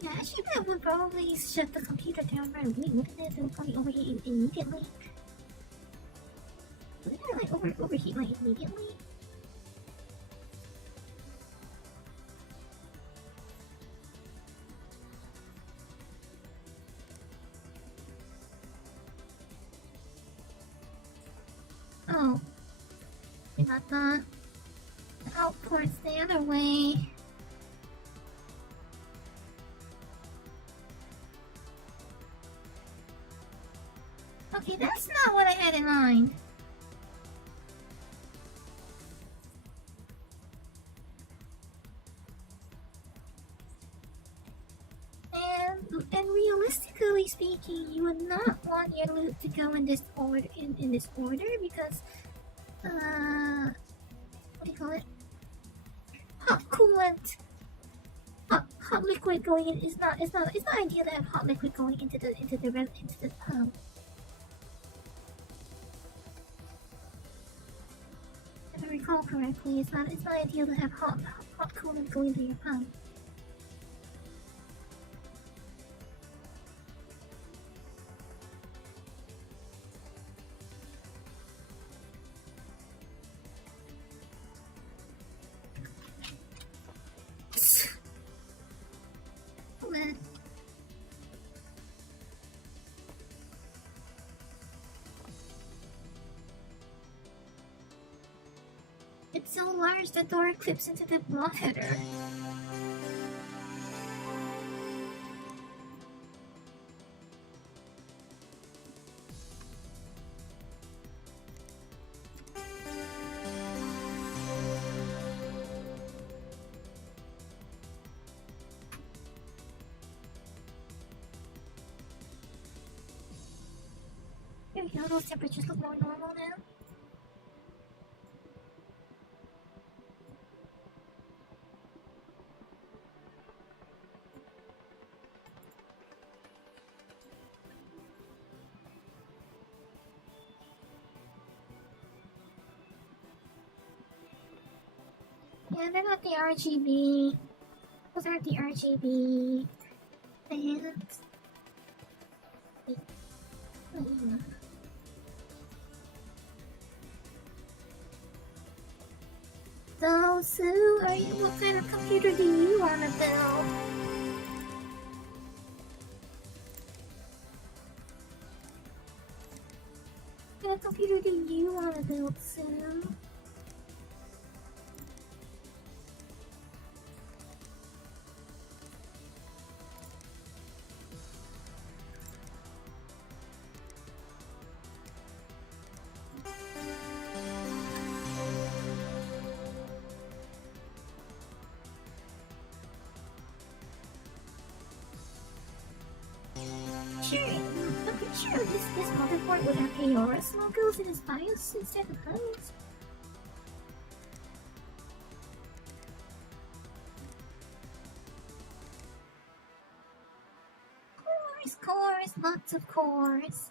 Yeah, actually that would probably shut the computer down right away, wouldn't it? It would probably overheat immediately. Wouldn't it like overheat like immediately? Oh. Not the outports the other way. Okay, that's not what I had in mind. And realistically speaking, you would not want your loot to go in this order because what do you call it? Hot coolant. Hot liquid going in is not ideal to have hot liquid going into the pump. If I recall correctly, it's not ideal to have hot coolant going into your pump. It's so large the door clips into the block header. There we go, those temperatures look more normal now. Yeah, they're not the RGB. Those aren't the RGB fans. So, Sue, what kind of computer do you want to build? What kind of computer do you want to build, Sue? pretty sure this motherboard would have Aorus logos in his BIOS instead of those. Cores, lots of cores.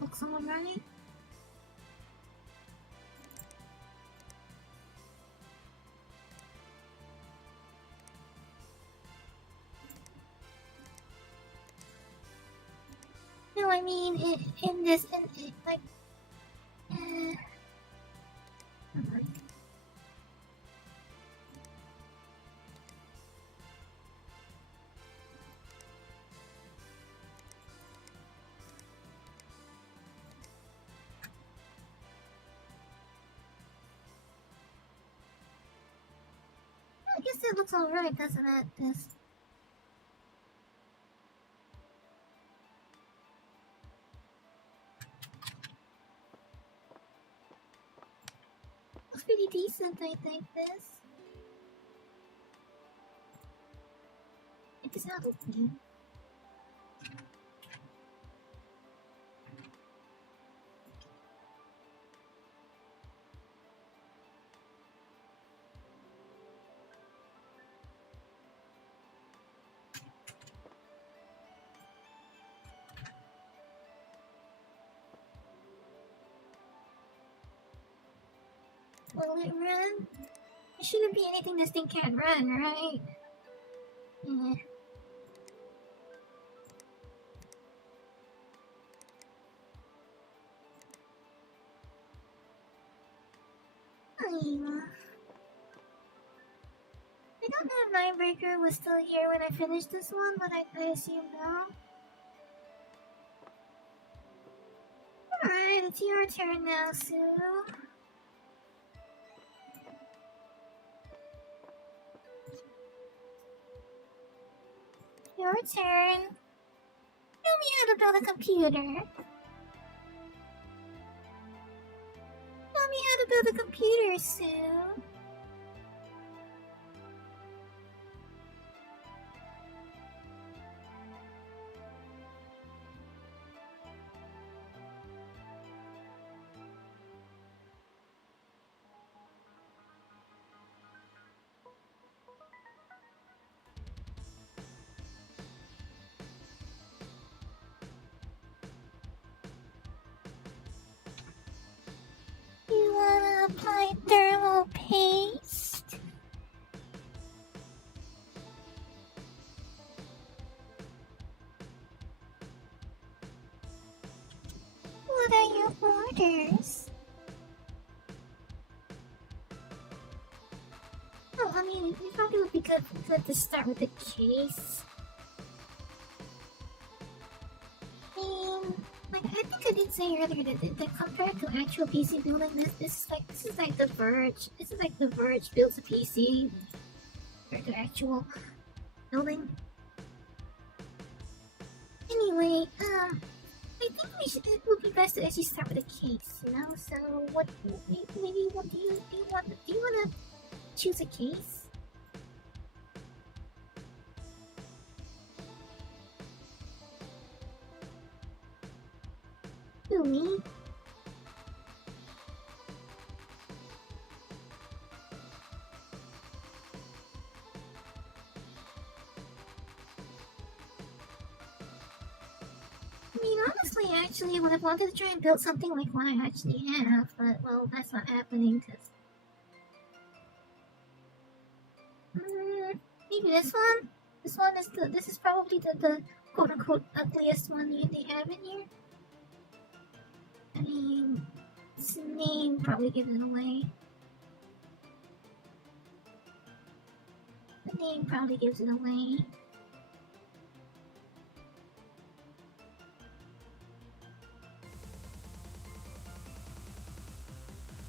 Look, someone running? No, I mean, in this, like, I guess it looks alright, doesn't it? This. Looks pretty decent, I think, this. It is not opening. Will it run? It shouldn't be anything this thing can't run, right? Yeah. I don't know if Ninebreaker was still here when I finished this one, but I assume no. Alright, it's your turn now, Sue. Your turn. Show me how to build a computer. Show me how to build a computer, Sue. You wanna apply thermal paste? What are your orders? Oh, I mean, we probably would be good to start with the case. Like, I think I did say earlier that compared to actual PC building, this is like the Verge. This is like the Verge builds a PC compared to actual building. Anyway, I think it would be best to actually start with a case, you know. So, what do you want? Do you want to choose a case? Who, me? I mean, honestly, actually, I would have wanted to try and build something like what I actually have, but, well, that's not happening, because... maybe this one? This is probably the quote-unquote ugliest one they have in here. I mean, its name probably gives it away. The name probably gives it away.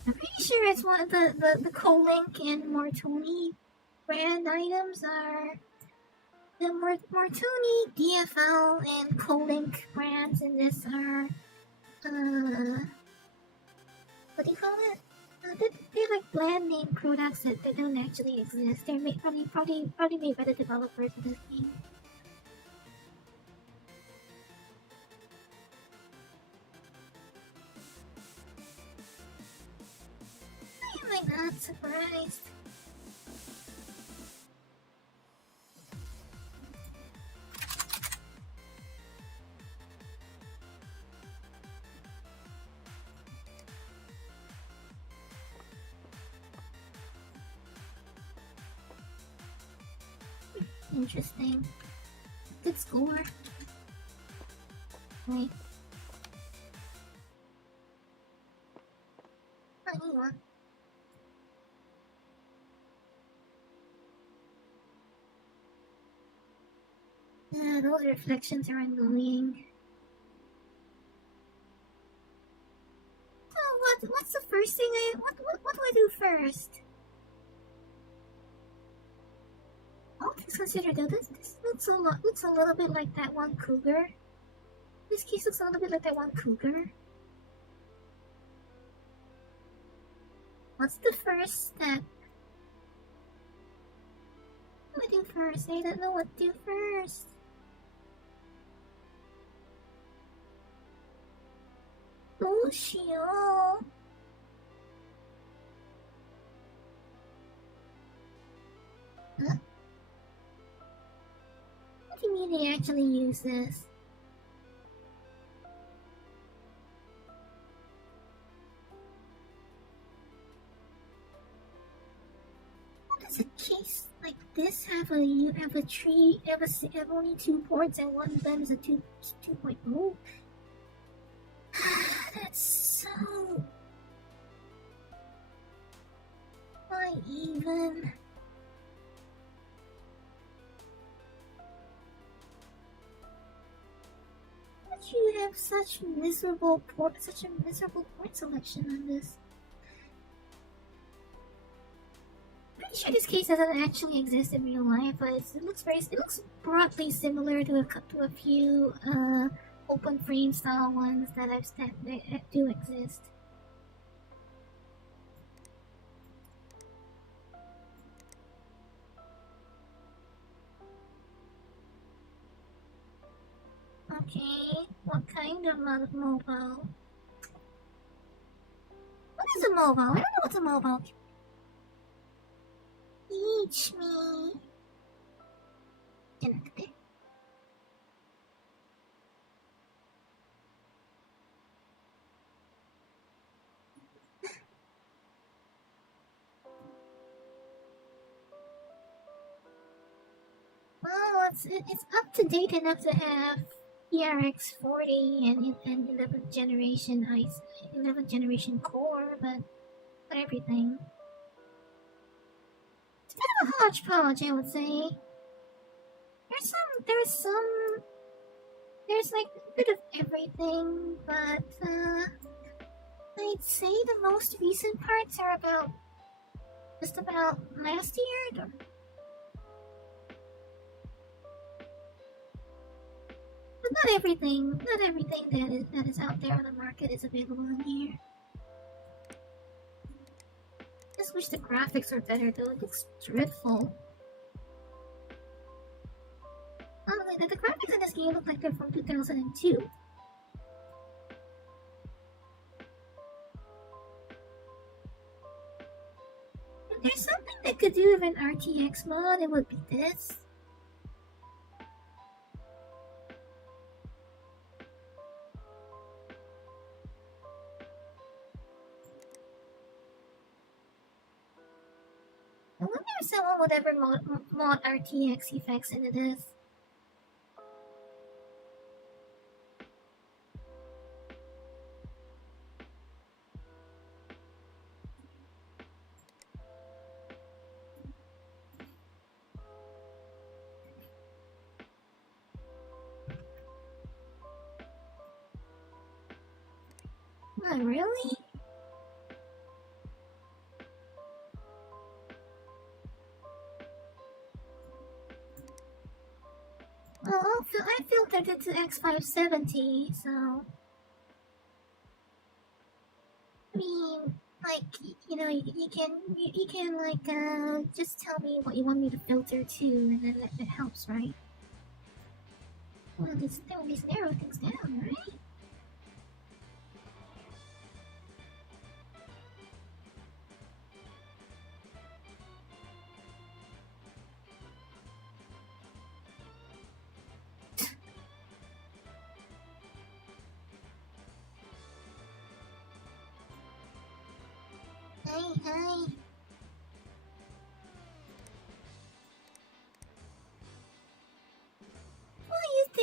I'm pretty sure it's one of the Colink and Mortoni brand items are the Mortoni, DFL, and Colink brands in this are what do you call it? They're like brand name products that don't actually exist. They're probably made by the developers of this game. Why am I not surprised? Interesting. Good score. Wait. Funny one. Those reflections are annoying. So what's the first thing what do I do first? All things considered though, this looks a little bit like that one cougar. This case looks a little bit like that one cougar. What's the first step? What do I do first? I don't know what to do first. Lucio. Huh? What do you mean they actually use this? How does a case like this have a tree have only 2 ports and one of them is a 2.0? That's so... Why even? Why would you have such a miserable port selection on this? Pretty sure this case doesn't actually exist in real life, but it looks broadly similar to a few open frame style ones that do exist. Okay, what kind of mobile? What is a mobile? I don't know what's a mobile. Teach me. じゃなくて。Well, it's up to date enough to have PRX 40 and 11th generation 11th generation core, but not everything. It's a bit of a hodgepodge, I would say. There's like a bit of everything, but I'd say the most recent parts are just about last year. But not everything that is out there on the market is available in here. Just wish the graphics were better though, it looks dreadful. Honestly, the graphics in this game look like they're from 2002. If there's something that could do with an RTX mod, it would be this. I wonder if someone would ever mod RTX effects into this. really? Well, I filtered it to X570, so... I mean, like, you know, you can, like, just tell me what you want me to filter to, and then that helps, right? Well, this thing will just narrow things down, right? Hi.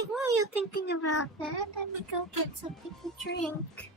Why are you thinking about that? Let me go get something to drink.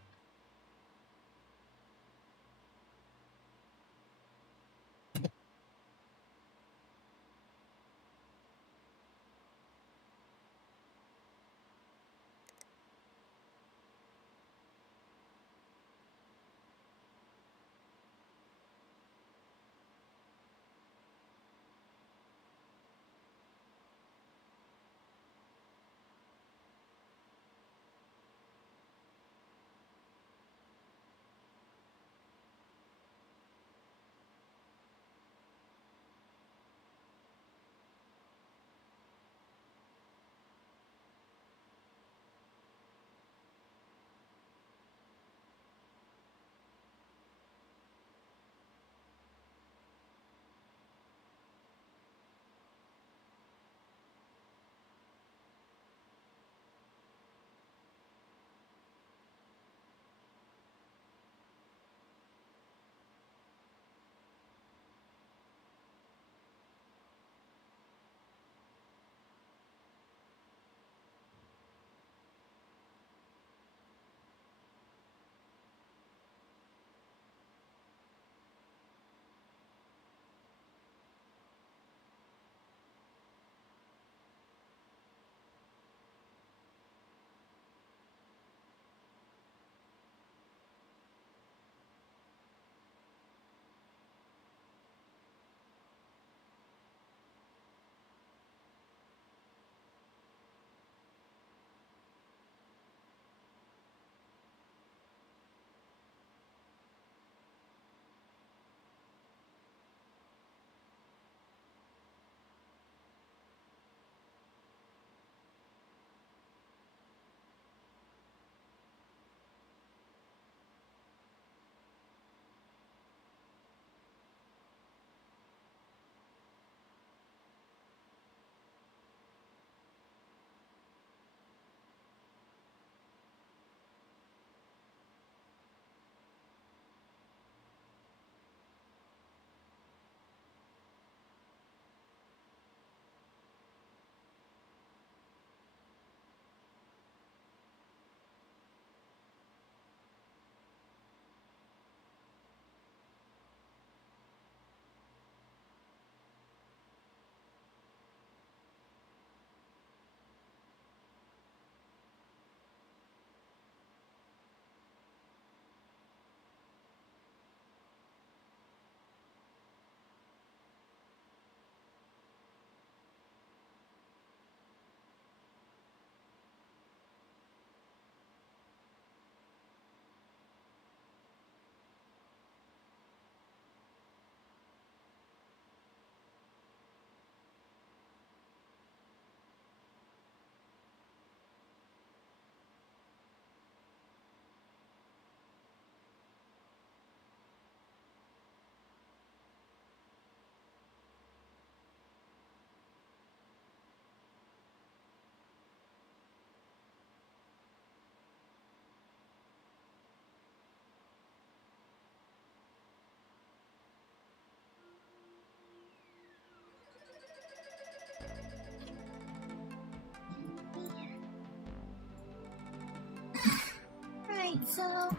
Right, so...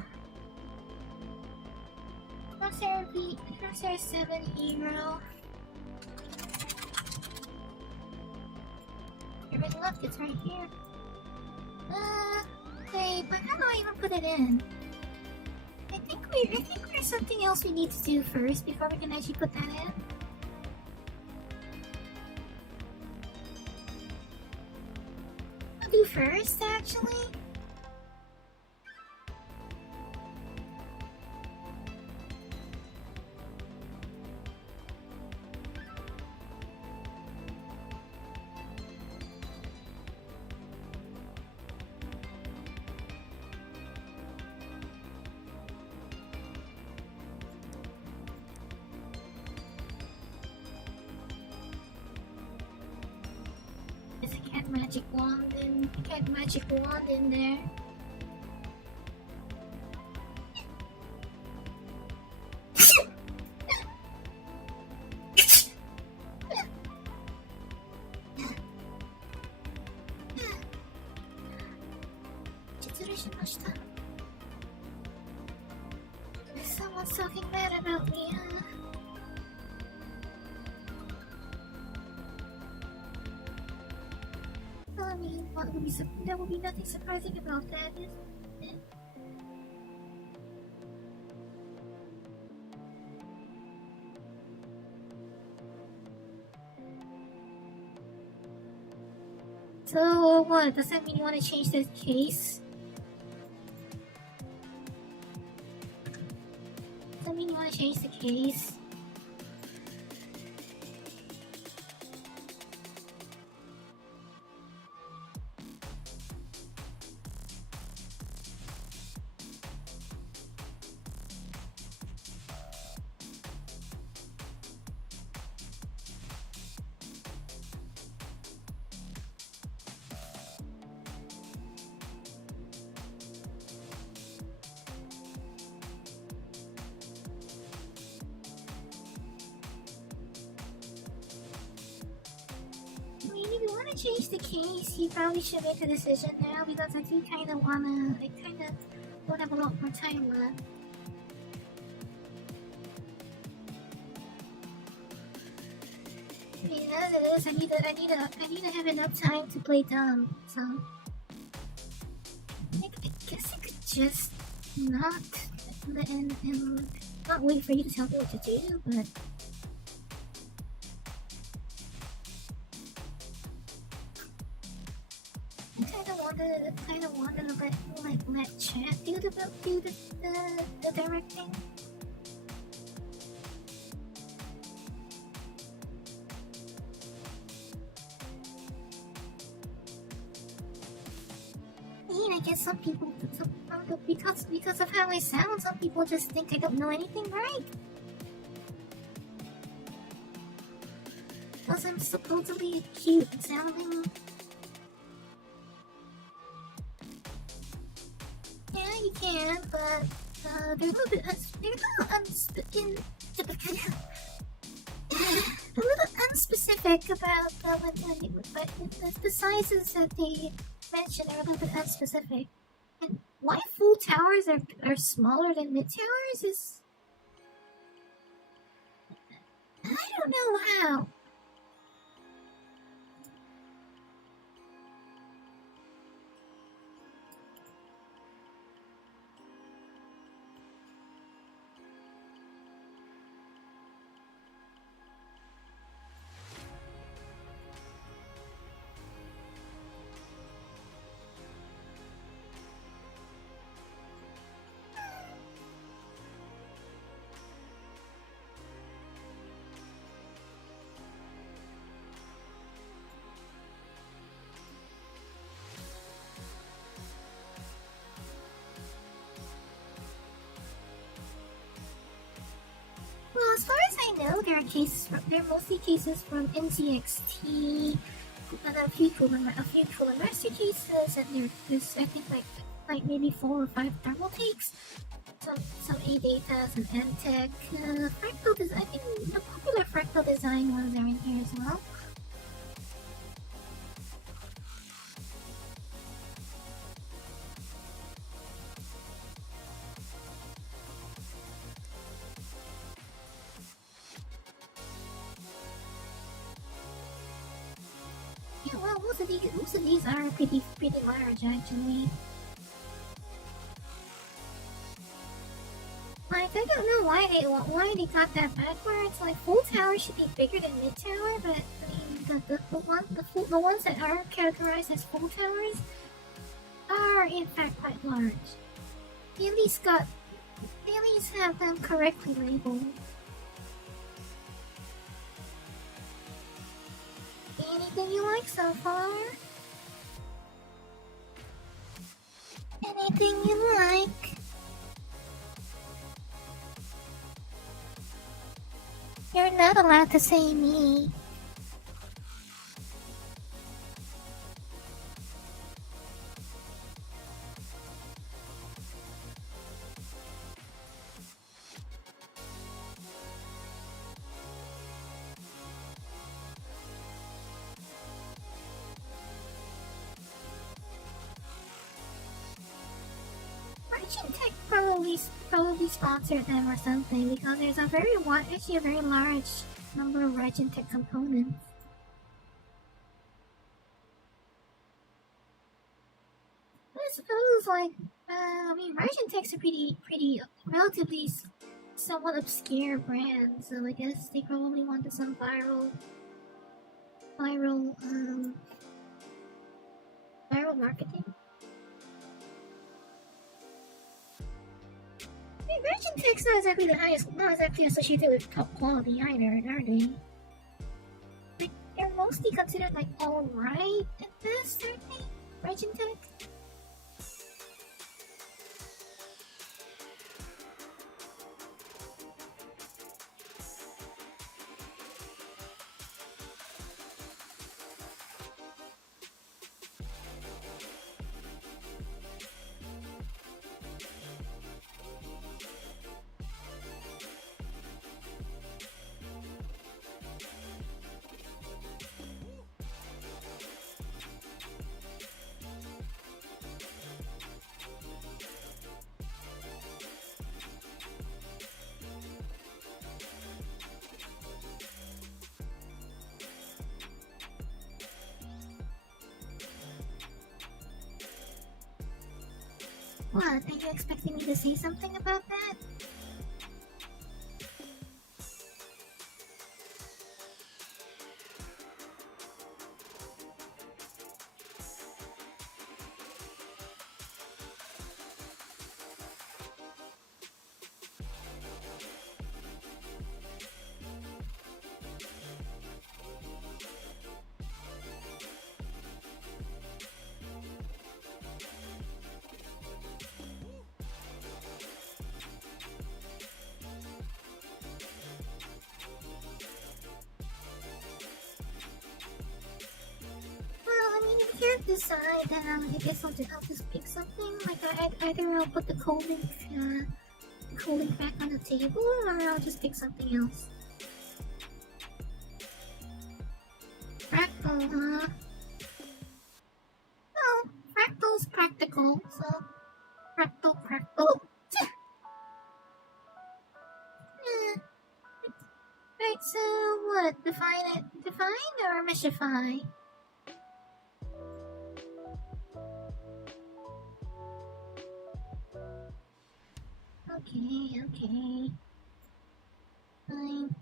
Crosshair 7 Hero. Everything left, it's right here. Okay, but how do I even put it in? I think there's something else we need to do first before we can actually put that in. I'll do first, actually. There's a cat magic wand in there. Someone's talking bad about me, Well, I mean, there will be nothing surprising about that, is it? So, what? Does that mean you want to change the case? Does that mean you want to change the case? I mean, if you want to change the case, you probably should make a decision now because I do kind of wanna. I kind of don't have a lot more time left. I mean, as it is, I need to have enough time to play dumb. So, I guess I could just not and not wait for you to tell me what to do, but. I kind of wanted to let chat do the directing. I mean, I guess some people, because of how I sound, some people just think I don't know anything, right? Because I'm supposedly cute sounding. Yeah, you can, but they're a little bit unspecific about the sizes that they mention are a little bit unspecific. And why full towers are smaller than mid towers is I don't know how. Well, as far as I know, there are mostly cases from NZXT, and a few cooler master cases, and there's I think like maybe 4 or 5 thermal takes, some A-Datas and N-Tech, fractal design. I think the popular fractal design ones are in here as well. Yeah, well, most of these are pretty large actually. I don't know why they thought that backwards. Like full tower should be bigger than mid tower, but I mean the ones that are categorized as full towers are in fact quite large. They at least have them correctly labeled. Anything you like so far? Anything you like? You're not allowed to say me. Merchant Tech probably sponsored them or something because there's a very large number of Merchant Tech components. I suppose, like, I mean, Merchant Tech's a pretty relatively somewhat obscure brand, so I guess they probably wanted some viral marketing. I mean, Merchant Tech's not exactly associated with top quality either, are they? Like, they're mostly considered like alright at best, aren't they? Merchant Tech? What? Are you expecting me to say something about that? Decide, then I guess I'll just pick something. Like either I'll put the cold link back on the table, or I'll just pick something else. Fractal, huh? No, Fractal's practical, so Fractal. Yeah. Right, so what? Define or meshify? Okay. Fine.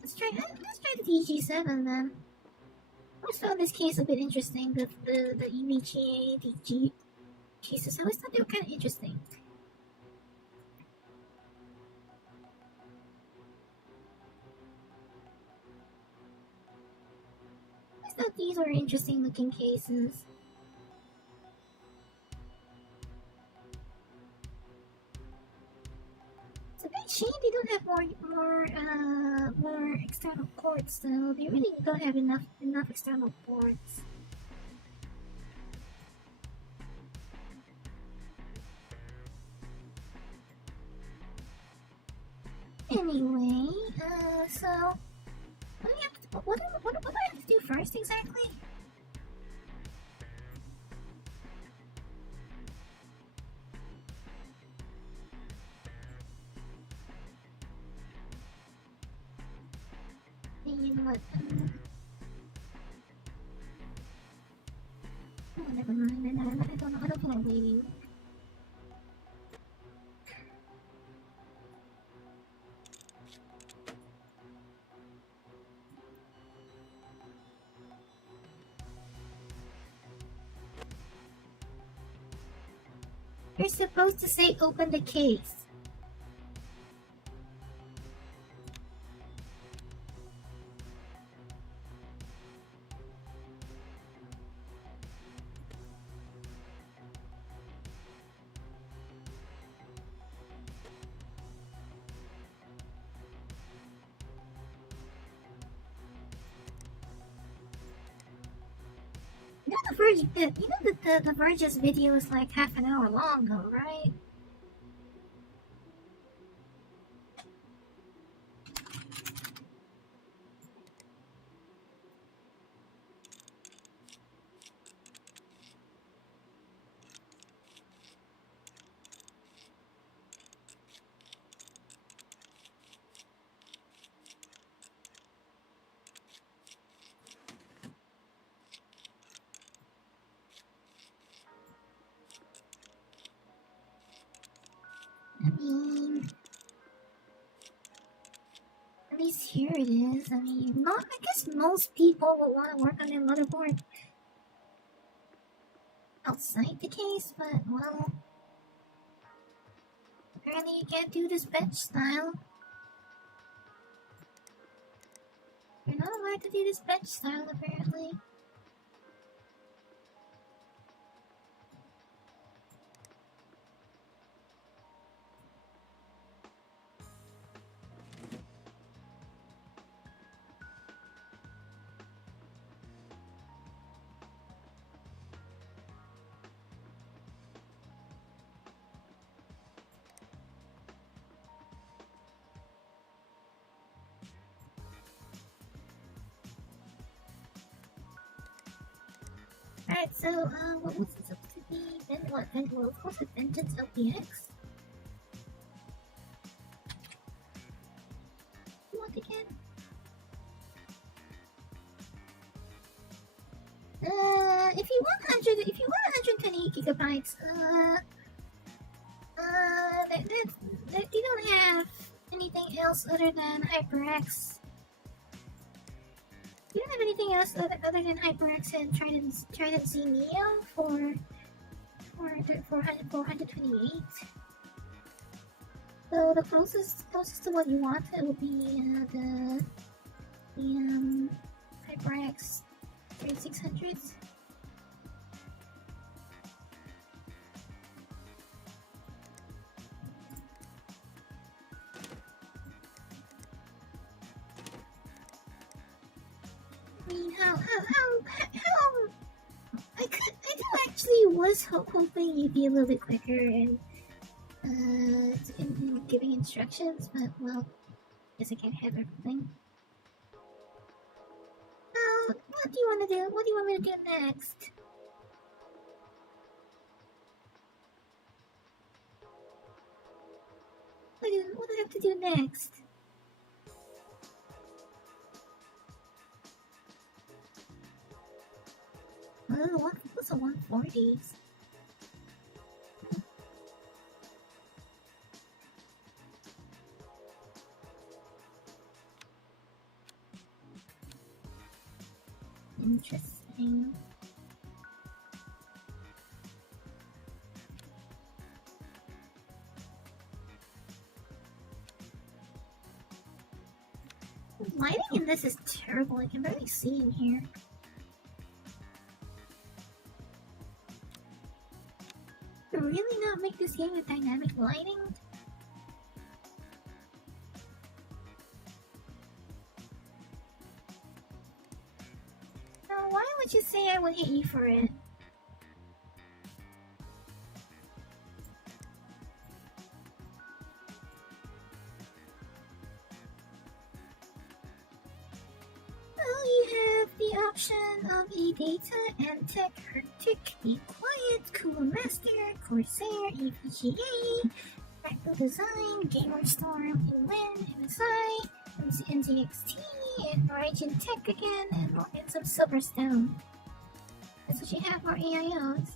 Let's try the DG7 then. I always found this case a bit interesting, the EVGA DG cases. I always thought they were kind of interesting. I always thought these were interesting looking cases. Shame they don't have more external ports though. They really don't have enough external ports. Anyway, so what do I have to do first exactly? You know what? Oh, never mind. I don't feel like waiting. You're supposed to say open the case. You know the Verge, you know that the Verge's video is like half an hour long though, right? I mean, at least here it is. I mean, I guess most people will want to work on their motherboard outside the case, but well, apparently you can't do this bench style. You're not allowed to do this bench style, apparently. Alright, so, what was it supposed to be? Then what? Then, well, of course, it's Vengeance LPX. What again? If you want 120 gigabytes, they don't have anything else other than HyperX. You don't have anything else other than HyperX and Trident Z Neo for 428. So the closest to what you want it will be the HyperX 3600s. I mean, how I actually was hoping you'd be a little bit quicker in giving instructions, but well, guess I can't have everything. What do you want to do? What do you want me to do next? What do I have to do next? Oh, what's a 140s? Interesting. Lighting in this is terrible. I can barely see in here. To really not make this game with dynamic lighting? Now, why would you say I would hate you for it? Of a data and tech Hertic, the Quiet, Cooler Master, Corsair, EVGA, Fractal Design, Gamer Storm, Win, MSI, NZXT, and Origin Tech again, and some Silverstone. That's what you have for AIOs.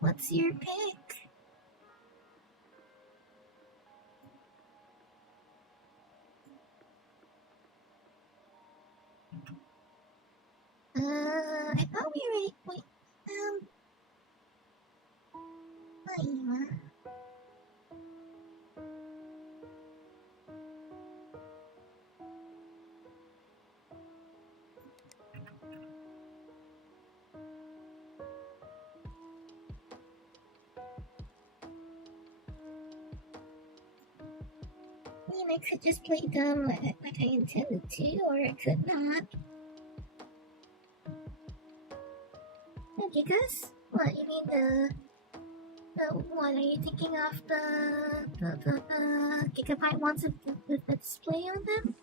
What's your pick? mean, I could just play them like I intended to, or I could not. The gigas? What, you mean what, are you thinking of the gigabyte ones with the display on them?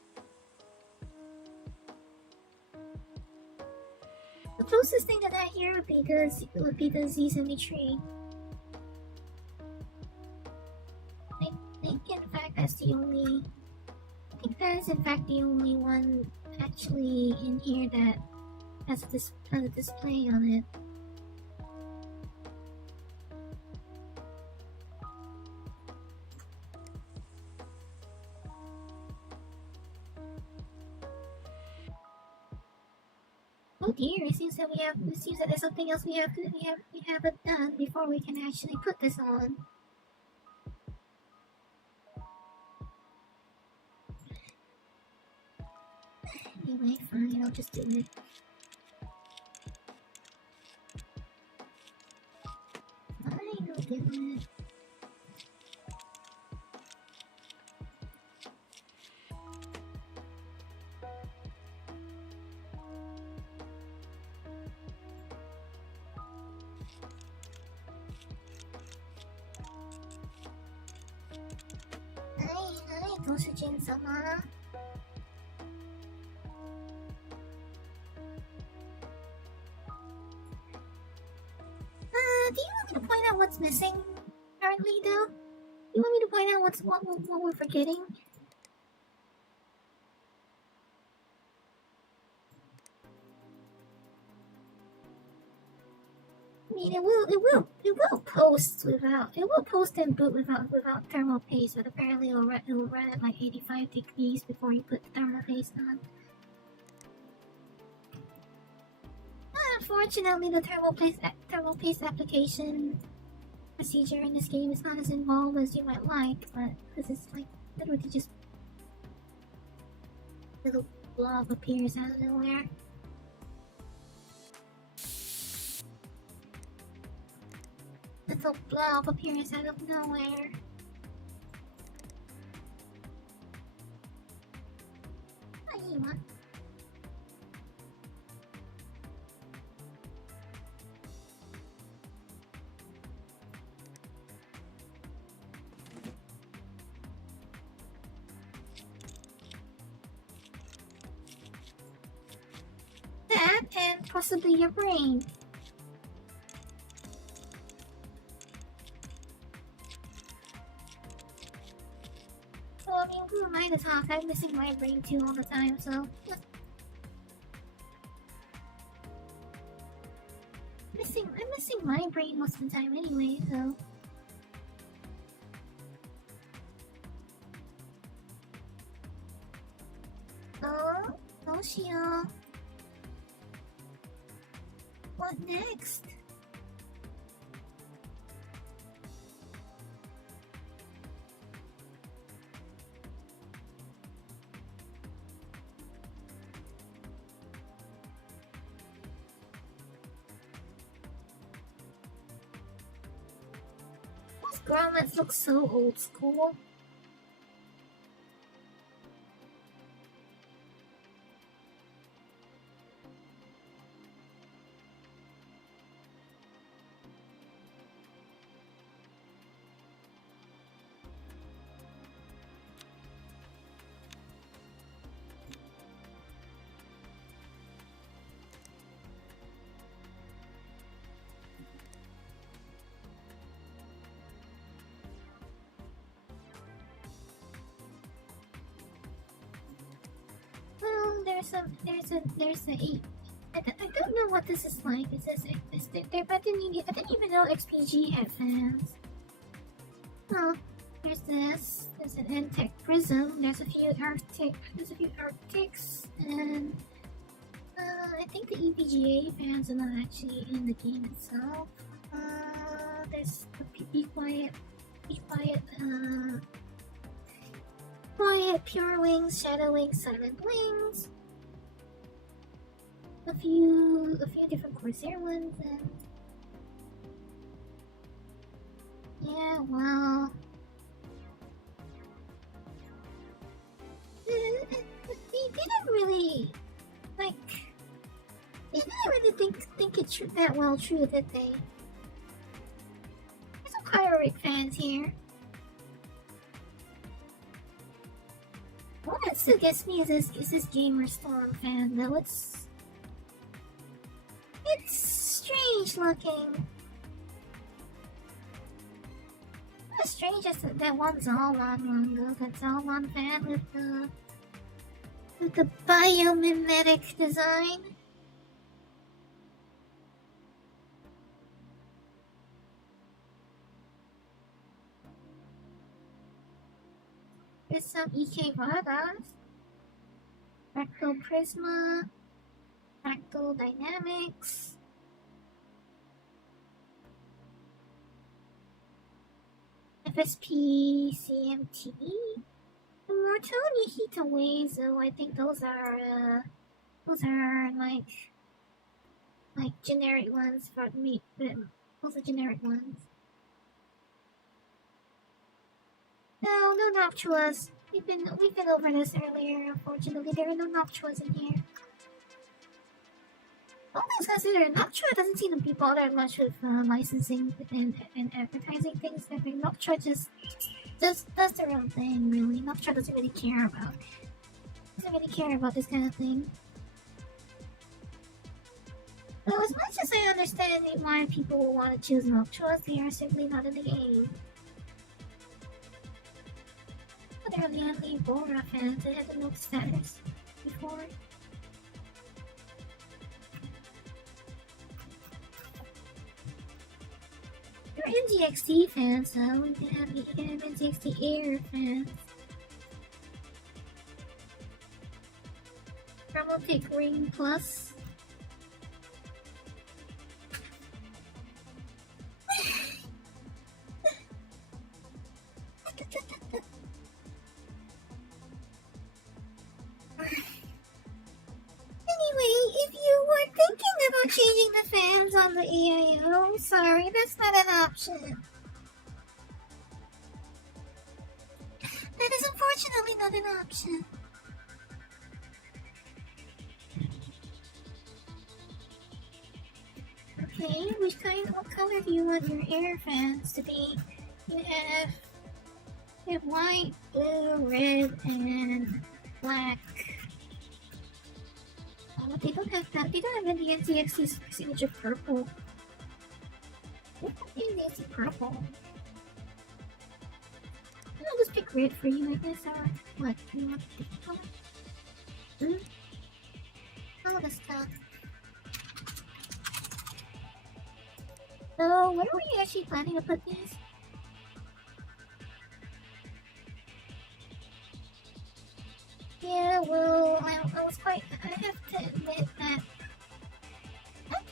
The closest thing to that here would be the Z73. I think in fact that's the only. I think that is in fact the only one actually in here that has a display on it. Oh dear! It seems that there's something else we haven't done before we can actually put this on. Anyway, fine. I'll just do it. Fine, I'll do it. Hi, Dosujin-sama. Do you want me to point out what's missing currently, though? You want me to point out what we're forgetting? I mean, it will post and boot without thermal paste, but apparently it'll run at like 85 degrees before you put the thermal paste on. Unfortunately, the thermal paste application procedure in this game is not as involved as you might like, but this is like literally just a little blob appears out of nowhere. Little blob appears out of nowhere. Ayima. That and possibly your brain. So I mean, who am I to talk? I'm missing my brain too all the time, so I'm missing my brain most of the time anyway, so oh, Doshio. What next? These grommets look so old school. There's a I don't know what this is like. It says I didn't even know XPG had fans. Oh, there's this. There's an N-Tech Prism. There's a few Arctics, and I think the EVGA fans are not actually in the game itself. There's the Be Quiet, Pure Wings, Shadow Wings, Silent Wings. A few different Corsair ones, and yeah, well, think it's that well true, did they? There's some Kyoric fans here. What that still gets me is this Gamer Storm fan though. It's strange looking. Not as strange as that one Zalman one though. That Zalman fan with the biomimetic design. There's some EK Vargas, Fractal Prisma, Fractal Dynamics, FSP CMT, and Morton Yahita Wazo. I think those are like generic ones for me. Those are generic ones. No Noctuas. We've been over this earlier. Unfortunately, there are no Noctuas in here. All things considered, Noctua doesn't seem to be bothered much with licensing and advertising things. I think Noctua just does their own thing. Really, Noctua doesn't really care about this kind of thing. So as much as I understand why people will want to choose Noctuas, they are simply not in the game. They're the only Bora fans that had the no status before. They're NZXT fans, though. You can have NZXT Air fans. Chromatic Ring Plus. Changing the fans on the EAO. I'm sorry, that's not an option. That is unfortunately not an option. Okay, what color do you want your air fans to be? You have white, blue, red, and black. But they don't have that. They don't have any NZXT's signature purple. They don't have NZXT purple. I'll just pick red for you, I guess. Or what? You want to pick color? All this stuff. So, where were you actually planning to put these? Yeah, well, I have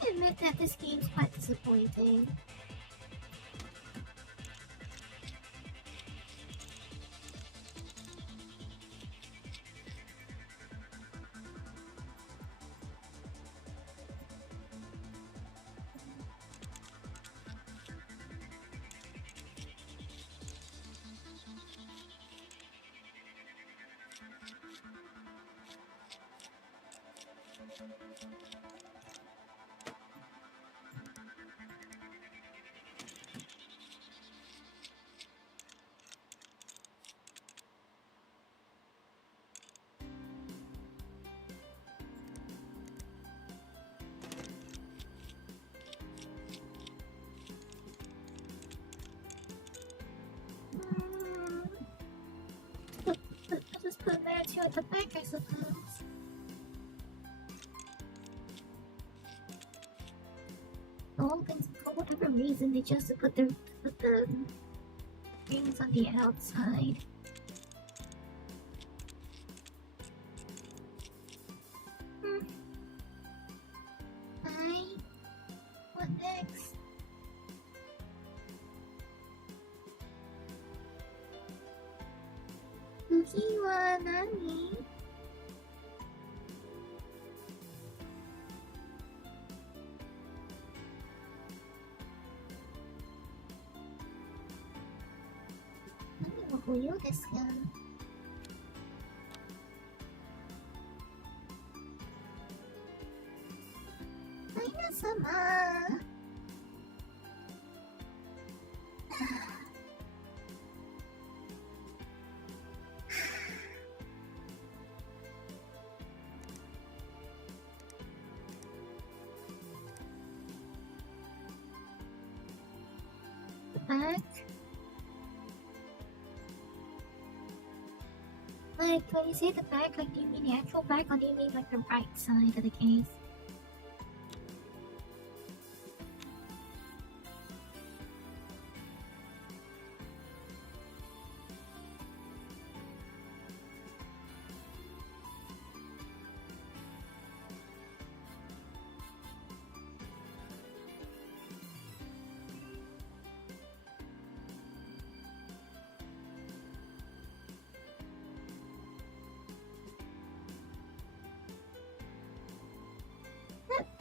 to admit that this game's quite disappointing. I'll just put there too at the back, I suppose. All things, for whatever reason, they just put the rings on the outside. Hi. What next? Uki wa nani? Nani wa hoyo desu ka? I know. back. Like, when you say the back, like, do you mean the actual back, or do you mean, like, the right side of the case?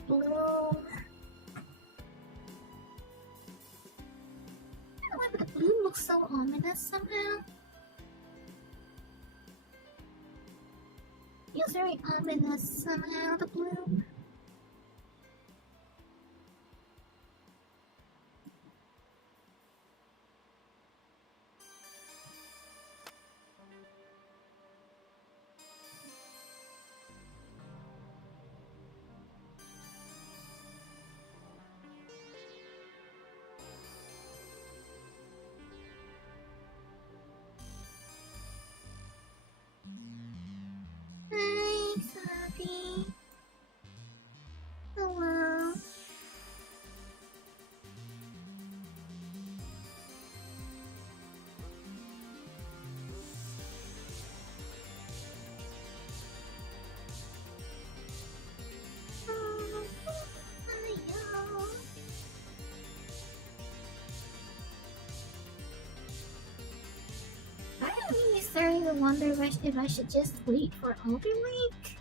Blue. I don't know why, but the blue looks so ominous somehow. Feels very ominous somehow, the blue. Hi, Sabi. Hello. Oh, hello. I am really starting to wonder if I should just wait for Alder Lake.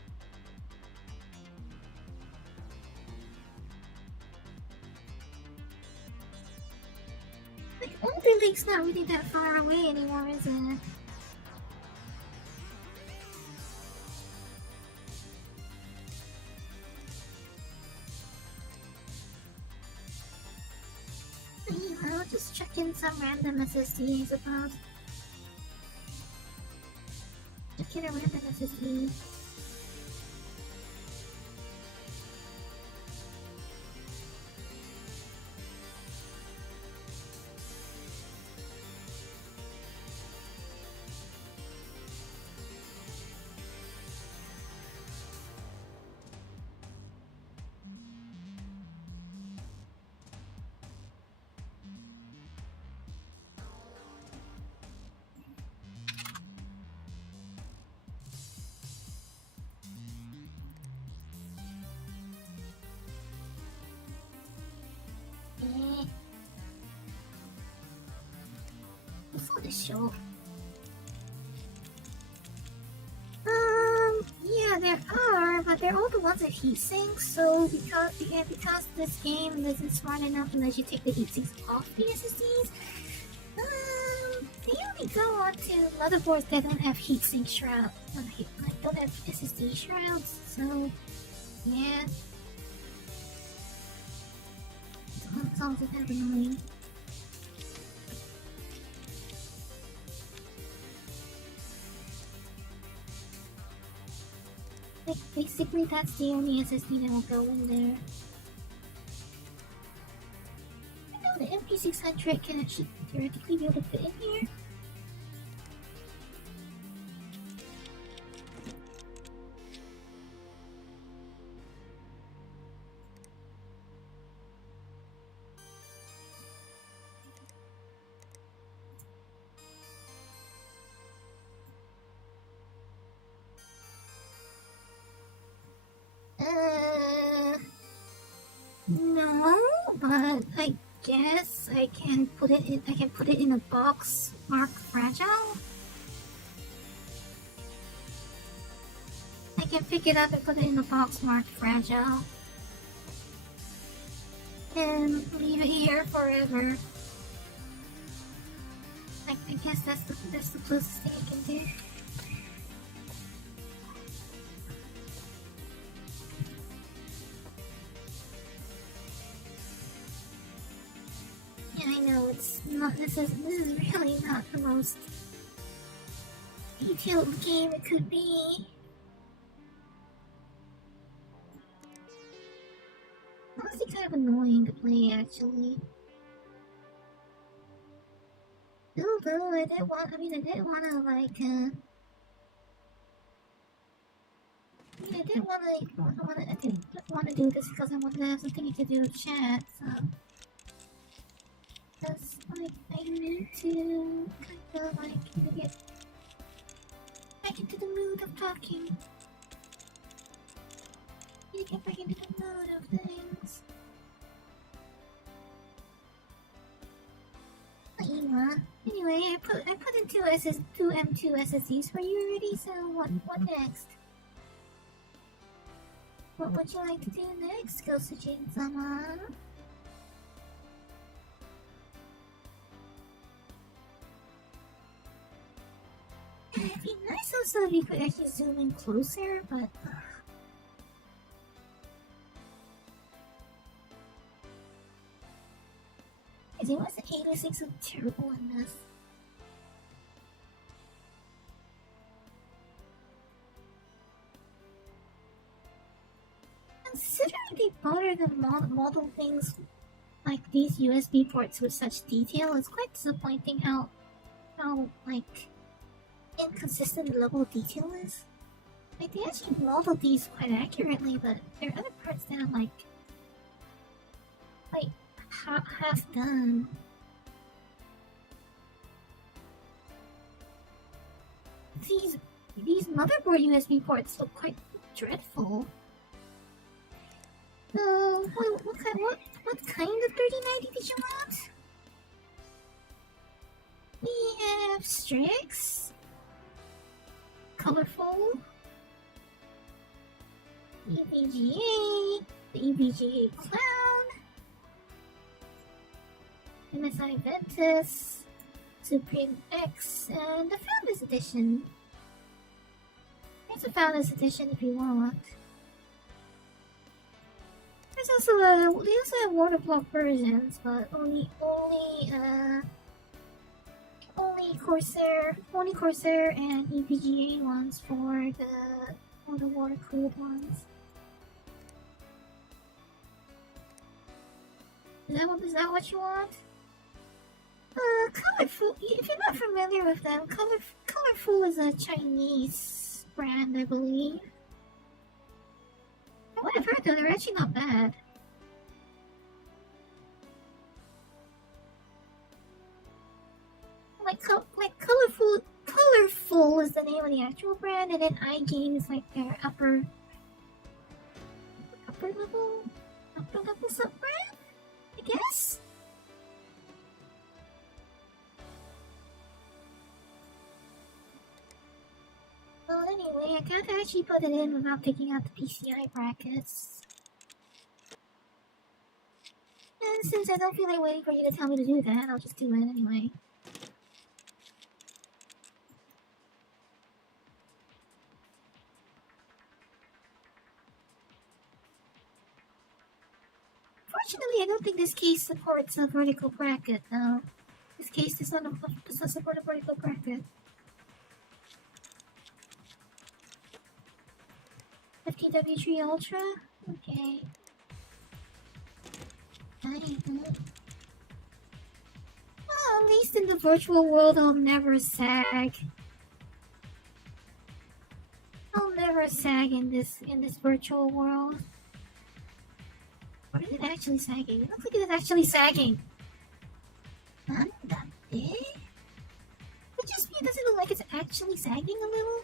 Like, Alder Lake's not really that far away anymore, is it? I'll just check in some random SSD, I suppose. Check in a random SSD. Before the show. Yeah, there are, but they're all the ones with heat sinks, so because this game isn't smart enough unless you take the heat sinks off the SSDs, they only go on to motherboards that don't have heatsink shroud, like don't have SSD shrouds, so yeah. It's also kind of annoying. Like, basically that's the only SSD that will go in there. I know the MP600 can actually theoretically be able to fit in here. No, but I guess I can put it in. I can put it in a box marked fragile. I can pick it up and put it in a box marked fragile, and leave it here forever. I guess that's the closest thing I can do. Yeah, I know it's not. This is really not the most detailed game it could be. Honestly, kind of annoying to play, actually. Although I did want, I did wanna like, I didn't wanna do this because I wanted to have something to do with chat, so. Just like, I need to kind of like get back into the mood of talking. Need to get back into the mood of things. Anyway, I put in two M2 SSDs for you already. So what next? What would you like to do next, Gosujin-sama? It'd be nice also if you could actually zoom in closer, but. It was 86 so terrible in this. Considering they bother to model things like these USB ports with such detail, it's quite disappointing how like inconsistent the level of detail is. Like they actually modeled these quite accurately, but there are other parts that are like half done. These motherboard USB ports look quite dreadful. What kind of 3090 did you want? We have Strix, colorful, EVGA, the EVGA Clown, MSI Ventus, Supreme X, and the Founders Edition. There's a Founders Edition if you want. There's also they also have waterblock versions, but only Corsair and EVGA ones for the water cooled ones. Is that what you want? Colorful. If you're not familiar with them, Colorful is a Chinese brand, I believe. From what I've heard, though, they're actually not bad. Colorful is the name of the actual brand, and then iGame is like their upper level sub brand, I guess. Well, anyway, I can't actually put it in without taking out the PCI brackets. And since I don't feel like waiting for you to tell me to do that, I'll just do it anyway. Fortunately, I don't think this case supports a vertical bracket, though. This case does not support a vertical bracket. 50W3 Ultra? Okay. Well, at least in the virtual world, I'll never sag. I'll never sag in this virtual world. Or is it actually sagging? It looks like it's actually sagging. Not that big? It just doesn't it look like it's actually sagging a little?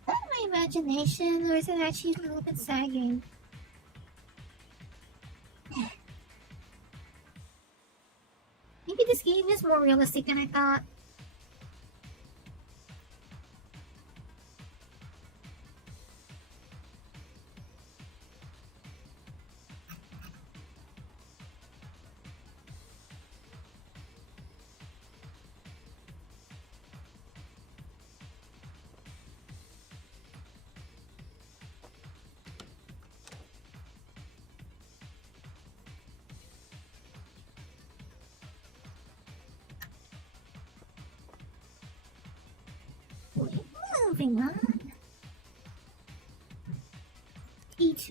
Is that my imagination, or is it actually a little bit sagging? Maybe this game is more realistic than I thought. Moving on. E2.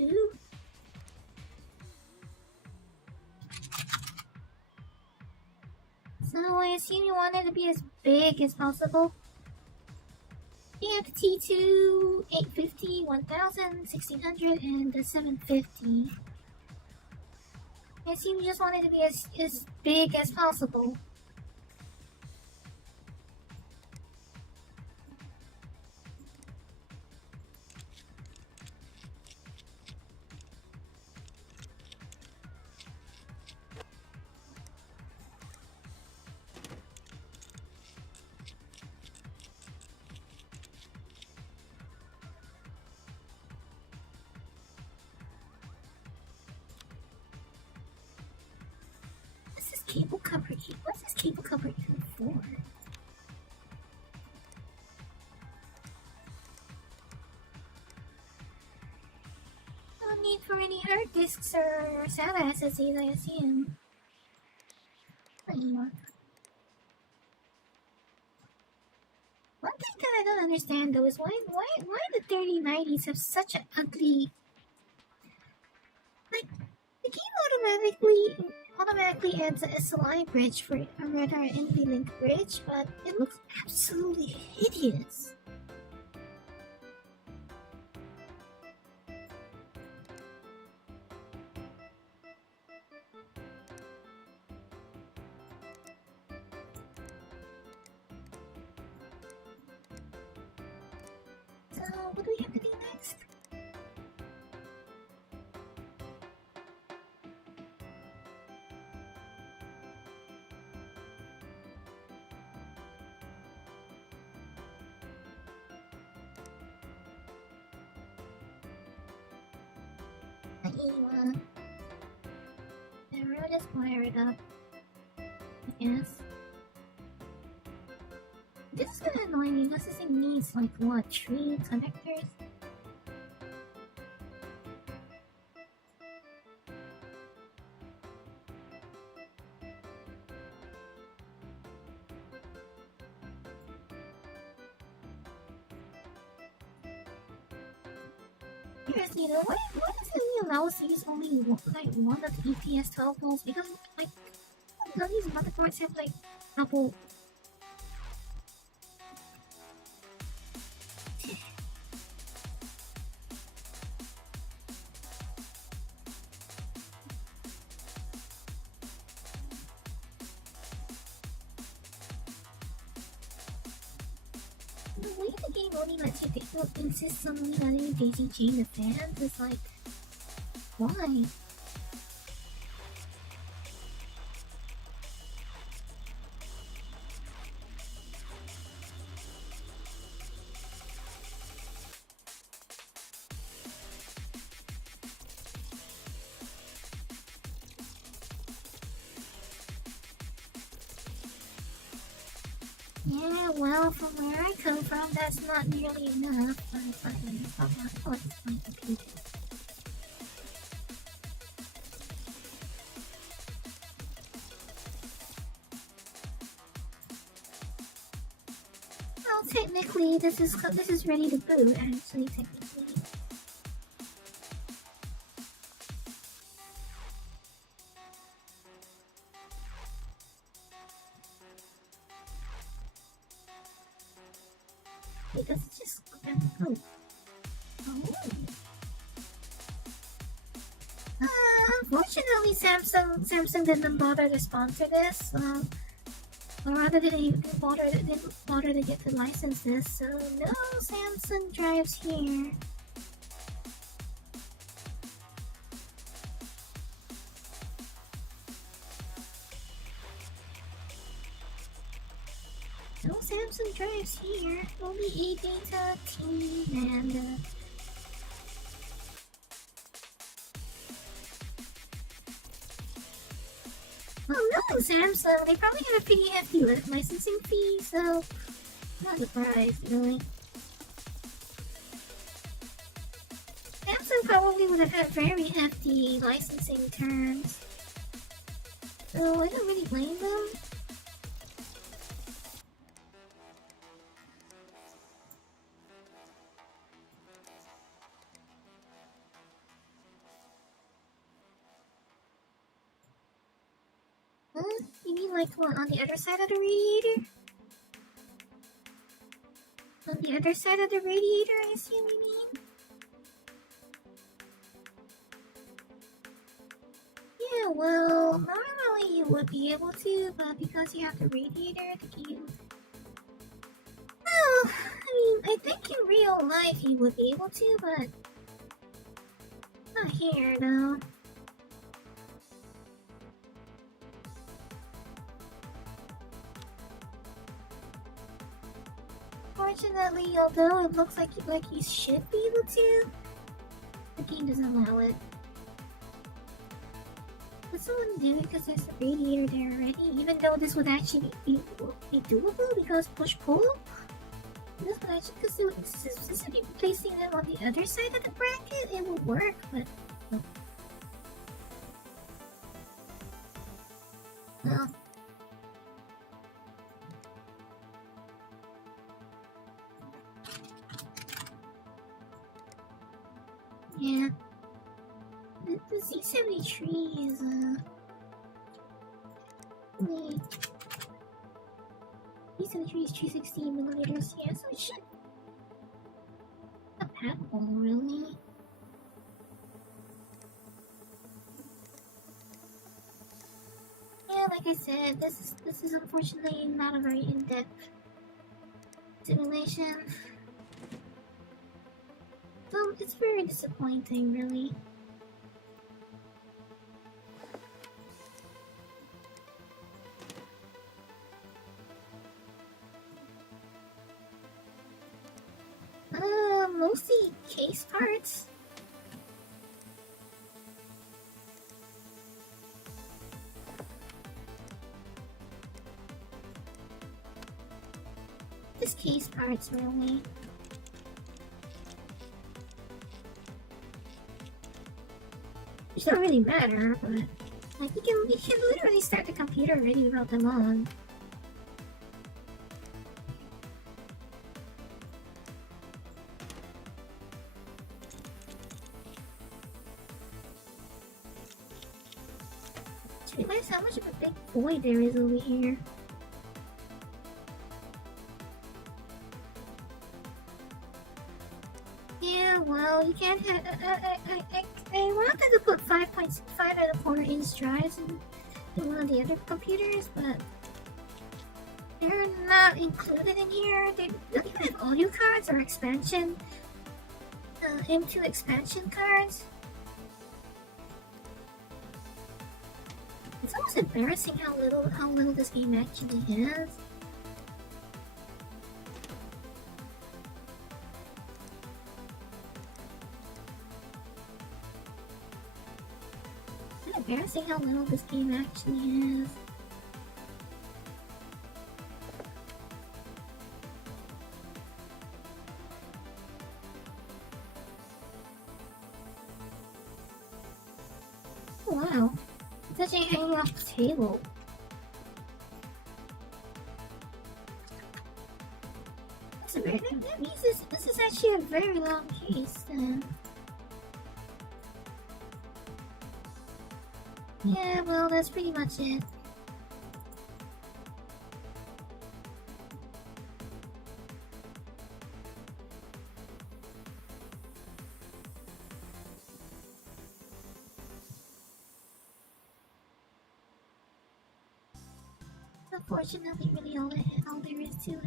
assume you want it to be as big as possible. You have the T2, 850, 1000, 1600, and the 750. I assume you just want it to be as big as possible. Cable cover. What's this cable cover even for? No need for any hard disks or SATA SSDs, I assume. One thing that I don't understand though is why the 3090s have such an ugly, like, the game automatically adds a SLI bridge for a rather NVLink bridge, but it looks absolutely hideous. So what do we have to do next? The road is wired up. Yes. This is gonna annoy me because this thing needs like what, 3 connectors? Seriously though, why does it only allow us to use only one of the EPS 12 volts? Because like none of these motherboards have like double. The way the game only lets you insist on only letting you daisy chain the fans is like, why? Yeah, well, from where I come from, that's not nearly enough. What's my computer? Well, technically, this is ready to boot. Actually, technically. Because it's just unfortunately, Samsung didn't bother to sponsor this. Or rather, didn't bother to get the licenses. So no Samsung drives here. No Samsung drives here. Only ADATA, Team, and well, no Samsung. They probably have a pretty hefty licensing fee, so not surprised, really. Samsung probably would have had very hefty licensing terms, so I don't really blame them. You mean like what, on the other side of the radiator? On the other side of the radiator, I see what you mean? Yeah, well, normally you would be able to, but because you have the radiator, I think you... Well, I mean, I think in real life you would be able to, but... Not here, though. Fortunately, although it looks like you should be able to, the game doesn't allow it. But someone do it because there's a radiator there already, even though this would actually be doable because push-pull. This would actually, because this would be placing them on the other side of the bracket, it would work, but... No. Well... Yeah. The Z73 is, wait. Z73 is 216 millimeters, yeah, so it should... Not compatible, really. Yeah, like I said, this is unfortunately not a very in-depth simulation. So it's very disappointing, really. Mostly case parts. Just case parts, really. Which don't really matter, but like you can literally start the computer already without them on. Just realize how much of a big void there is over here. Yeah, well, you can't have. I wanted to put 5.5 and a quarter inch drives in one of the other computers, but they're not included in here. They don't even have audio cards or expansion, M2 expansion cards. It's almost embarrassing how little this game actually has. Embarrassing how little this game actually is. Oh, wow, it's actually hanging off the table. That means this is actually a very long case then. Yeah, well, that's pretty much it. Unfortunately, really all there is to it.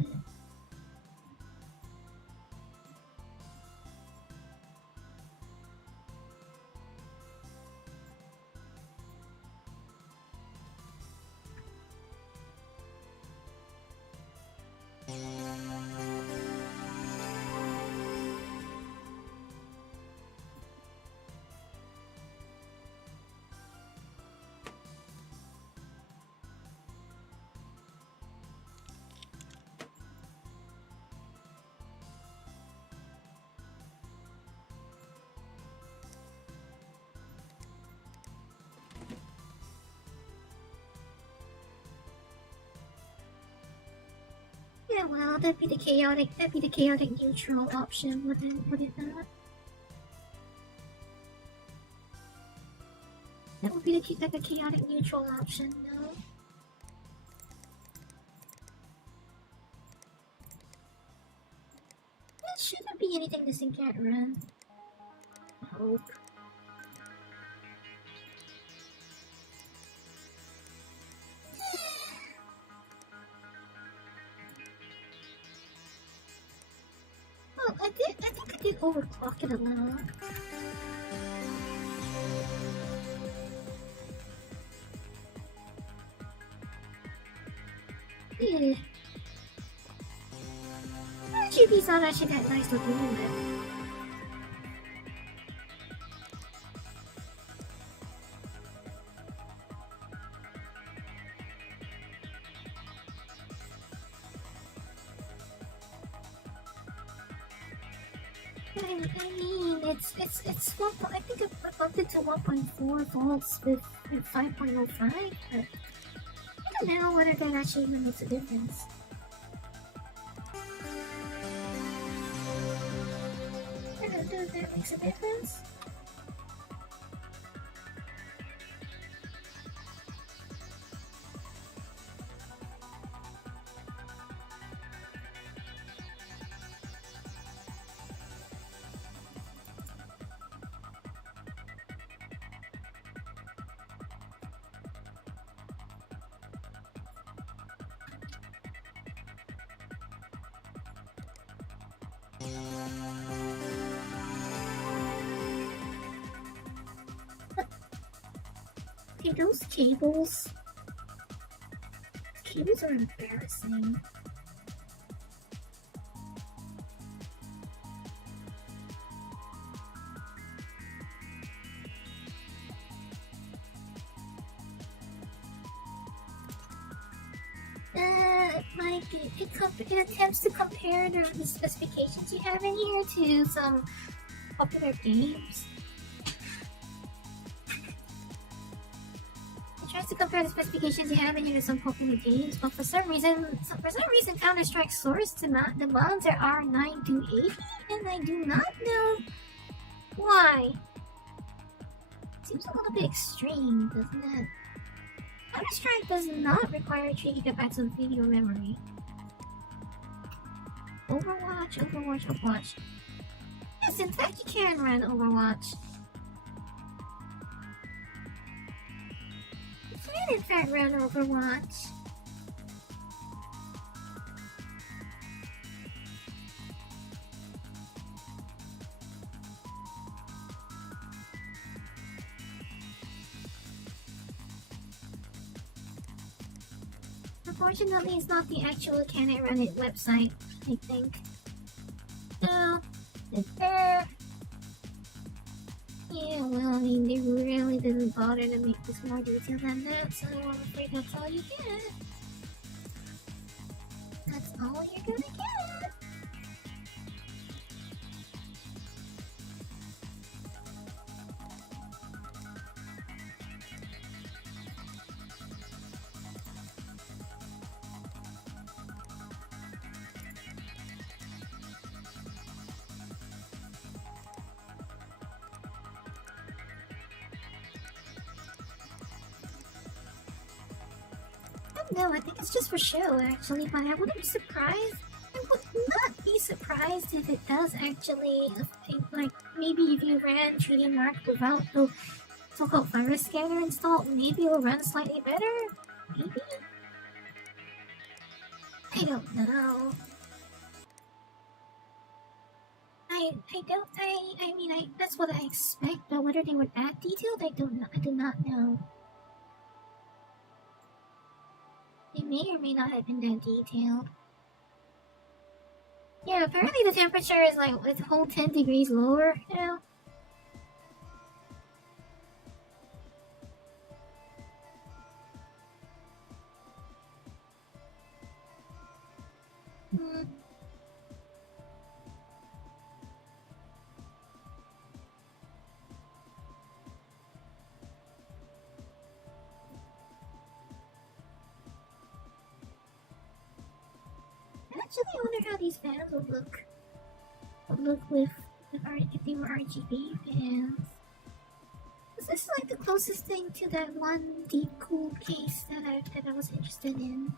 Yeah, well, that'd be the chaotic neutral option, would it not? That would be the chaotic neutral option, no? be anything this thing can't run. I hope. Oh, I think I did overclock it a little. Yeah. RGB's not actually that nice looking either. I mean, it's one. I think I bumped it to 1.4 volts with 5.05. But I don't know whether that actually even makes a difference. I don't know if that makes a difference. Okay, those cables. Cables are embarrassing. Like it attempts to compare the specifications you have in here to some popular games. It tries to compare the specifications you have in here to some popular games, but for some reason, Counter-Strike Source demands are R9-280, and I do not know why. Seems a little bit extreme, doesn't it? Counter-Strike does not require 3 GB of video memory. Overwatch. Yes, in fact, you can run Overwatch. You can, in fact, run Overwatch. Unfortunately, it's not the actual Can It Run It website, I think. So, yeah, well, I mean, they really didn't bother to make this more detailed than that, so I'm afraid that's all you get. That's all you're gonna get. No, I think it's just for show, actually, but I wouldn't be surprised. I would not be surprised if it does actually, like, maybe if you ran 3D Mark without the so-called virus scanner installed, maybe it'll run slightly better? Maybe? I don't know. I mean, that's what I expect, but whether they were that detailed, I do not know. They may or may not have been that detailed. Yeah, apparently the temperature is like a whole 10 degrees lower, you know? Hmm. Actually, I wonder how these fans would look. If they were RGB fans. Is this like the closest thing to that one deep cool case that I was interested in?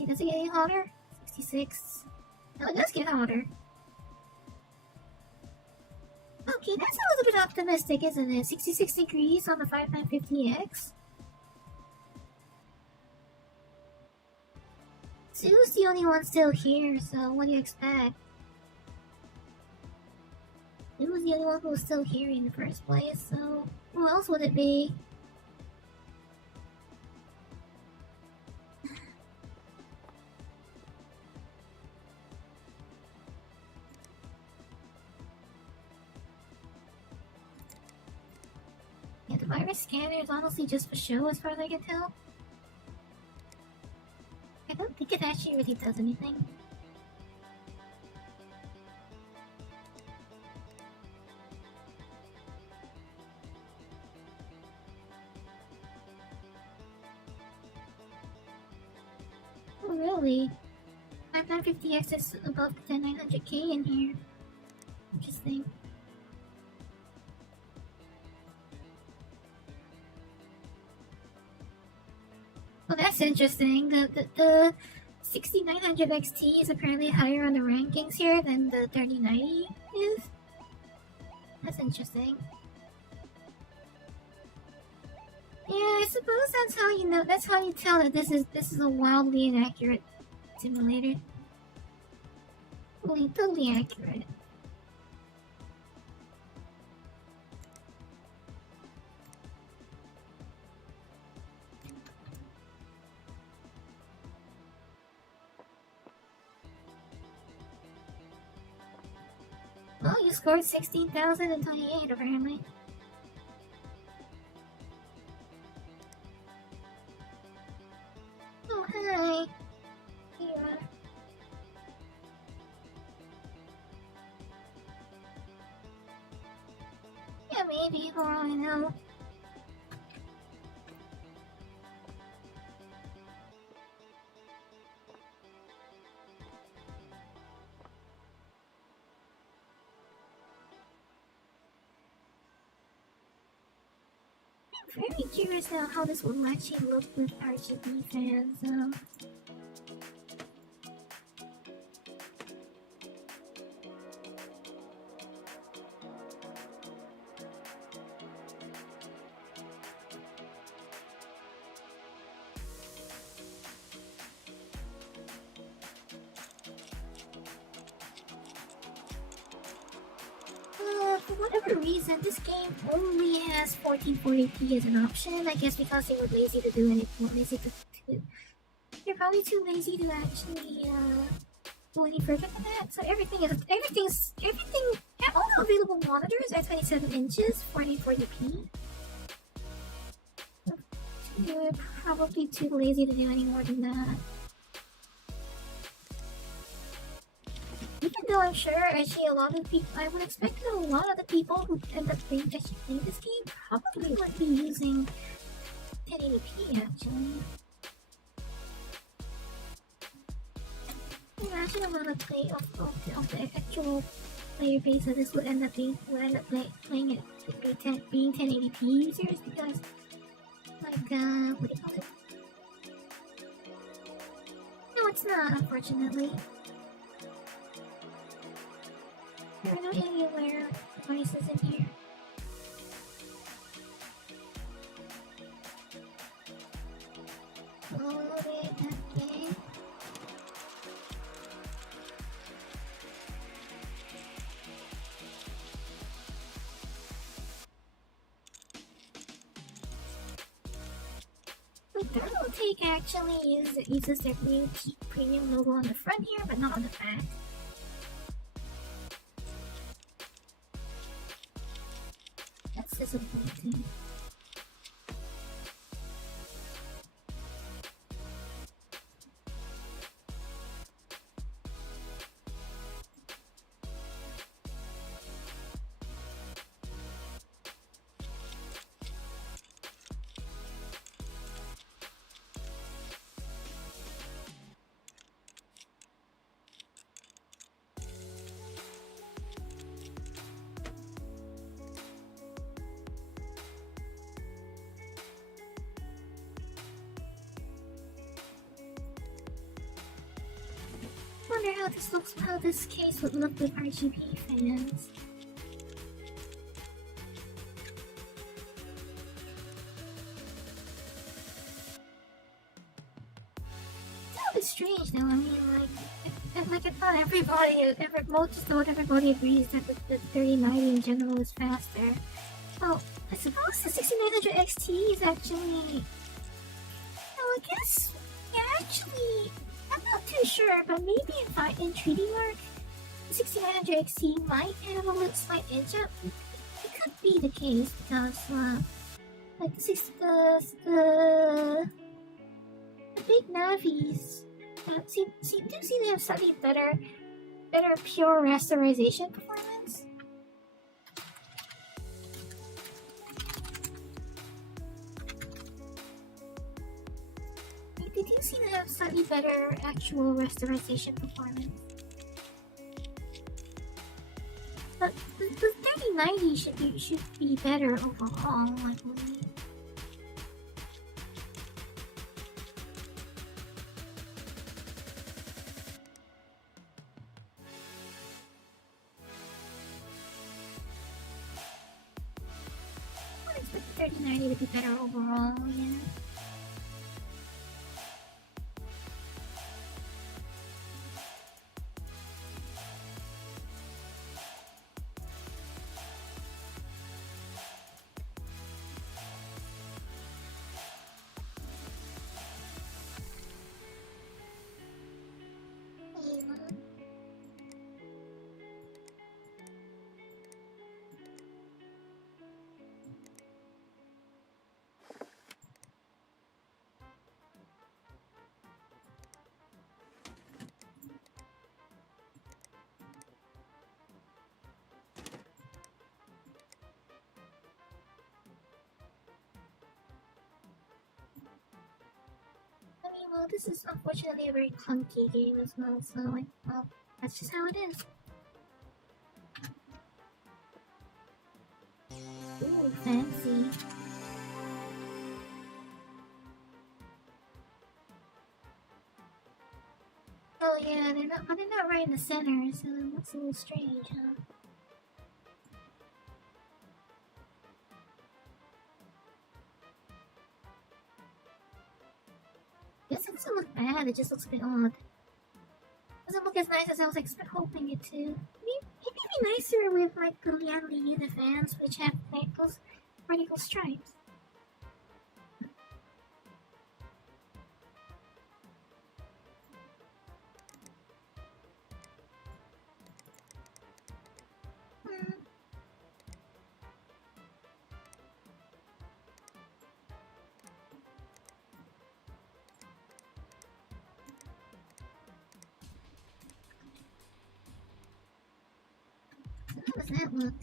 see, does it get any hotter? 66. No, it does get hotter. Okay, that's a little bit optimistic, isn't it? 66 degrees on the 5950X. Sue's the only one still here, so what do you expect? Sue was the only one who was still here in the first place, so who else would it be? Yeah, the virus scanner is honestly just for show as far as I can tell. I don't think it actually really does anything. Oh, really? 5950X is above the 10900K in here. Interesting. Well, that's interesting. The 6900 XT is apparently higher on the rankings here than the 3090 is. That's interesting. Yeah, I suppose that's how you know. That's how you tell that this is a wildly inaccurate simulator. Totally accurate. Well, you scored 16,028 apparently. Oh, hi. Here. Yeah, maybe, for all I know. I'm very curious now how this will actually look with RGB fans. For whatever reason, this game only has 1440p as an option. I guess because they were lazy to do it. They're probably too lazy to actually go any further than that. So everything. All the available monitors are 27 inches, 1440p. They're probably too lazy to do any more than that. Even though I'm sure actually a lot of people, I would expect that a lot of the people who end up playing this game probably would be using 1080p actually. Imagine a lot of of the actual player base of this would end up playing it being 1080p users because like what do you call it? No, it's not, unfortunately. There are no Alienware devices in here. Loaded, okay. Wait, Thermaltake actually uses their new premium logo on the front here, but not on the back. That's disappointing. wonder how this case would look with RGB fans. It's a bit strange though. I mean, like I thought just about everybody agrees that the 3090 in general is faster. Well, I suppose the 6900 XT is actually. I guess, yeah, actually, I'm not too sure, but maybe in 3D Mark, the 6900 XT might have a little slight edge up. It could be the case because, like the big Navis seem to have slightly better pure rasterization performance. They do seem to have slightly better actual rasterization performance. But the 3090 should be better overall, I believe. I would expect the 3090 to be better overall, yeah. Well, this is unfortunately a very clunky game as well, so like, well, that's just how it is. Ooh, fancy. Oh yeah, they're not right in the center, so that's a little strange, huh? Guess it doesn't look bad, it just looks a bit odd. Doesn't look as nice as I was hoping it to. Maybe be nicer with like the Lianli Unifans, which have those vertical stripes. How does that look?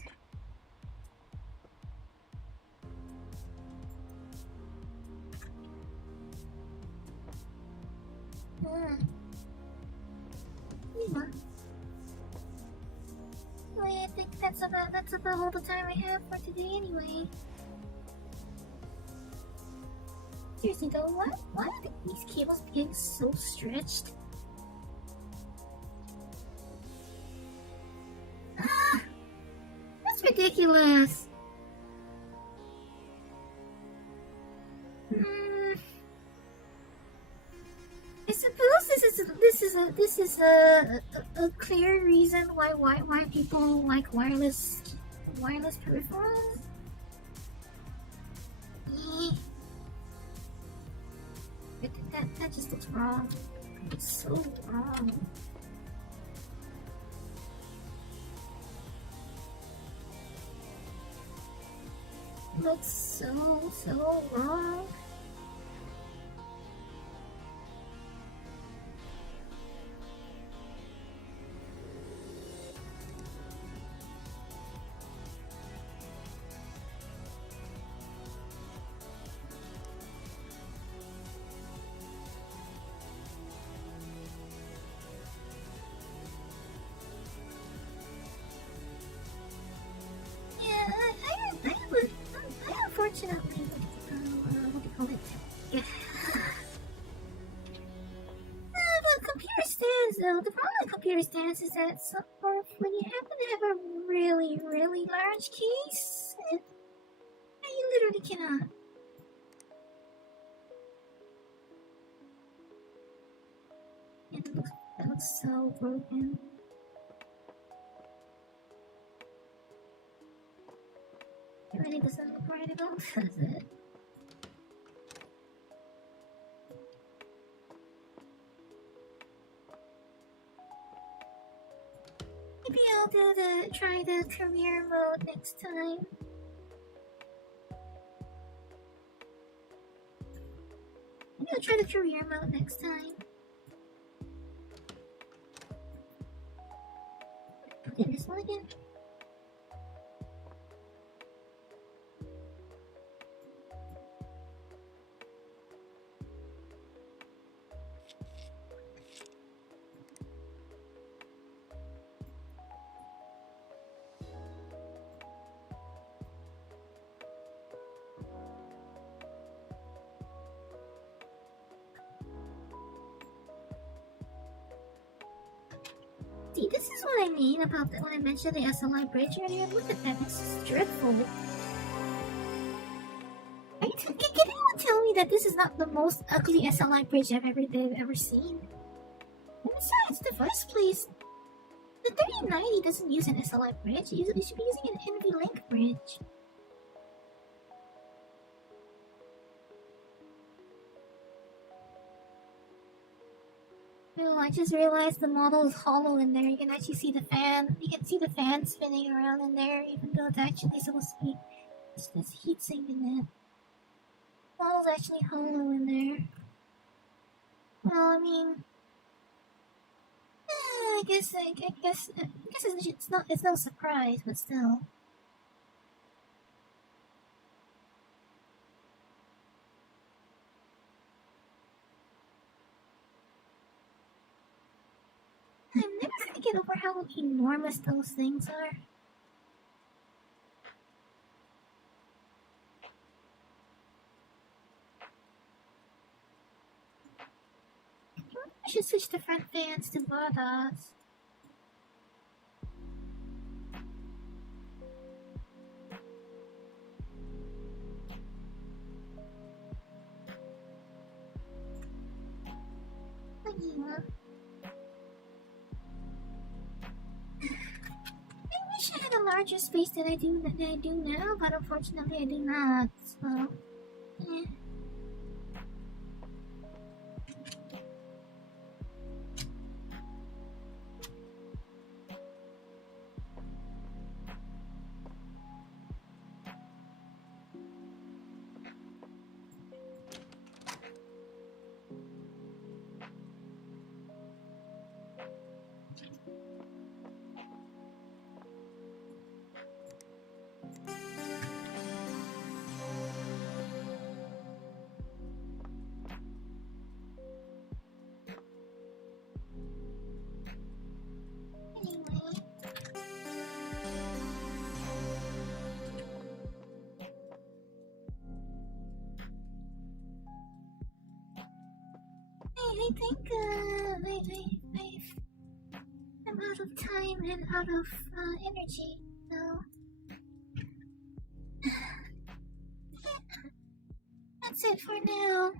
Yeah. Well, I think that's about all the time I have for today anyway. Seriously though, why are these cables getting so stretched? Ah! That's ridiculous! I suppose this is a clear reason why people like wireless peripherals. That just looks wrong. It's so wrong. It looks so wrong. Unfortunately, what do you call my computer stands is that or when you happen to have a really, really large case, you literally cannot. It looks so broken. It really doesn't look right at all, does it? Maybe I'll try the career mode next time. Maybe I'll try the career mode next time. Put in this one again. See, this is what I mean about when I mentioned the SLI bridge earlier. Look at that, this is dreadful. Can anyone tell me that this is not the most ugly SLI bridge I've ever seen? And besides, the first place, the 3090 doesn't use an SLI bridge. It should be using an NVLink bridge. Oh, I just realized the model is hollow in there. You can actually see the fan. You can see the fan spinning around in there, even though it's actually supposed to be just heat sink in it. The model's actually hollow in there. Well, I mean, I guess it's no surprise, but still. I'm never gonna get over how enormous those things are. I should switch the front fans to Vardas. I wish I had a larger space than I do now, but unfortunately I do not. So, yeah. I think I'm out of time and out of energy, so that's it for now.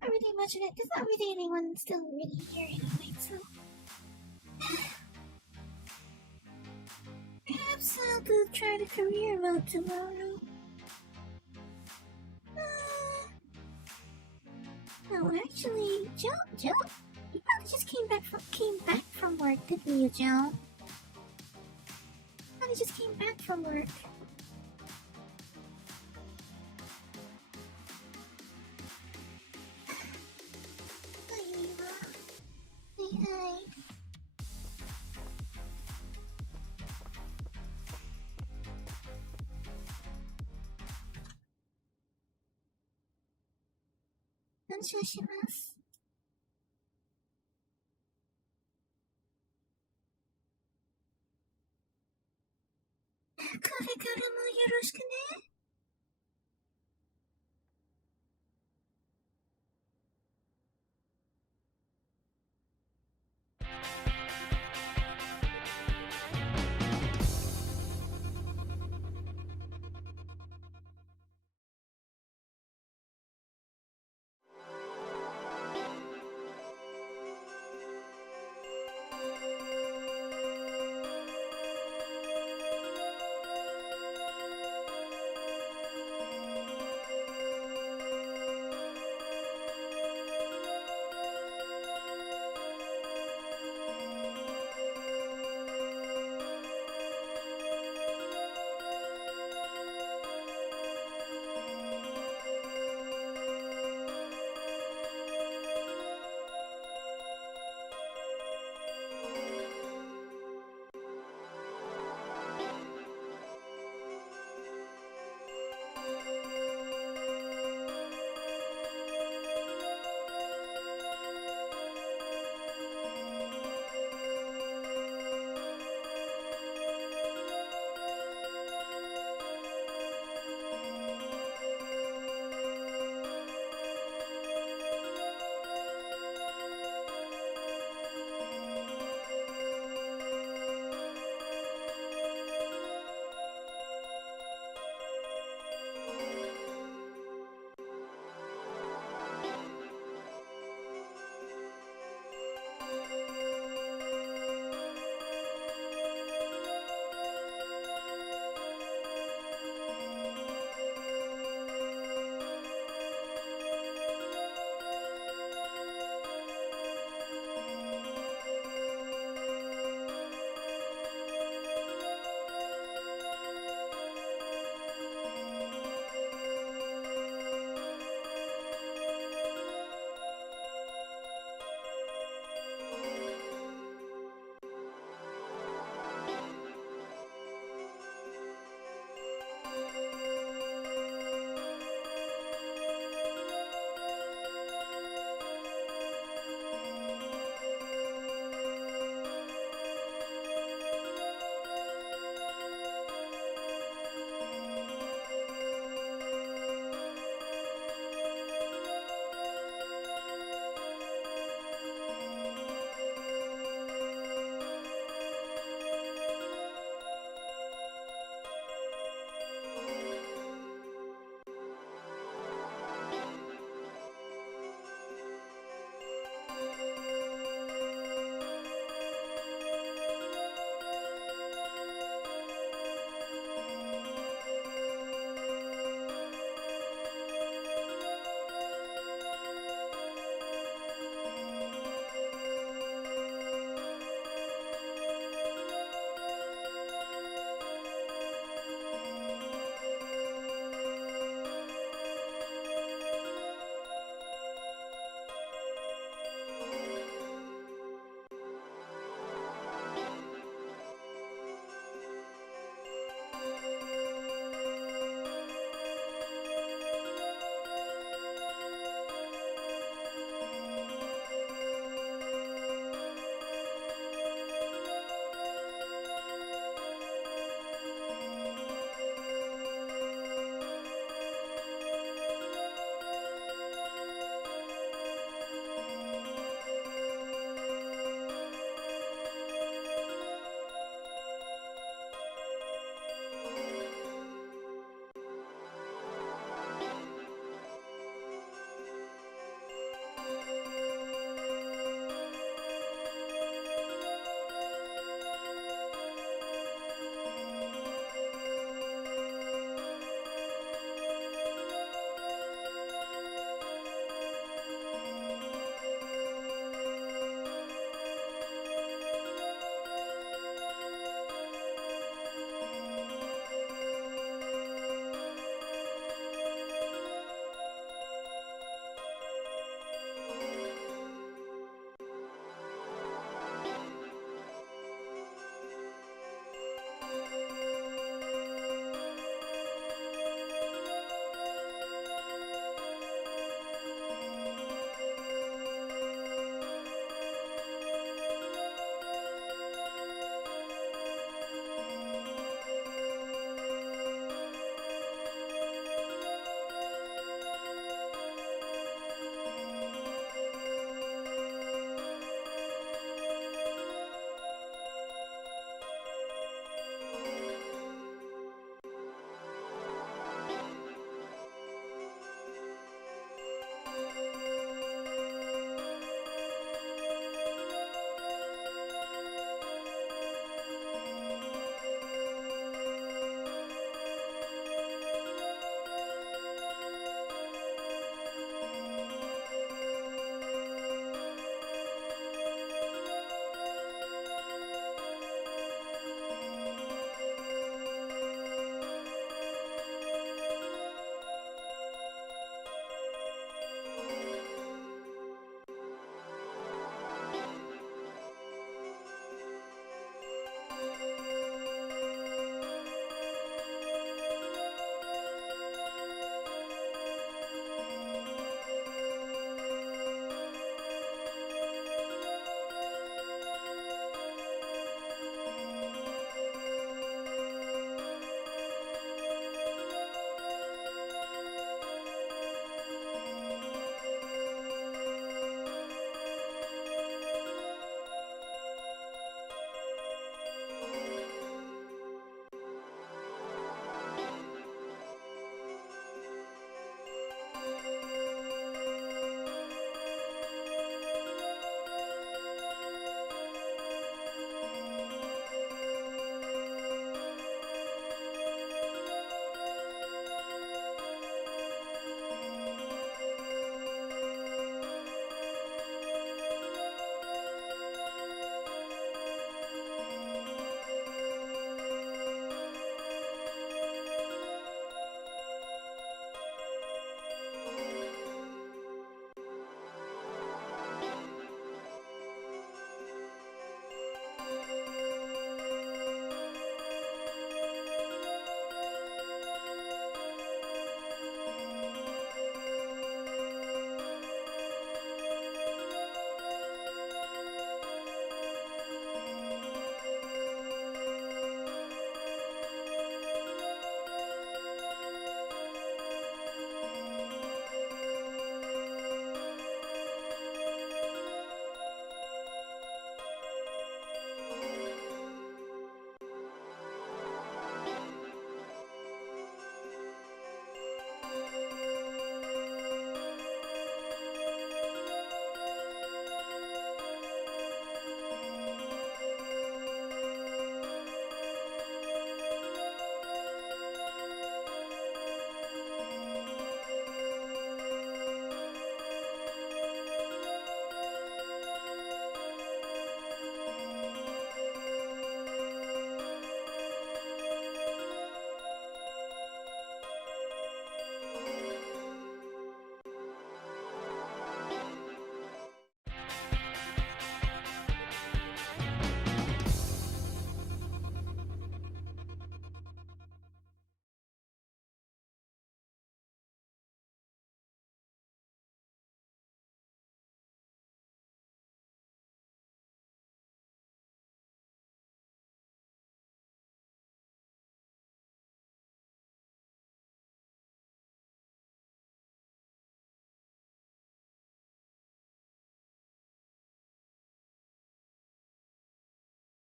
Not really much of it. There's not really anyone still really here anyway, so perhaps I'll try the career mode tomorrow. No, actually, Joe, you probably just came back from work, didn't you, Joe? Probably just came back from work. Say hi. Konshoshimasu. これからもよろしくね。